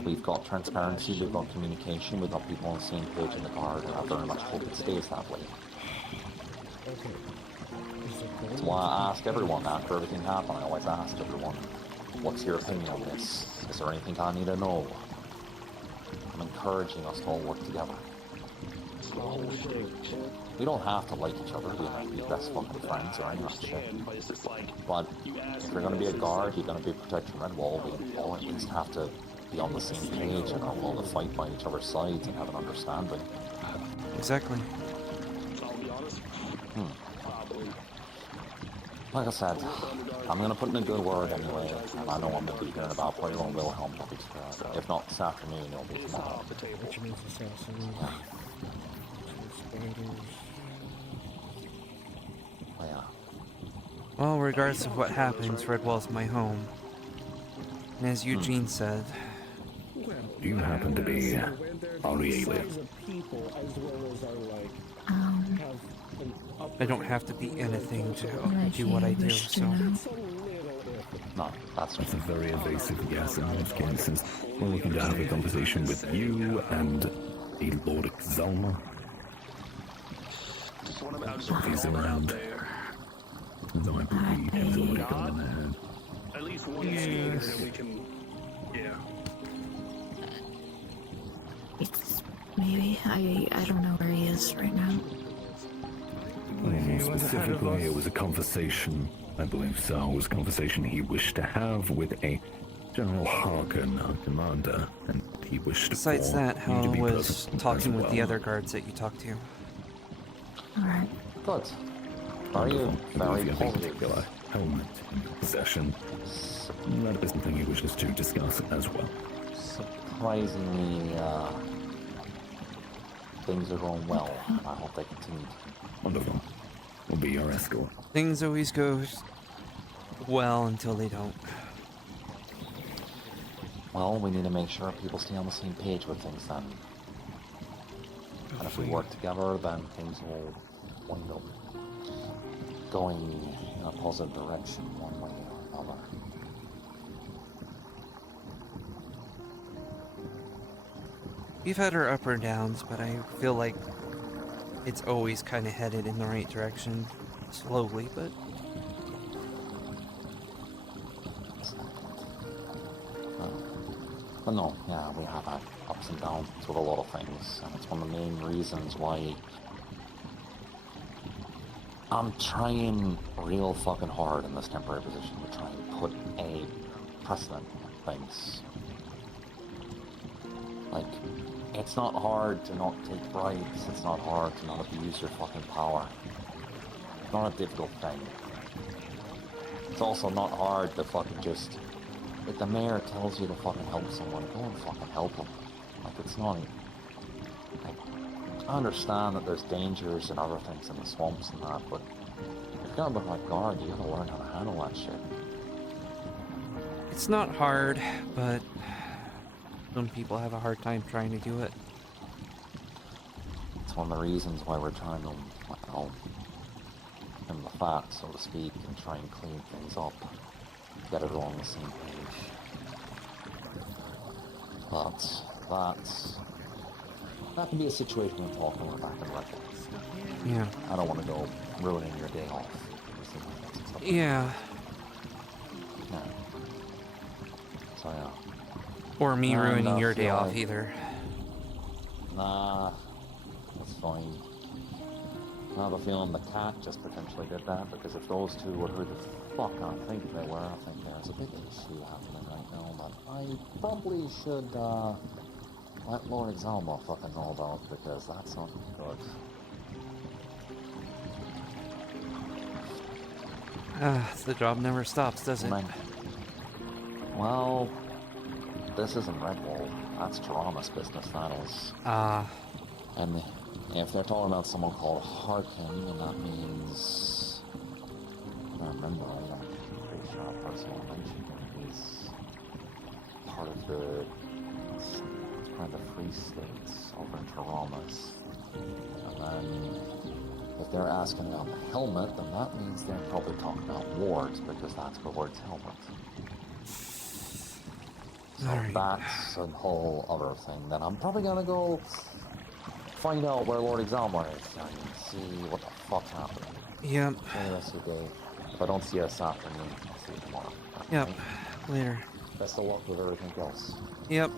We've got transparency, we've got communication, we've got people on the same page in the guard, and I very much hope it stays that way. That's why I asked everyone after everything happened. I always asked everyone, what's your opinion on this? Is there anything I need to know? I'm encouraging us to all work together. We don't have to like each other, we don't have to be best fucking friends or any of that shit. But if you're gonna be a guard, you're gonna be protecting Redwall, we all at least have to be on the same page and are willing to fight by each other's sides and have an understanding. Exactly. Like I said, I'm gonna put in a good word anyway, and I know I'm gonna be hearing about Poirot and Wilhelm probably tomorrow. If not this afternoon, it'll be tomorrow. Which means assassins. Oh, yeah. Well, regardless of what happens, Redwall's my home. And as Eugene said... You happen to be Ariel. I don't have to be anything to do what I do, so... No, that's a very evasive yes in this case, since we're looking to have a conversation with you and a Lord Xalma. If he's around. Though I believe he's already gone ahead. At least one scene that we can... Yeah. It's... maybe. I don't know where he is right now. Specifically, it was a conversation, I believe so, it was a conversation he wished to have with a General Harkin, our commander, and he wished Besides for that, you how to be was present talking as with the well. other guards that you talked to? Alright. Good. Are you very have a positive? particular helmet in possession? That is something he wishes to discuss as well. Surprisingly, things are going well, and I hope they continue. Wonderful. We'll be your escort. Things always go well until they don't. Well, we need to make sure people stay on the same page with things then. And if we work together, then things will wind up going in a positive direction one way or another. We've had our up or downs, but I feel like it's always kind of headed in the right direction. Slowly, but... But no, yeah, we have had ups and downs with a lot of things, and it's one of the main reasons why I'm trying real fucking hard in this temporary position to try and put a precedent on things. Like, it's not hard to not take bribes, it's not hard to not abuse your fucking power. It's not a difficult thing. It's also not hard to fucking just... If the mayor tells you to fucking help someone, go and fucking help them. Like, it's not... Like, I understand that there's dangers and other things in the swamps and that, but if you're gonna become a guard, you gotta learn how to handle that shit. It's not hard, but some people have a hard time trying to do it. It's one of the reasons why we're trying to, you know, trim the fat, so to speak, and try and clean things up. Get everyone on the same page. But that can be a situation we're talking about back in records. Yeah. I don't want to go ruining your day off. Yeah. Yeah. So yeah. Or me ruining And, your day feel off like- either. Nah, that's fine. I have a feeling the cat just potentially did that, because if those two were who the fuck I think they were, I think there's a big issue happening right now that I probably should let Lord Xalma fucking know about, because that's not good. The job never stops, does it? Well, this isn't Redwall. That's Tarama's business, that is. And if they're talking about someone called Harkin, then that means... If I remember right, I'm pretty sure that person I mentioned him. He's part of the... kind of the Free States over in Tarama's. And then... if they're asking about the helmet, then that means they're probably talking about wards, because that's Ward's helmet. So that's a whole other thing. Then I'm probably gonna go find out where Lord Examler is and see what the fuck's happening. Yep. Enjoy the rest of the day. If I don't see you this afternoon, I'll see you tomorrow. Yep. Later. Best of luck with everything else. Yep.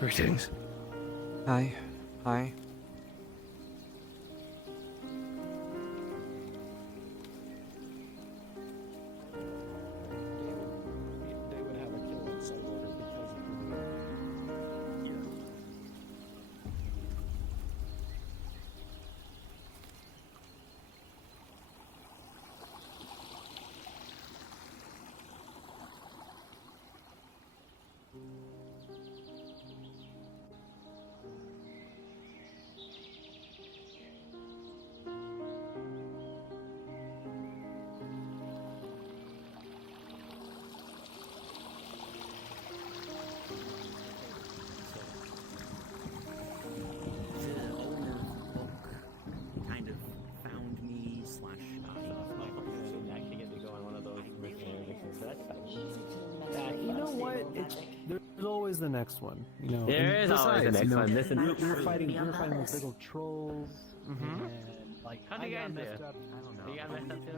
Greetings. Hi. Hi. They would have a kill in some order because of the year. The owner of the book kind of found me slash actually get to go on one of those missionary missions. You know what? There's always the next one. You know. There And is always the besides, next you know, one. This is we're true. fighting those big old trolls. Mhm. And like, How'd you I got guys do? messed up. I don't know. You got messed up too?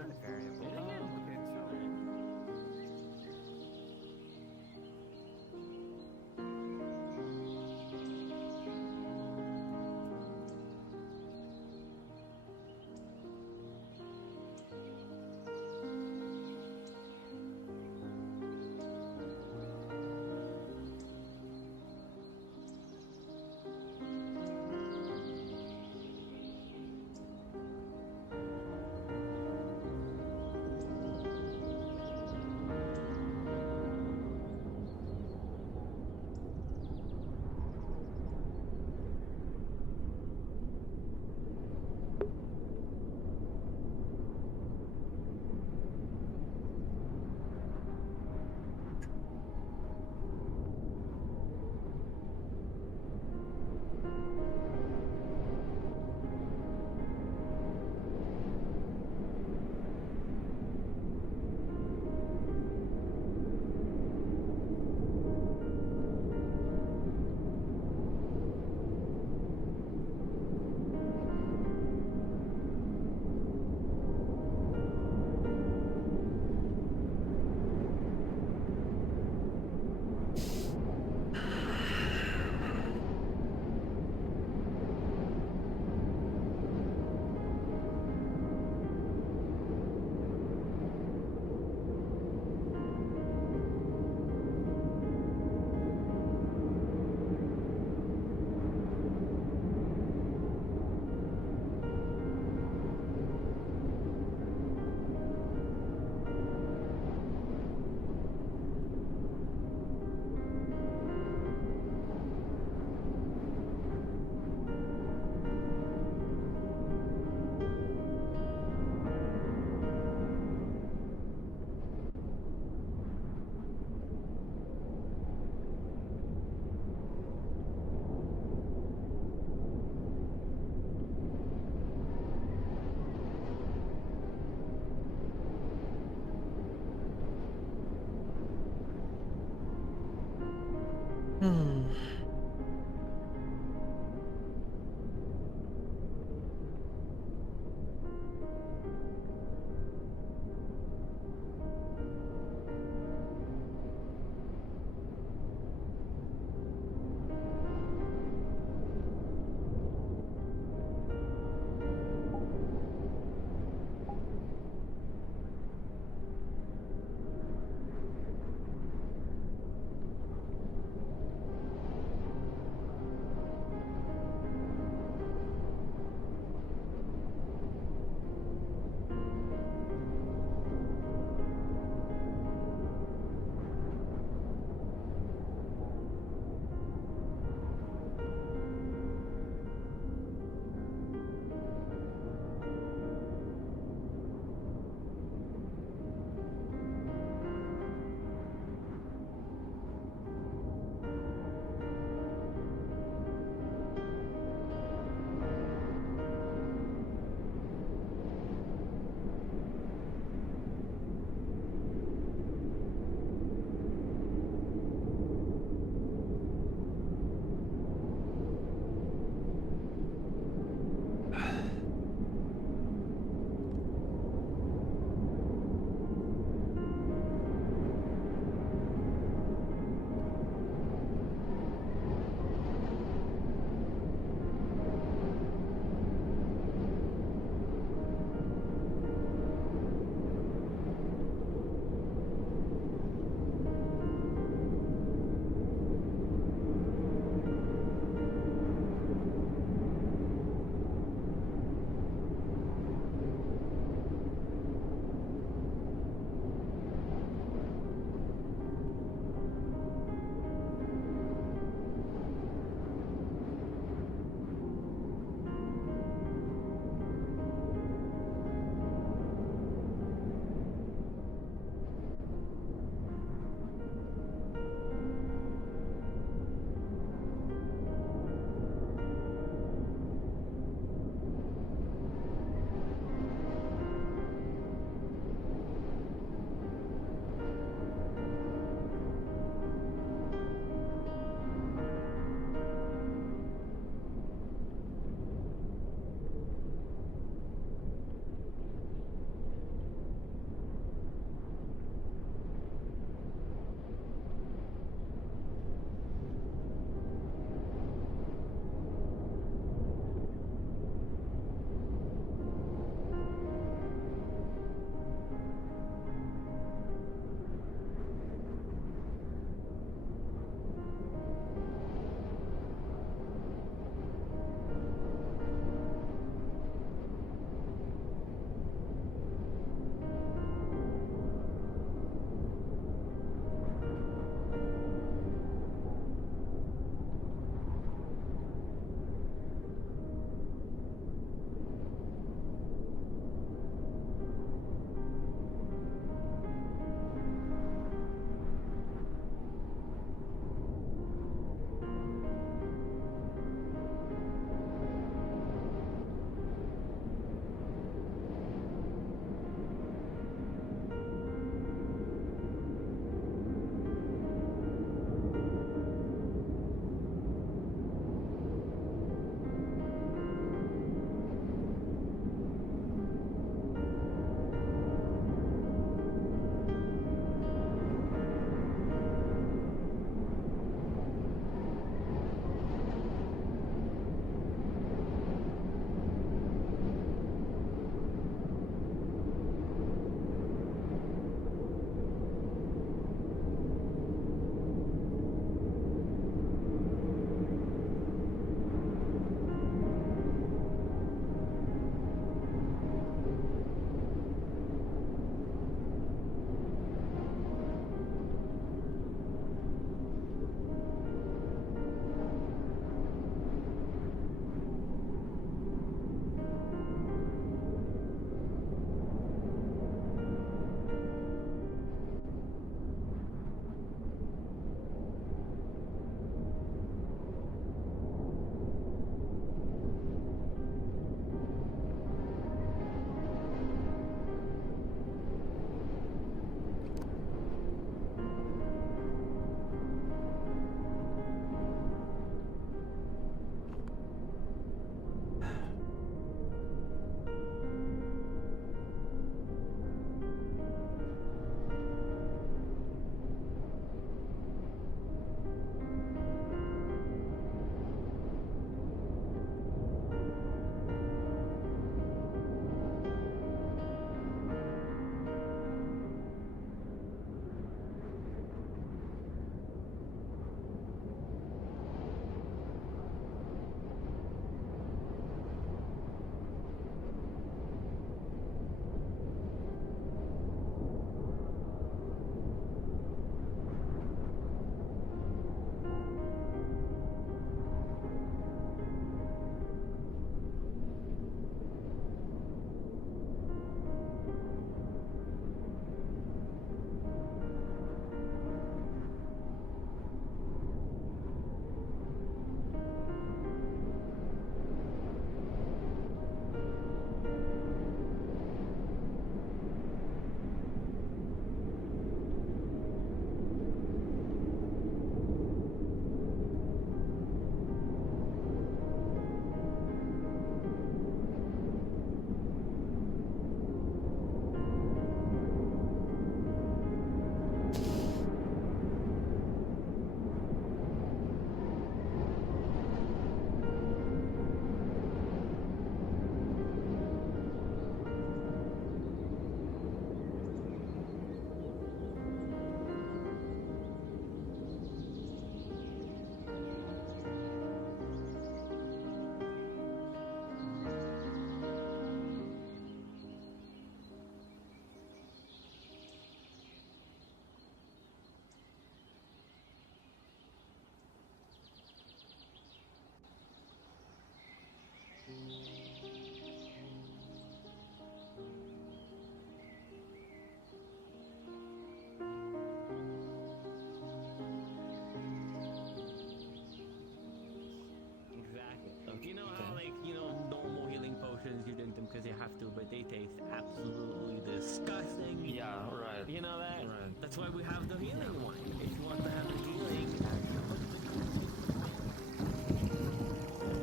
disgusting. Yeah, right. You know that? Right. That's why we have the healing one. If you want to have the healing,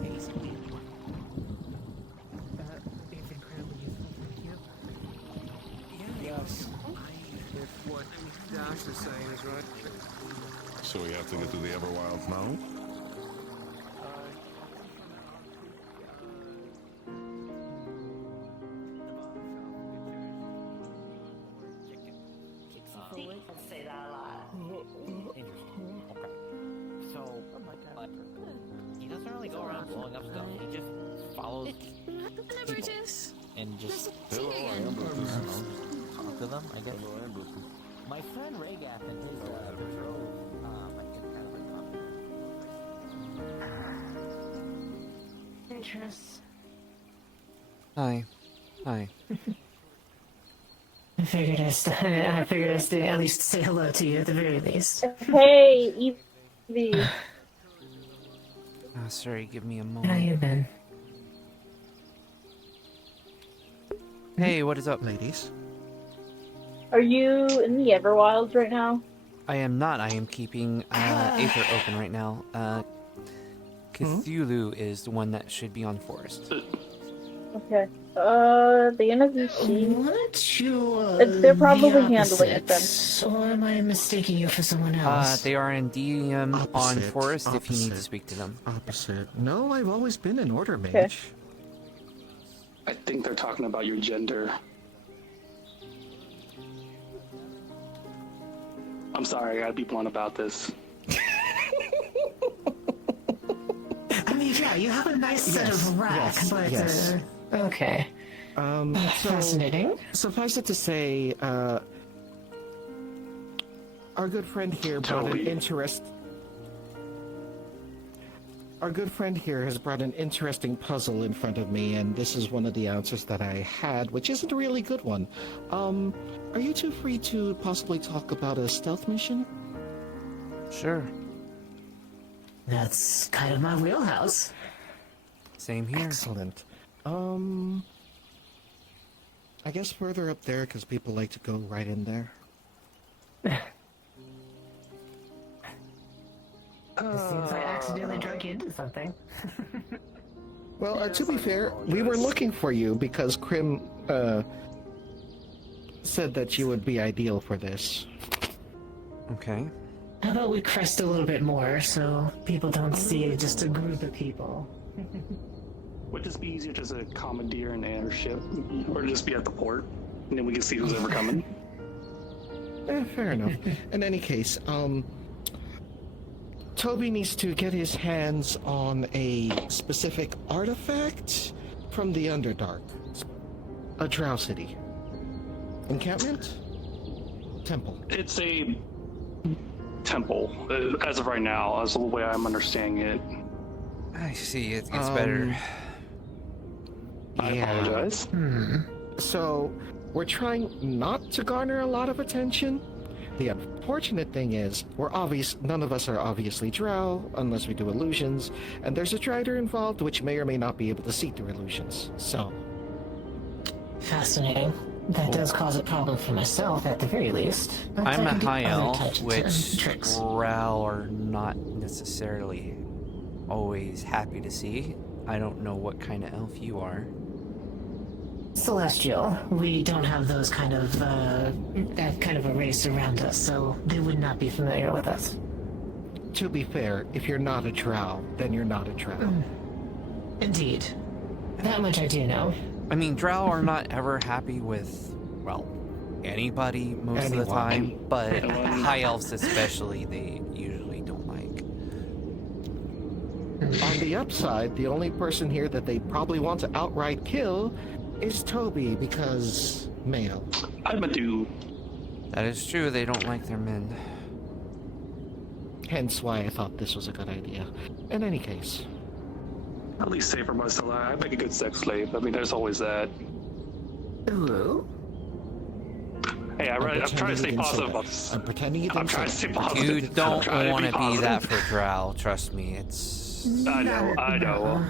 basically. It's incredibly useful. Thank you. Yes. If what Dash is saying is right. So we have to get to the Everwilds now? Say that a lot. Interesting. Okay. So, he doesn't really go around blowing up stuff. He just follows people and just talk to them, I guess. My friend Raygath and his patrol, I think kind of like Interest. Hi. I figured I'd at least say hello to you at the very least. Hey, Evie. Oh, sorry, give me a How moment. you been? Hey, what is up? Ladies. Are you in the Everwilds right now? I am not. I am keeping Aether open right now. Cthulhu is the one that should be on Forest. Okay. The NFVC. What you? They're probably handling it then. Or am I mistaking you for someone else? They are in DM on Opposite, Forest if you need to opposite. speak to them. Opposite. No, I've always been an order mage. Okay. I think they're talking about your gender. I'm sorry, I gotta be blunt about this. I mean, yeah, you have a nice set of rack, but okay. So, Fascinating. Suffice it to say, our good friend here brought an interest. Our good friend here has brought an interesting puzzle in front of me, and this is one of the answers that I had, which isn't a really good one. Are you two free to possibly talk about a stealth mission? Sure. That's kind of my wheelhouse. Same here. Excellent. I guess further up there, because people like to go right in there. It seems I accidentally drug you into something. Well, to be fair, we were looking for you because Krim said that you would be ideal for this. Okay. How about we crest a little bit more so people don't see just a group of people? Would this be easier just to commandeer an airship, or just be at the port, and then we can see who's ever coming? Fair enough. In any case, Toby needs to get his hands on a specific artifact from the Underdark. A drow city. Encampment? Temple. It's a temple, as of right now, as the way I'm understanding it. I see, it gets better. I apologize. So, we're trying not to garner a lot of attention. The unfortunate thing is, none of us are obviously drow, unless we do illusions, and there's a drider involved which may or may not be able to see through illusions, so... Fascinating. That does cause a problem for myself, at the very least. But I'm I a can do high other elf, types of which tricks. drow are not necessarily always happy to see. I don't know what kind of elf you are. Celestial. We don't have those kind of, that kind of a race around us, so they would not be familiar with us. To be fair, if you're not a drow, then you're not a drow. Indeed. That much I do know. I mean, drow are not ever happy with, well, anybody most of the time, but high elves especially, they usually don't like. On the upside, the only person here that they probably want to outright kill is Toby, because male. I'm a dude. That is true, they don't like their men. Hence why I thought this was a good idea. In any case. At least say for myself, I make a good sex slave. I mean, there's always that. Ooh. Hey, I'm trying to stay positive about this. I'm pretending you didn't I'm trying to stay positive. You don't want to be positive. that for drow, trust me, it's... I know.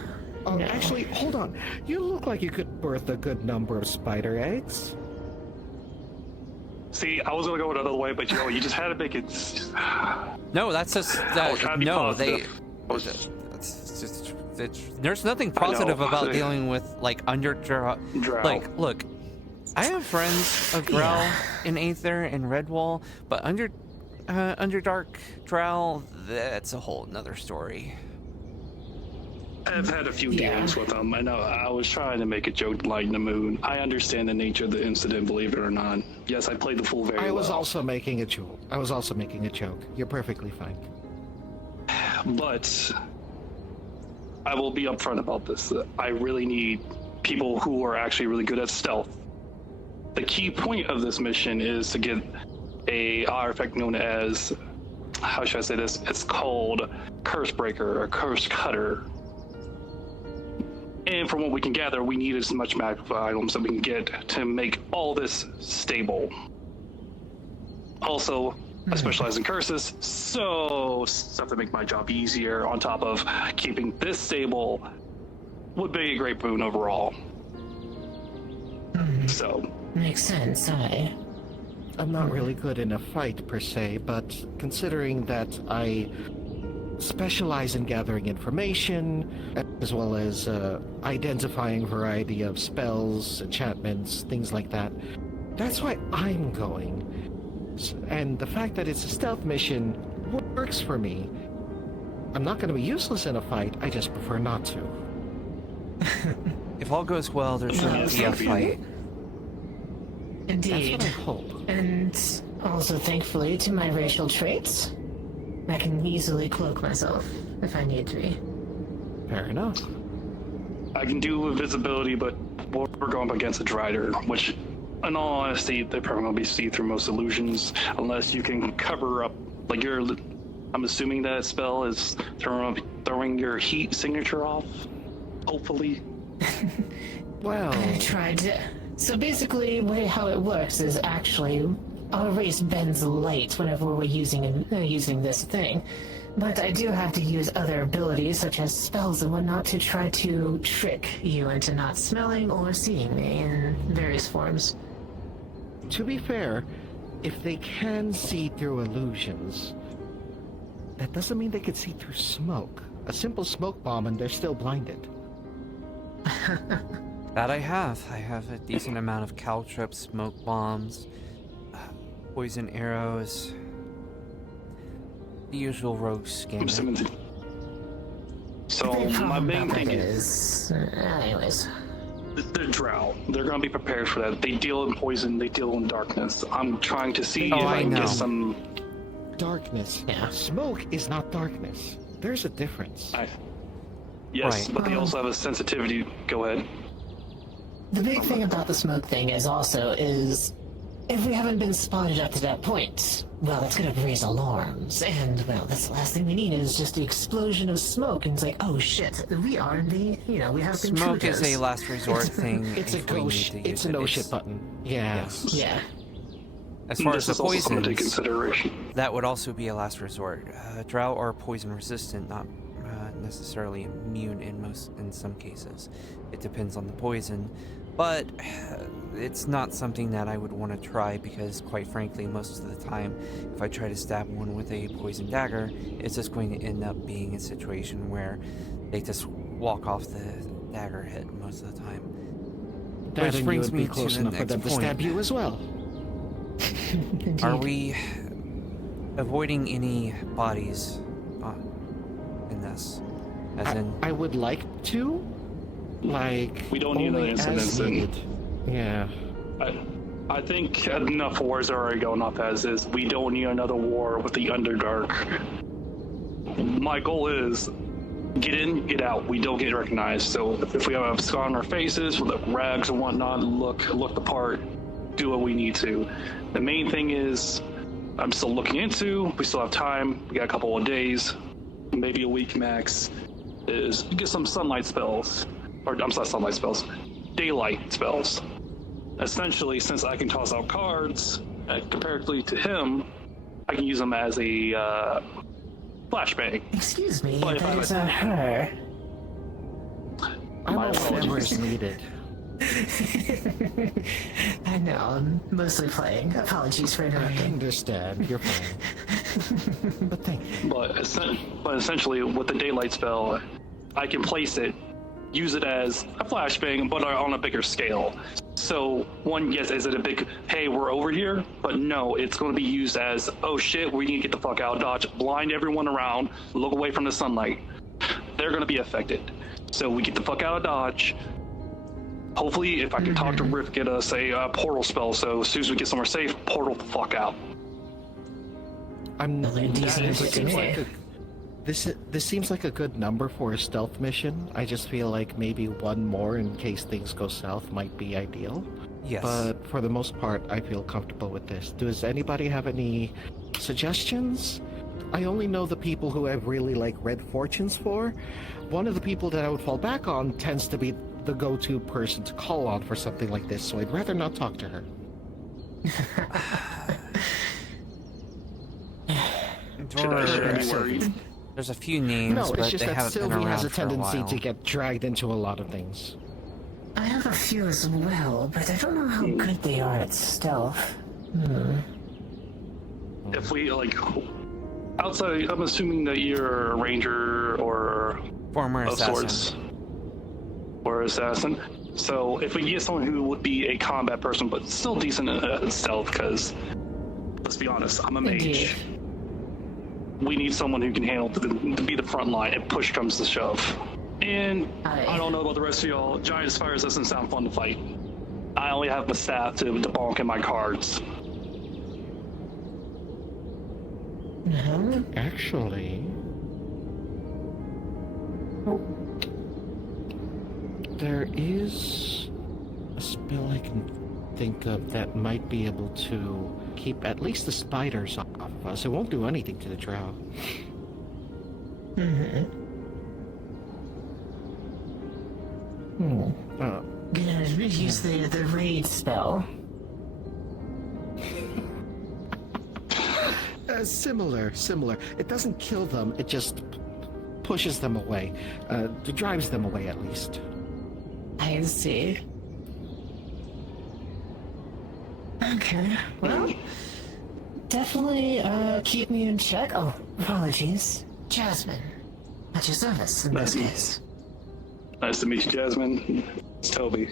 Oh, actually, hold on. You look like you could birth a good number of spider eggs. See, I was gonna go another way, but you just had to make it. No, that's just no. There's nothing positive about dealing with like Drow. Like, look, I have friends of Drow in Aether and Redwall, but Underdark Drow, that's a whole nother story. I've had a few dealings with them. I know I was trying to make a joke to lighten the mood. I understand the nature of the incident, believe it or not. Yes, I played the fool very well. I was also making a joke. You're perfectly fine. But I will be upfront about this. I really need people who are actually really good at stealth. The key point of this mission is to get a artifact known as, how should I say this? It's called Curse Breaker or Curse Cutter. And from what we can gather, we need as much magical items that we can get to make all this stable. Also, I specialize in curses, so stuff to make my job easier on top of keeping this stable would be a great boon overall. So. Makes sense, I'm not really good in a fight per se, but considering that I specialize in gathering information, as well as identifying a variety of spells, enchantments, things like that, that's why I'm going. And the fact that it's a stealth mission works for me. I'm not going to be useless in a fight, I just prefer not to. If all goes well, there shouldn't be a fight. Indeed. That's what I hope. And also, thankfully, to my racial traits, I can easily cloak myself if I need to be. Fair enough. I can do invisibility, but we're going up against a Drider, which, in all honesty, they're probably going to be see-through most illusions, unless you can cover up, like I'm assuming that spell is throwing your heat signature off, hopefully. Well, I tried to. So basically, how it works is actually our race bends light whenever we're using this thing. But I do have to use other abilities, such as spells and whatnot, to try to trick you into not smelling or seeing me in various forms. To be fair, if they can see through illusions, that doesn't mean they can see through smoke. A simple smoke bomb and they're still blinded. That I have. I have a decent amount of caltrips, smoke bombs, poison arrows, the usual rogue skin. So my main thing is, anyways, the Drow. They're going to be prepared for that. They deal in poison. They deal in darkness. I'm trying to see if I can get some darkness. Yeah. Smoke is not darkness. There's a difference. Yes, right. But they also have a sensitivity. Go ahead. The big thing about the smoke thing is if we haven't been spotted up to that point, well, that's gonna raise alarms, and well, that's the last thing we need is just the explosion of smoke, and it's like, oh shit, we are we have smoke is a last resort thing. It's a no shit button. Yeah. Yes. Yeah. As far as the poisons, consideration. That would also be a last resort. Drow are poison resistant, not necessarily immune in some cases. It depends on the poison, but it's not something that I would want to try because, quite frankly, most of the time, if I try to stab one with a poison dagger, it's just going to end up being a situation where they just walk off the dagger hit most of the time. That Which brings me close to the enough for next them to point. stab you as well. Are we avoiding any bodies in this? As in, I would like to. Like, we don't need another incident. Yeah. I think enough wars are already going off as is. We don't need another war with the Underdark. My goal is get in, get out. We don't get recognized. So if we have a scar on our faces with rags and whatnot, look the part, do what we need to. The main thing is I'm still looking into. We still have time. We got a couple of days, maybe a week max. Is get some sunlight spells. Or I'm sorry, sunlight spells. Daylight spells. Essentially, since I can toss out cards, comparatively to him, I can use them as a flashbang. Excuse me, but that is her. Almost never is needed. I know, I'm mostly playing. Apologies for I interrupting. understand. You're fine. But thank you. But essentially, with the daylight spell, I can place it, use it as a flashbang, but on a bigger scale. So one, yes, is it a big, hey, we're over here? But no, it's going to be used as, oh shit, we need to get the fuck out, dodge, blind everyone around, look away from the sunlight. They're going to be affected. So we get the fuck out of dodge. Hopefully, if I can talk to Riff, get us a portal spell, so as soon as we get somewhere safe, portal the fuck out. This seems like a good number for a stealth mission. I just feel like maybe one more in case things go south might be ideal. Yes. But for the most part, I feel comfortable with this. Does anybody have any suggestions? I only know the people who I really like Red Fortunes for. One of the people that I would fall back on tends to be the go-to person to call on for something like this, so I'd rather not talk to her. There's a few names, No, it's but just they that haven't been Sylvie around has a for a tendency while. to get dragged into a lot of things. I have a few as well, but I don't know how good they are at stealth. If we, like, outside, I'm assuming that you're a ranger or former of assassin. sorts, or assassin. So if we get someone who would be a combat person, but still decent at stealth, because let's be honest, I'm a mage. We need someone who can handle to be the front line if push comes to shove. And I don't know about the rest of y'all. Giant Spires doesn't sound fun to fight. I only have my staff to bonk in my cards. Actually, there is a spell I can think of that might be able to keep at least the spiders off of us. It won't do anything to the drow. Use the raid spell. Similar. It doesn't kill them, it just pushes them away. Drives them away, at least. I see. Okay, well, definitely keep me in check. Oh, apologies. Jasmine, at your service in this case. Nice to meet you, Jasmine. It's Toby.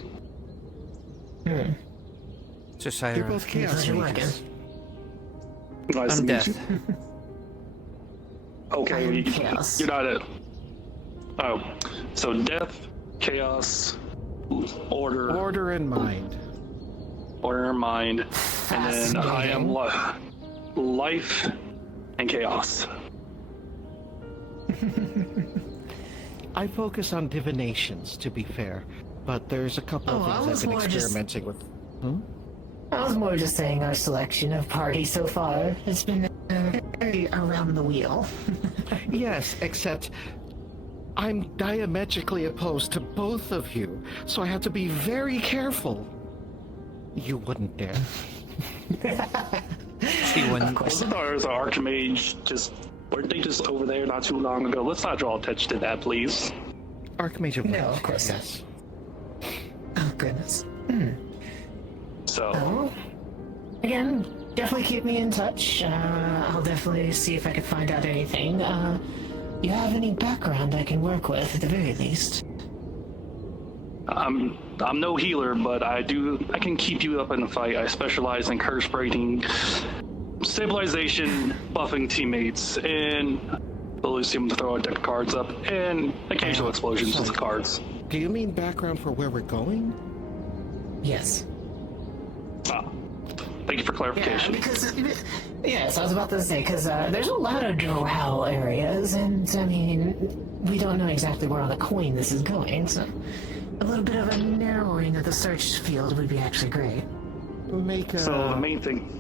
Trisyra. You're both chaos mages. Nice to I'm meet Death. you. Okay, you're not it. Oh, so Death, Chaos, Order. Order in mind. Order in mind. And then I am Life and Chaos. I focus on divinations, to be fair, but there's a couple of things I've been experimenting with. I was more just saying our selection of parties so far has been very around the wheel. Yes, except I'm diametrically opposed to both of you, so I have to be very careful. You wouldn't dare. She wouldn't. Wasn't ours an Archmage weren't they just over there not too long ago? Let's not draw attention to that, please. Archmage of No, of course yes. Oh, goodness. So, again, definitely keep me in touch. I'll definitely see if I can find out anything. You have any background I can work with, at the very least? I'm no healer, but I can keep you up in the fight. I specialize in curse breaking, stabilization, buffing teammates, and ability to throw a deck of cards up, and occasional explosions with the cards. Do you mean background for where we're going? Yes. Thank you for clarification. Yes, I was about to say, because there's a lot of drow areas, and I mean, we don't know exactly where on the coin this is going, so a little bit of a narrowing of the search field would be actually great. So the main thing.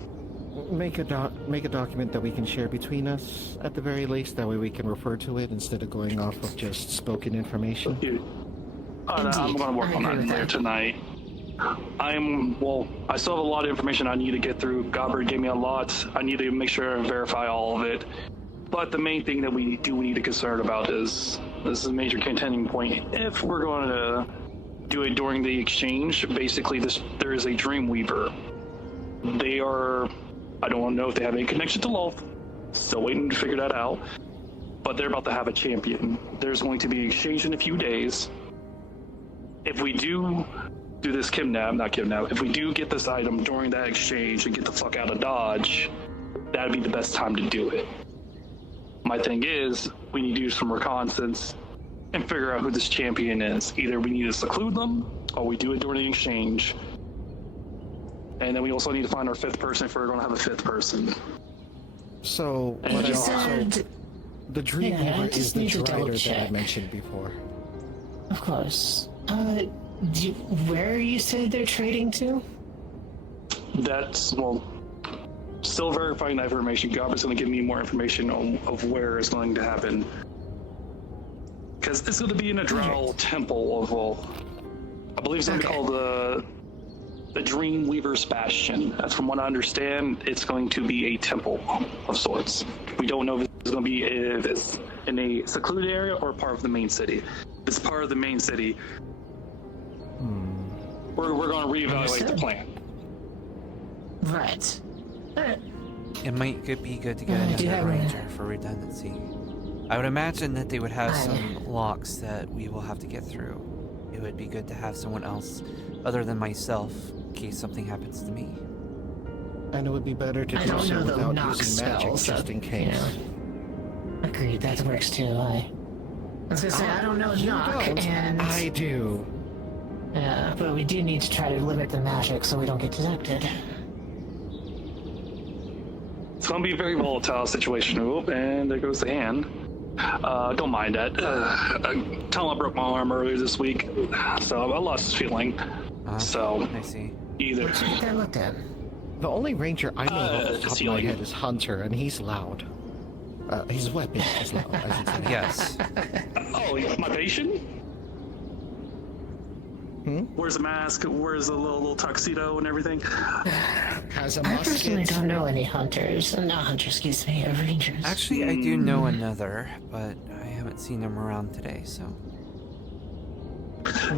Make a document that we can share between us, at the very least. That way we can refer to it instead of going off of just spoken information. I'm going to work on that later tonight. I still have a lot of information I need to get through. Gobbert gave me a lot. I need to make sure and verify all of it. But the main thing that we need to concern about is, this is a major contending point. If we're going to do it during the exchange. Basically, there is a Dreamweaver. They are, I don't know if they have any connection to Loth. Still waiting to figure that out. But they're about to have a champion. There's going to be an exchange in a few days. If we do this if we do get this item during that exchange and get the fuck out of Dodge, that'd be the best time to do it. My thing is, we need to do some reconnaissance and figure out who this champion is. Either we need to seclude them, or we do it during the exchange. And then we also need to find our fifth person if we're going to have a fifth person. So, the Dreamweaver is the Drider that I mentioned before. Of course. Where you said they're trading to? That's, well, still verifying that information. Gobber's going to give me more information of where it's going to happen. Because it's going to be in a Drow temple of, well, I believe it's going to be called the Dreamweaver's Bastion. That's from what I understand, it's going to be a temple of sorts. We don't know if it's going to be if it's in a secluded area or part of the main city. If it's part of the main city, we're going to reevaluate the plan. Right. It might be good to get another ranger for redundancy. I would imagine that they would have some locks that we will have to get through. It would be good to have someone else other than myself in case something happens to me. And it would be better to do so without using magic, just in case. Yeah. Agreed, that works too. I was gonna say, I don't know knock, and... I do. Yeah, but we do need to try to limit the magic so we don't get detected. It's going to be a very volatile situation. Oop, and there goes the hand. Don't mind that. Tell him I broke my arm earlier this week, so I lost his feeling. So, I see. Either. What'd you get that looked at? The only ranger I know off the top of my head is Hunter, and he's loud. His weapon is loud, I should say. Yes. Oh, my patient? Where's the mask? Where's the little tuxedo and everything? Has a I musket. personally don't know any hunters. Not hunters, excuse me, rangers. Actually, I do know another, but I haven't seen him around today, so...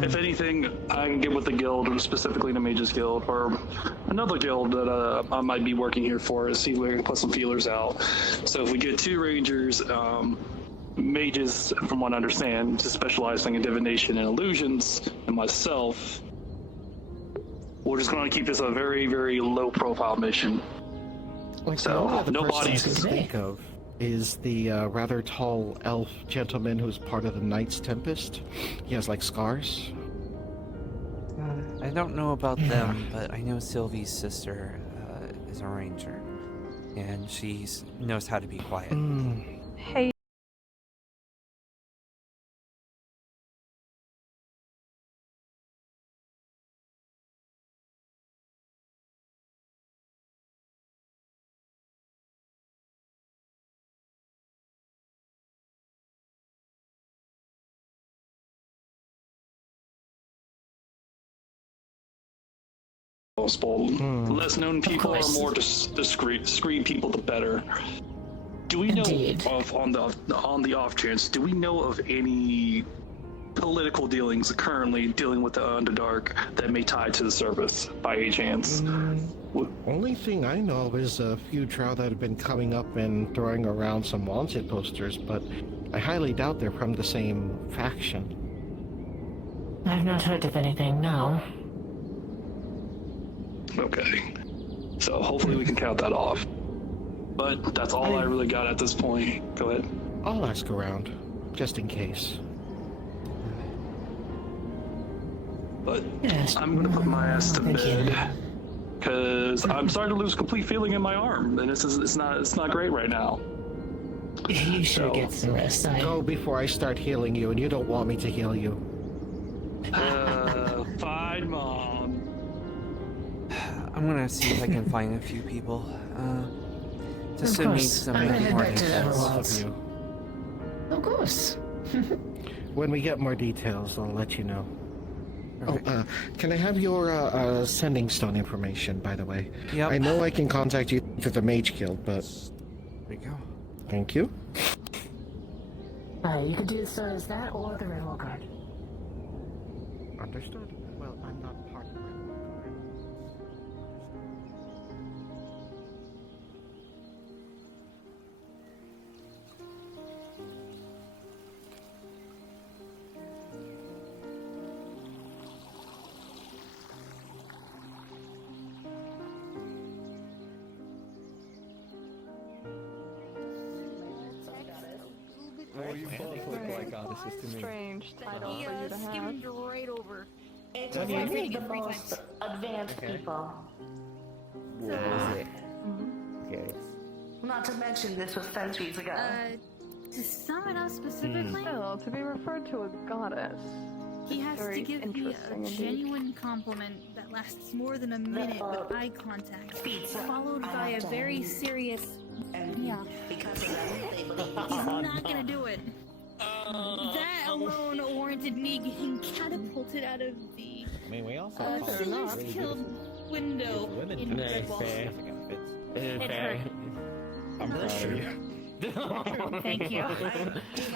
If anything, I can get with the guild, specifically the Mages Guild, or another guild that I might be working here for, to see if we can put some feelers out. So if we get 2 rangers, mages, from what I understand, just specializing in divination and illusions, and myself, we're just going to keep this a very, very low-profile mission. So, no bodies. To think of is the rather tall elf gentleman who's part of the Knights Tempest. He has like scars. I don't know about them, but I know Sylvie's sister is a ranger, and she knows how to be quiet. Hey. Less known people are more discreet people, the better. Do we know of on the off chance? Do we know of any political dealings currently dealing with the Underdark that may tie to the service by any chance? Only thing I know of is a few drow that have been coming up and throwing around some wanted posters, but I highly doubt they're from the same faction. I've not heard of anything, no. Okay. So hopefully we can count that off. But that's all I really got at this point. Go ahead. I'll ask around, just in case. But I'm gonna put my ass to bed because I'm starting to lose complete feeling in my arm, and it's not great right now. You should get some rest. Go before I start healing you, and you don't want me to heal you. Fine, Mom. I'm gonna see if I can find a few people. Just to meet some more details. Of course. When we get more details, I'll let you know. Oh, can I have your sending stone information, by the way? Yep. I know I can contact you through the Mage Guild, but... There you go. Thank you. You can do so as that or the railroad card. Understood. Well, I'm not part of the Red Guard. Well, you both look like goddesses to me. Strange title He for you to have. skimmed right over. It's What do you only mean? the most advanced people. Curious. Not to mention this was centuries ago. To sum it up specifically, Still, to be referred to a goddess. he has to very give me a interesting indeed. genuine compliment that lasts more than a minute with eye contact, followed by a very serious yeah. Because of that, they believe He's not gonna do it. That alone warranted me getting catapulted out of the I mean, we also call it Killer's really Killed beautiful. window Women in do Red that. Wall. Fair. It Fair. hurt. I'm proud of you. Thank you.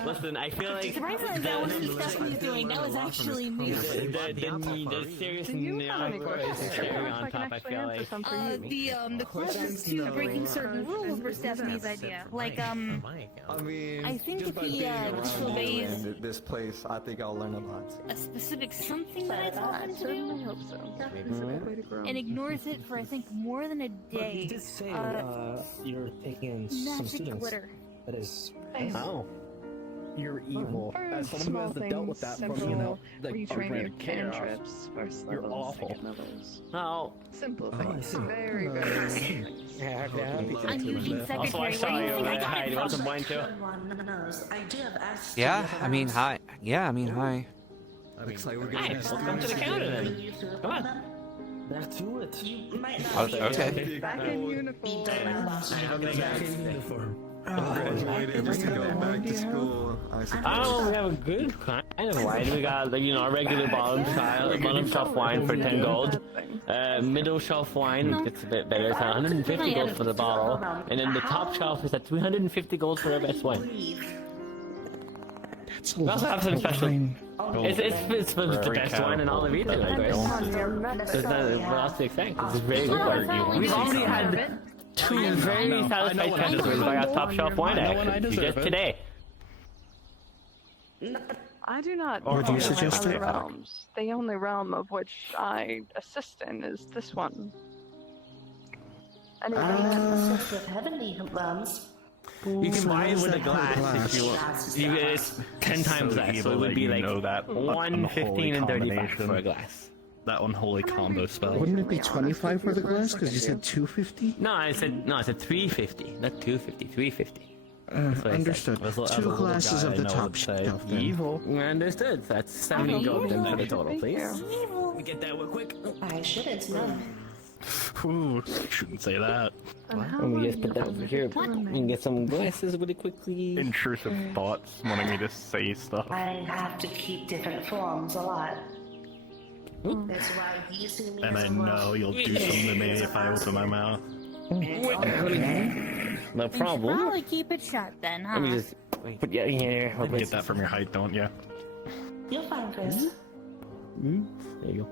Listen, I feel like Surprisingly, that wasn't stuff he's doing. That was actually me. the serious neon chorus cherry on top. I feel like The closest to breaking certain rules were Stephanie's idea. Like, I mean, I think just if by he being around disobeys this place, I think I'll learn a lot. a specific something that I told him to I do, hope so. It's a good way to grow. and ignores it for I think more than a day. you did say you're taking in some Magic students. glitter. That is. Oh. You're evil. Very As someone who small has dealt with that things, from, you know, simple like retraining a care. cantrips, first You're levels, awful. second levels. Oh. Simple Oh, I things. see. Very, very simple things. I'm using secretary. Also, I saw Where do you you over think I there. got Hi, it you want some from? wine too? Yeah, I mean, hi. Yeah, I mean, hi. Looks like we're Hi, gonna welcome to the counter then. Come on. Let's do it. You might not Oh, be okay. back in uniform. graduated just to go back to school. I Oh, we have a good kind of wine. We got, like, you know, a regular bottom shelf wine for 10 gold. Middle shelf wine gets a bit better. It's 150 gold for the bottle. And then the top shelf is at 350 gold for the best wine. That's a We also lot have some of special. wine. It's the best wine in all of Egypt, of course. There's not what else to expect. This is very good wine. We've already had two very satisfied customers buy our top shelf wine actually just today. I do not Or do you follow suggest other it? realms. The only realm of which I assist in is this one. Anybody assist with heavenly realms? You can buy it with a glass glass. if you want. It's 10 times that, so it would be like that 115 and 35 for a glass. That unholy combo spell. Wouldn't it be 25 for the glass? Because you said 250? No, I said 350, not 250, 350. That's what I said. Understood. As a Two little glasses guy, of I the know top it's, shelf then. Evil. Understood. That's 70 gold then for the total, please. We get that real quick. I shouldn't know. Ooh, shouldn't say that. Let me just put that over here. We can get some glasses really quickly. Intrusive thoughts wanting me to say stuff. I have to keep different forms a lot. That's why you see me And as I a know you'll do something to me if I open my mouth. No problem. Probably keep it shut then, huh? Let me just put you here. Get that from your height, don't you? You'll find Chris. There you go.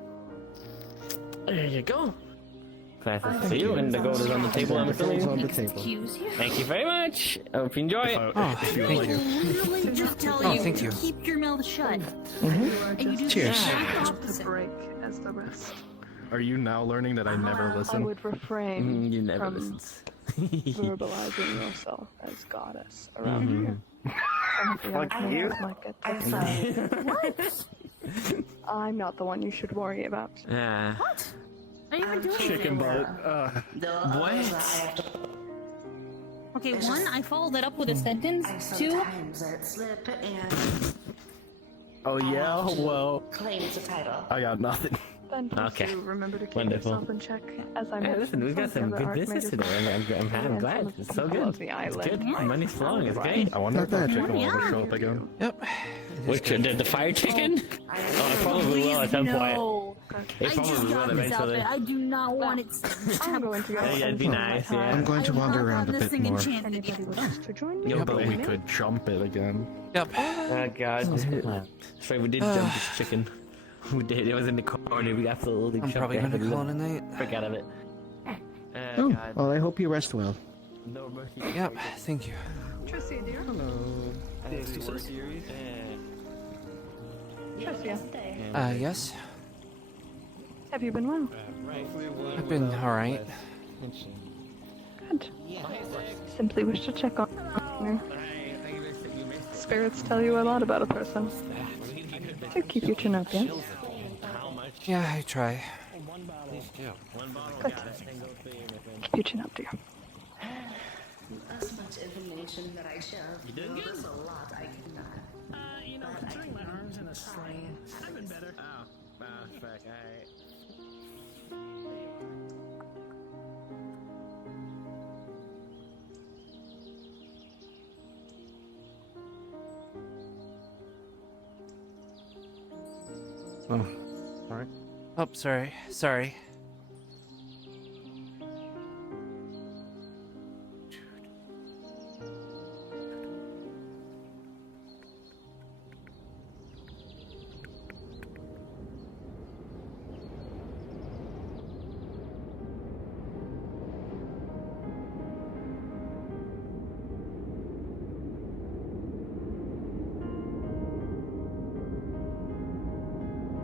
There you go. Glasses for you, and the gold is on the table, I'm assuming. on the table. Excuse you? Thank you very much. I hope you enjoy it. If you like. Literally just tell Oh, you thank you. to keep your mouth shut. And you do Cheers. the exact opposite. Break as the rest. Are you now learning that I never I listen? would refrain You never from listened. verbalizing yourself as goddess around here. Fuck you. I'm sorry. What? I'm not the one you should worry about. What? Are you even doing Chicken butt. What? Okay, one, I followed that up with a sentence. Two, Sometimes let slip and Oh yeah, well. claim it's a title. I got nothing. Then please Okay. do remember to keep Wonderful. yourself in check. As I Hey, mentioned, listen, we've got some of the good business archmages today. I'm glad. It's so good. It's good. Money's flowing. It's great. I wonder if Not that bad. chicken will ever show up again. Yep. Which the fire chicken? Oh, it probably will at some point. no. It I probably just will got this out eventually. there. I do not want it I'm going to go. Yeah, it'd be nice, yeah. I'm going to I wander love around a this bit thing more. enchanted. Anybody wishes to join me? Yo, Yeah, but we boy. could jump it again. Yep. Oh god. That's right, we did jump this chicken. We did. It was in the corner. We absolutely. I'm probably gonna call it a night. Forget of it. Oh, God. well, I hope you rest well. No mercy. Yep. Thank you. Tricia, dear. Hello. Tricia, Yes. have you been well? I've been alright. Good. Simply wish to check on you. Spirits tell you a lot about a person. So keep your chin up, yeah? Yeah, I try. Good. Keep your chin up, dear. That's much information that I share. There's a lot I cannot. You know, considering my arms in a sling, I've been better. Oh, fuck, alright. Oh. Alright. Oh, sorry. Sorry.